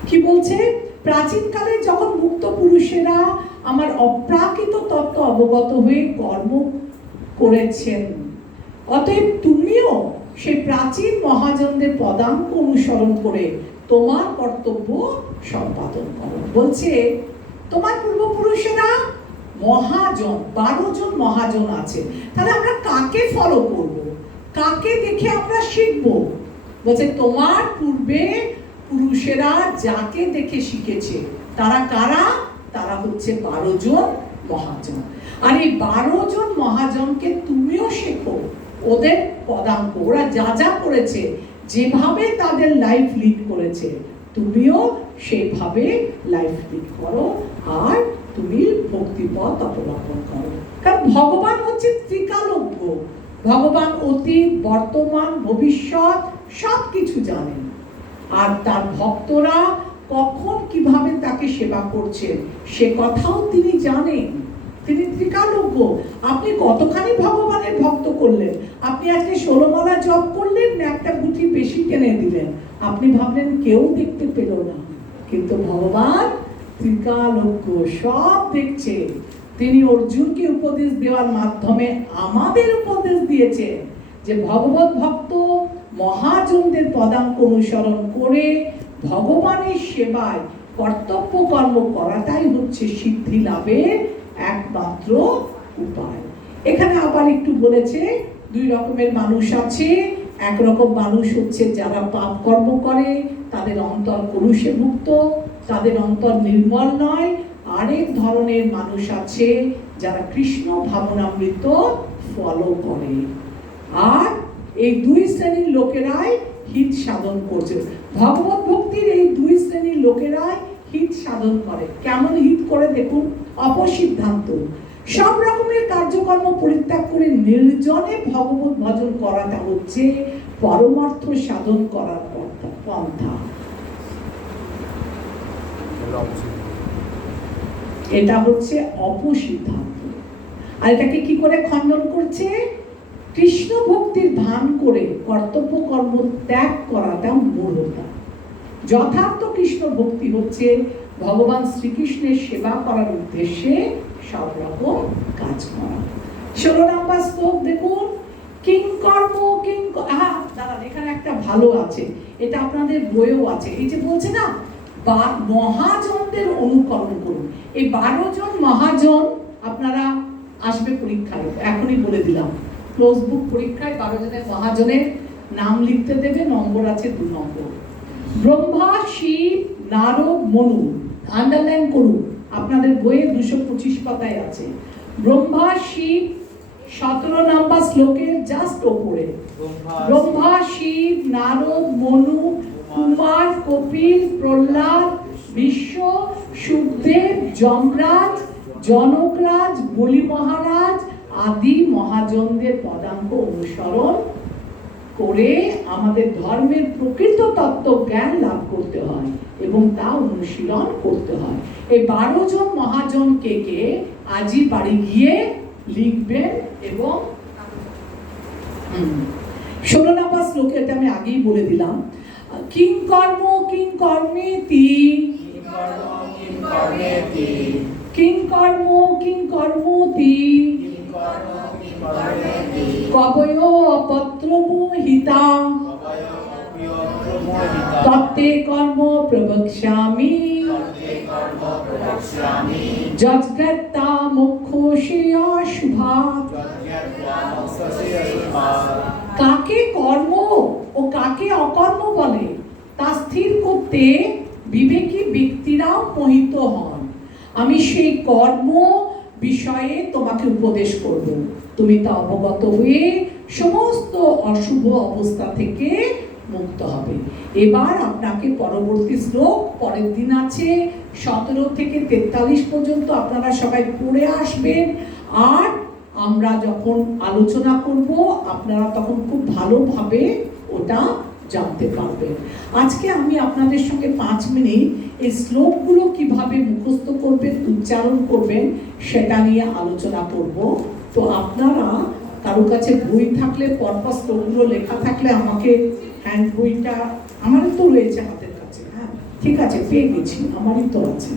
কি বলছে? প্রাচীনকালে যখন মুক্ত পুরুষেরা আমার অপ্রাকৃত তত্ত্ব অবগত হয়ে কর্ম করেছেন, অতএব তুমিও সেই প্রাচীন মহাজনদের পদাঙ্ক অনুসরণ করে তোমার কর্তব্য সম্পাদন করো। বলছে তোমার পূর্বপুরুষেরা মহাজন, 12 জন মহাজন আছে, তাহলে আমরা কাকে ফলো করব, কাকে দেখে আমরা শিখব? বলছে তোমার পূর্বে পুরুষেরা যাকে দেখে শিখেছে তারা কারা? তারা হচ্ছে 12 জন মহাজন। আর এই 12 জন মহাজনকে তুমিও শেখো, ওদের পদাঙ্ক, ওরা যা যা করেছে, যেভাবে তাদের লাইফ লিড করেছে, তুমিও সেইভাবে লাইফ লিড করো, আর তুমি ভক্তিপথ অবলম্বন করো। কারণ ভগবান হচ্ছে ত্রিকালজ্ঞ, ভগবান অতীত, বর্তমান, ভবিষ্যৎ সব কিছু জানেন, আর তার ভক্তরা কখন কিভাবে তাকে সেবা করছেন সে কথাও তিনি জানেন। তিনি ত্রিকালজ্ঞ। আপনি কতখানি ভগবানের ভক্ত করলেন, আপনি আজকে 16 মালা জপ করলেন না, একটা গুটি বেশি টেনে দিলেন, আপনি ভাবলেন কেউ দেখতে পেল না, কিন্তু ভগবান ত্রিকালজ্ঞ, সব দেখছে। তিনি অর্জুনকে উপদেশ দেওয়ার মাধ্যমে আমাদের উপদেশ দিয়েছেন যে ভগবত ভক্ত মহাজনদের পদাঙ্ক অনুসরণ করে ভগবানের সেবায় কর্তব্য কর্ম করাটাই হচ্ছে সিদ্ধি লাভের একমাত্র উপায়। এখানে আবার একটু বলেছে 2 রকমের মানুষ আছে। একরকম মানুষ হচ্ছে যারা পাপ কর্ম করে, তাদের অন্তর কলুষে ভুক্ত, তাদের অন্তর নির্মল নয়। আরেক ধরনের মানুষ আছে যারা কৃষ্ণ ভাবনামৃত ফলো করে, আর এই 2 শ্রেণীর লোকেরাই হিত সাধন করছে। ভগবত ভক্তির এই 2 শ্রেণীর লোকেরাই হিত সাধন করে। কেমন হিত করে দেখুন, অপসিদ্ধান্ত, সব রকমের কার্যকর্ম পরিত্যাগ করে নির্জনে ভগবত ভজন করাটা হচ্ছে পরমার্থ সাধন করার পন্থা। এটা হচ্ছে অপসিদ্ধান্ত। আর এটাকে কি করে খণ্ডন করছে? কৃষ্ণ ভক্তির ভান করে কর্তব্য কর্ম ত্যাগ করাটা মূলতা। যথার্থ কৃষ্ণ ভক্তি হচ্ছে ভগবান শ্রীকৃষ্ণের সেবা করার উদ্দেশ্যে সব রকম কাজ করা। 16 নম্বর শ্লোক দেখুন, কিং কর্ম দাঁড়ান, এখানে একটা ভালো আছে, এটা আপনাদের বইও আছে। এই যে বলছে না মহাজনদের অনুকরণ করুন, এই 12 জন মহাজন আপনারা আসবে পরীক্ষায়, এখনই বলে দিলাম ক্লোজ বুক পরীক্ষায় 12 জনের মহাজনের নাম লিখতে দেবে, নম্বর আছে 2 নম্বর। ব্রহ্মা, শিব, নারদ, মনু, আন্ডারলাইন করুন, আপনাদের বইয়ে 225 পাতায় আছে। ব্রহ্মা, শিব 17 নম্বর শ্লোকের জাস্ট ওপরে। ব্রহ্মা, শিব, নারদ, মনু, কুমার, কপিল, প্রহ্লাদ, বিশ্ব, সুখদেব, যমরাজ, জনকরাজ, বলি মহারাজ আদি মহাজনদের পদাঙ্ক অনুসরণ করে আমাদের ধর্মের প্রকৃত তত্ত্ব জ্ঞান লাভ করতে হয় এবং তা অনুশীলন করতে হয়। এই 12 জন মহাজন কে কে আজই বাড়ি গিয়ে লিখবেন। এবং 16 নম্বর শ্লোকে, এটা আমি আগেই বলে দিলাম, কিং কর্ম কিং কর্মেতি, কিং কর্ম কিং কর্মতি, কবয় অপত্র মোহিতা, তত্তে কর্ম প্রবক্ষ্যামি, যজ্ঞতা মোক্ষসেয়া শুভাৎ। কাকে কর্ম ও কাকে অকর্ম বলে তা স্থির করতে বিবেকী ব্যক্তিরাও মোহিত হন। আমি সেই কর্ম বিষয়ে তোমাকে উপদেশ করব, তুমি তা অবগত হয়ে সমস্ত অশুভ অবস্থা থেকে মুক্ত হবে। এবার আপনাকে পরবর্তী শ্লোক পরের দিন আছে 17 থেকে 43 পর্যন্ত আপনারা সবাই পড়ে আসবেন। আর আমরা যখন আলোচনা করব আপনারা তখন খুব ভালোভাবে ওটা জানতে পারবেন। আজকে আমি আপনাদের সঙ্গে 5 মিনিট এই শ্লোকগুলো কিভাবে মুখস্থ করবেন, উচ্চারণ করবেন সেটা নিয়ে আলোচনা করব। তো আপনারা কারো কাছে বই থাকলে, পরপর শ্লোকগুলো লেখা থাকলে আমাকে হ্যান্ড বইটা আমারই তো রয়েছে হাতের কাছে, হ্যাঁ ঠিক আছে, পেয়ে গেছি, আমারই তো আছে।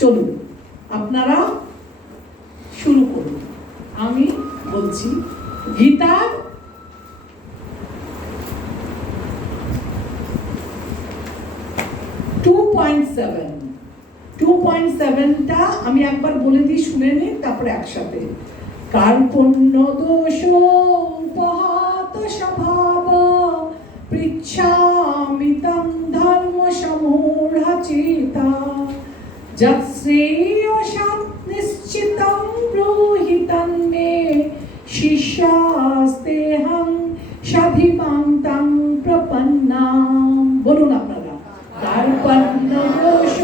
চলুন আপনারা শুরু করুন। আমি বলছি গীতার 2.7টা আমি একবার বলে দিই, শুনে নিন, তারপরে একসাথে। কার্পণ্য দোষ উপহাত স্বভাব পৃচ্ছামি তং ধর্ম সমূঢ়চেতা যৎশ্রেয়সাৎ নিশ্চিতং ব্রূহি তন্মে শিষ্যাস্তেহং সাধিমাং তং প্রপন্নাম। বলুন আপনারা। কার্পণ্য দোষ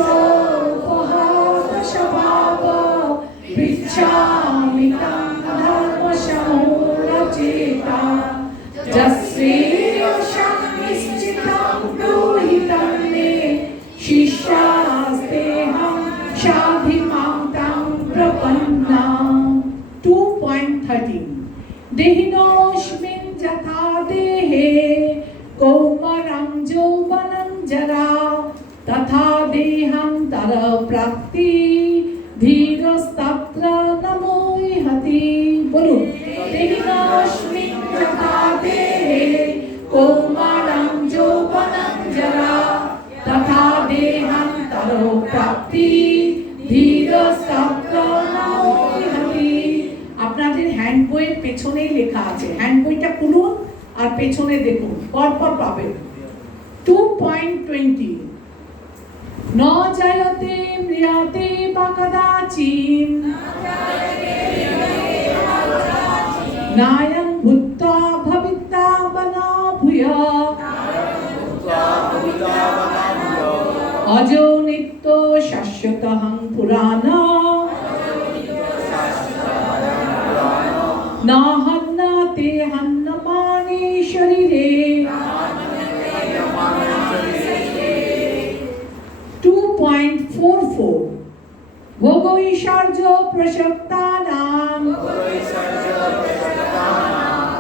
উপহাত স্বভাব পৃচ্ছামি তং ধর্ম সমূঢ়চেতা যৎশ্রেয়সাৎ নিশ্চিতং ব্রূহি তন্মে শিষ্যাস্তেহং সাধিমাং তং প্রপন্নাম। 2.13 দেহিনোऽস্মিन् যথা দেহে কৌমারং যৌবनं জরা তথা দেহান্তর প্রাপ্তি ধীরস্তত্র নমোহতি। বলুন। দেহিনোऽস্মিन् যথা দেহে কৌমারং যৌবनं জরা তথা দেহান্তর প্রাপ্তি ধীরস্তত্র নমোহতি। আপনাদের হ্যান্ড বইয়ের পেছনেই লেখা আছে, হ্যান্ড বইটা খুলুন আর পেছনে দেখুন, পরপর পাবেন। 2.20 ন জায়তে ম্রিয়তে বা কদাচিৎ নায়ং ভূত্বা ভবিতা বনা ভূয়ঃ অজো নিত্য শাশ্বতঃ পুরাণঃ না হন্যতে হন্যমানে শরীরে। 2.44 ভোগৈশ্বর্য প্রসক্তানাং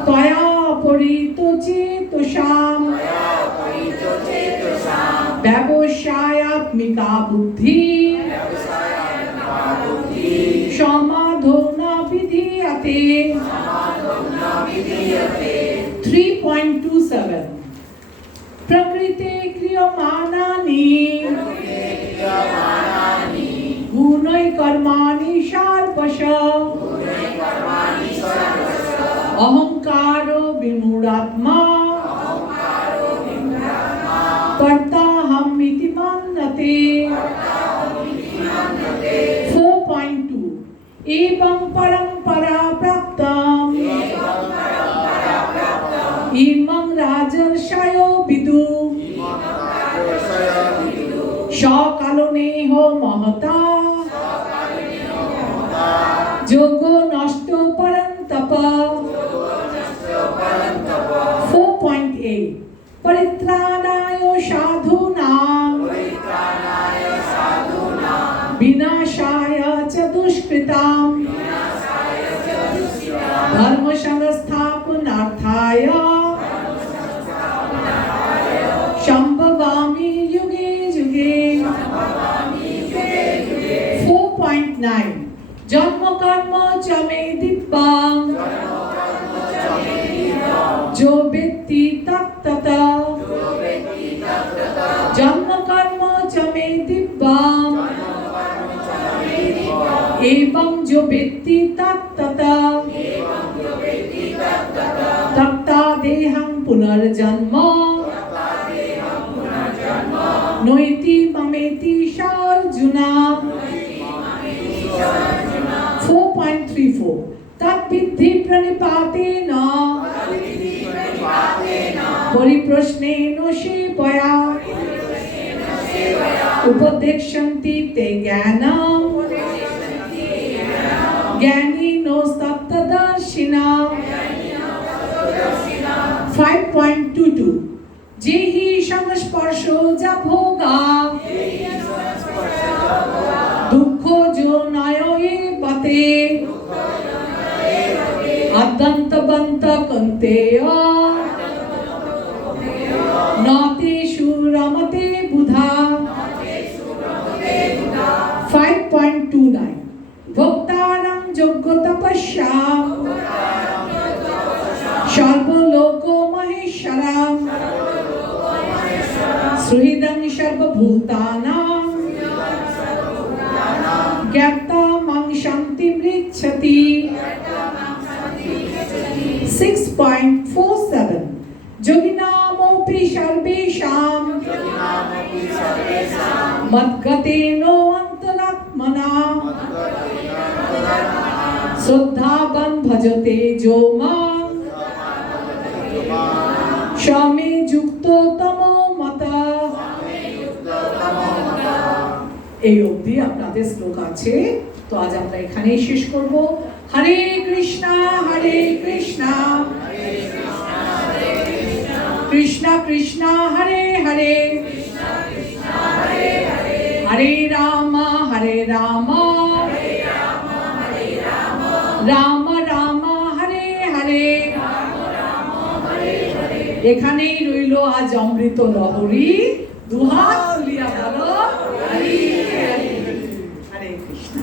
ত্বয়া পরিতোচেতসাম ব্যবসায়াত্মিকা বুদ্ধি সমাধোনা বিধীয়তে। 3.27 প্রকৃতে ক্রিয়মাণানি গুণৈ কর্মাণি সর্বশ অহংকারো বিমূঢ়াত্মা কর্তাহম ইতি মন্যতে। 4.2 एवं परंपरा प्राप्तम् इमं राजर्षयो विदु सकालनेह महता जोगो नष्टो परन्तप। 4.8 परित्राणाय साधूनां विनाशाय च दुष्कृतां धर्म संस्थापनार्थाय संभवामि युगे युगे। 4.9 जन्म कर्म च मे दिव्यं जो वेत्ति तत्तत् जन्म कर्म च मे दिव्यं एवं जो वेत्ति तत्तत् तत्ता देहं पुनर्जन्म नोइति ममेति अर्जुन। 4.34 तद्विद्धि प्रणिपातेन परिप्रश्नेन सेवया उपदेक्षन्ति ते ज्ञानं ज्ञानिनोस्तत्तदर्शिनः। 5.22 जेहि संस्पर्शो ज भोगा दुःख जो नये बते अदन्तबन्त कन्तेय नतेषु रमते बुधा। 5.29 भोक्तारं योग्य तपस्या सर्वलोको महेश्वरं सुहृदं सर्वभूतानां ज्ञात्वा मां शान्तिमृच्छति। 6.47 योगिनामपि सर्वेषां मद्गतेनो अन्तरात्मना श्रद्धावान् भजते जो मां समे যুক্তো তমো মতা। এই অবধি আপনাদের শ্লোক আছে, তো আজ আমরা এখানেই শেষ করব। হরে কৃষ্ণা কৃষ্ণ কৃষ্ণ হরে হরে হরে রাম রাম রাম হরে হরে। এখানেই রইল আজ অমৃত লহরী। দুহাত তুলিয়া বলো হরে হরে কৃষ্ণ।